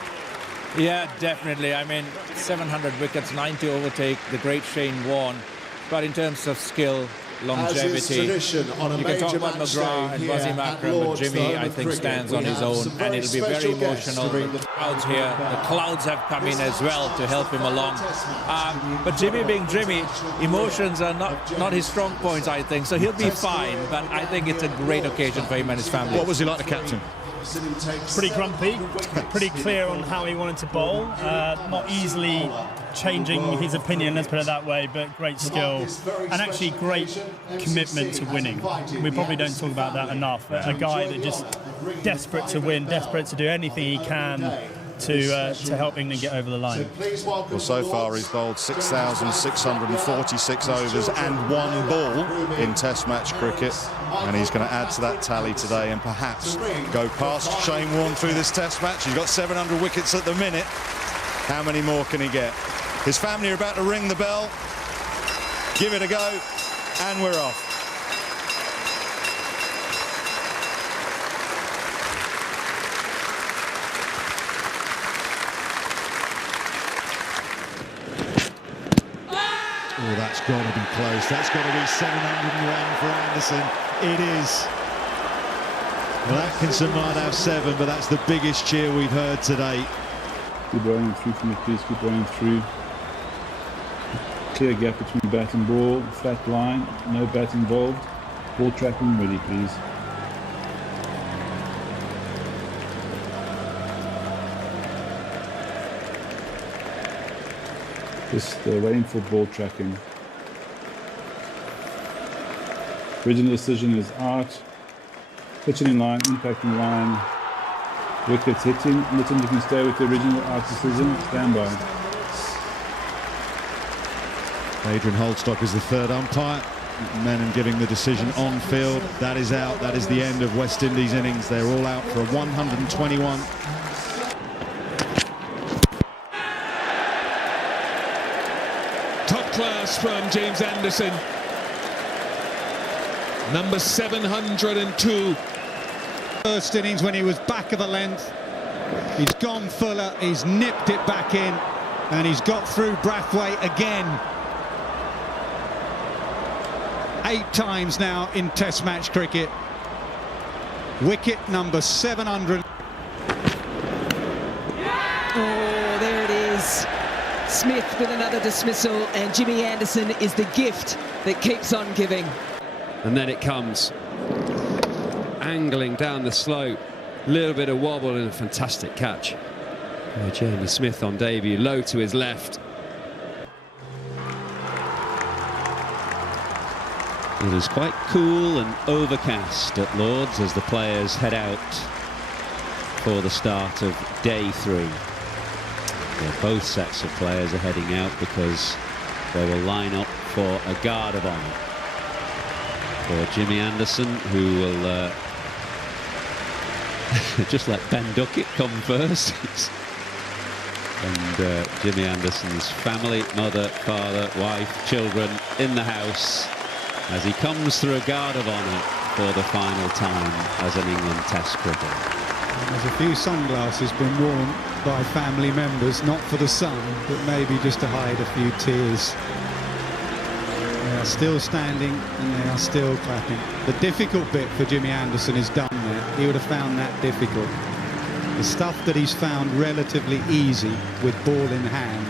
Yeah, definitely. I mean, 700 wickets, 90 overtake, the great Shane Warne. But in terms of skill, longevity, you can talk about McGrath and Wasim Akram, but Jimmy, I think, stands on his own, and it'll be very emotional. The crowds here, the clouds have come in as well to help him along. But Jimmy being Jimmy, emotions are not his strong points, I think, so he'll be fine, but I think it's a great occasion for him and his family. What was he like, the captain? Pretty grumpy, pretty clear on how he wanted to bowl, not easily changing his opinion, let's put it that way, but great skill and actually great commitment to winning. We probably don't talk about that enough. A guy that just desperate to win, desperate to do anything he can to help England get over the line. Well, so far he's bowled 6,646 overs and 1 ball in Test match cricket, and he's going to add to that tally today and perhaps go past Shane Warne through this Test match. He's got 700 wickets at the minute. How many more can he get? His family are about to ring the bell. Give it a go, and we're off. Oh, that's got to be close. That's got to be 701 for Anderson. It is. Well, Atkinson might have 7, but that's the biggest cheer we've heard today. Keep rolling through from the crease, keep rolling through. Clear gap between bat and ball, flat line, no bat involved. Ball tracking ready, please. Just waiting for ball tracking. Original decision is out. Pitching in line, impacting line. Wickets hitting. Litton, you can stay with the original out decision. Stand by. Adrian Holdstock is the third umpire. Menon giving the decision on field. That is out. That is the end of West Indies innings. They're all out for a 121. Top class from James Anderson. Number 702. First innings when he was back of the length. He's gone fuller, he's nipped it back in, and he's got through Brathwaite again. 8 times now in Test match cricket. Wicket number 700. Oh, there it is. Smith with another dismissal, and Jimmy Anderson is the gift that keeps on giving. And then it comes. Angling down the slope. Little bit of wobble and a fantastic catch. Jamie Smith on debut, low to his left. It is quite cool and overcast at Lords as the players head out for the start of day 3. Both sets of players are heading out because they will line up for a guard of honour. For Jimmy Anderson, who will just let Ben Duckett come first. And Jimmy Anderson's family, mother, father, wife, children in the house as he comes through a guard of honour for the final time as an England Test cricketer. There's a few sunglasses been worn by family members, not for the sun, but maybe just to hide a few tears. They are still standing and they are still clapping. The difficult bit for Jimmy Anderson is done there. He would have found that difficult. The stuff that he's found relatively easy with ball in hand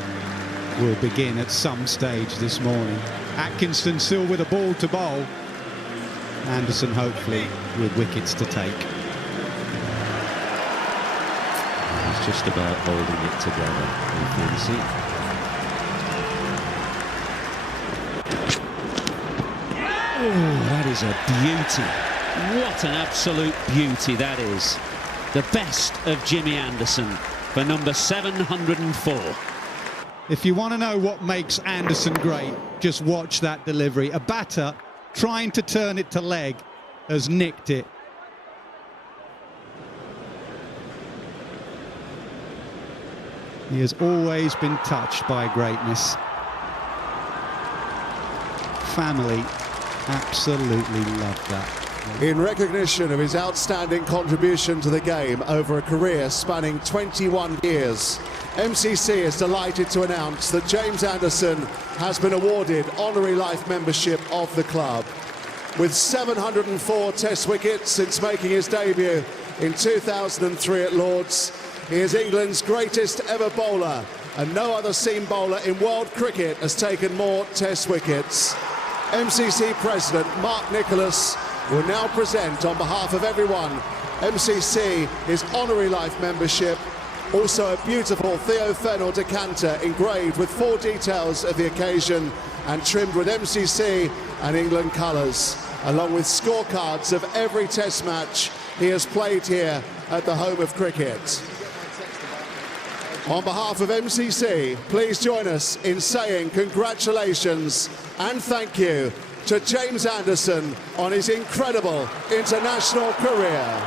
will begin at some stage this morning. Atkinson still with a ball to bowl. Anderson hopefully with wickets to take. He's just about holding it together, you can see. Oh, that is a beauty. What an absolute beauty that is. The best of Jimmy Anderson for number 704. If you want to know what makes Anderson great, just watch that delivery. A batter trying to turn it to leg has nicked it. He has always been touched by greatness. Family absolutely love that. In recognition of his outstanding contribution to the game over a career spanning 21 years, MCC is delighted to announce that James Anderson has been awarded honorary life membership of the club. With 704 Test wickets since making his debut in 2003 at Lords, he is England's greatest ever bowler, and no other seam bowler in world cricket has taken more Test wickets. MCC President Mark Nicholas will now present on behalf of everyone MCC his honorary life membership. Also a beautiful Theo Fennell decanter engraved with 4 details of the occasion and trimmed with MCC and England colours, along with scorecards of every Test match he has played here at the home of cricket. On behalf of MCC, please join us in saying congratulations and thank you to James Anderson on his incredible international career.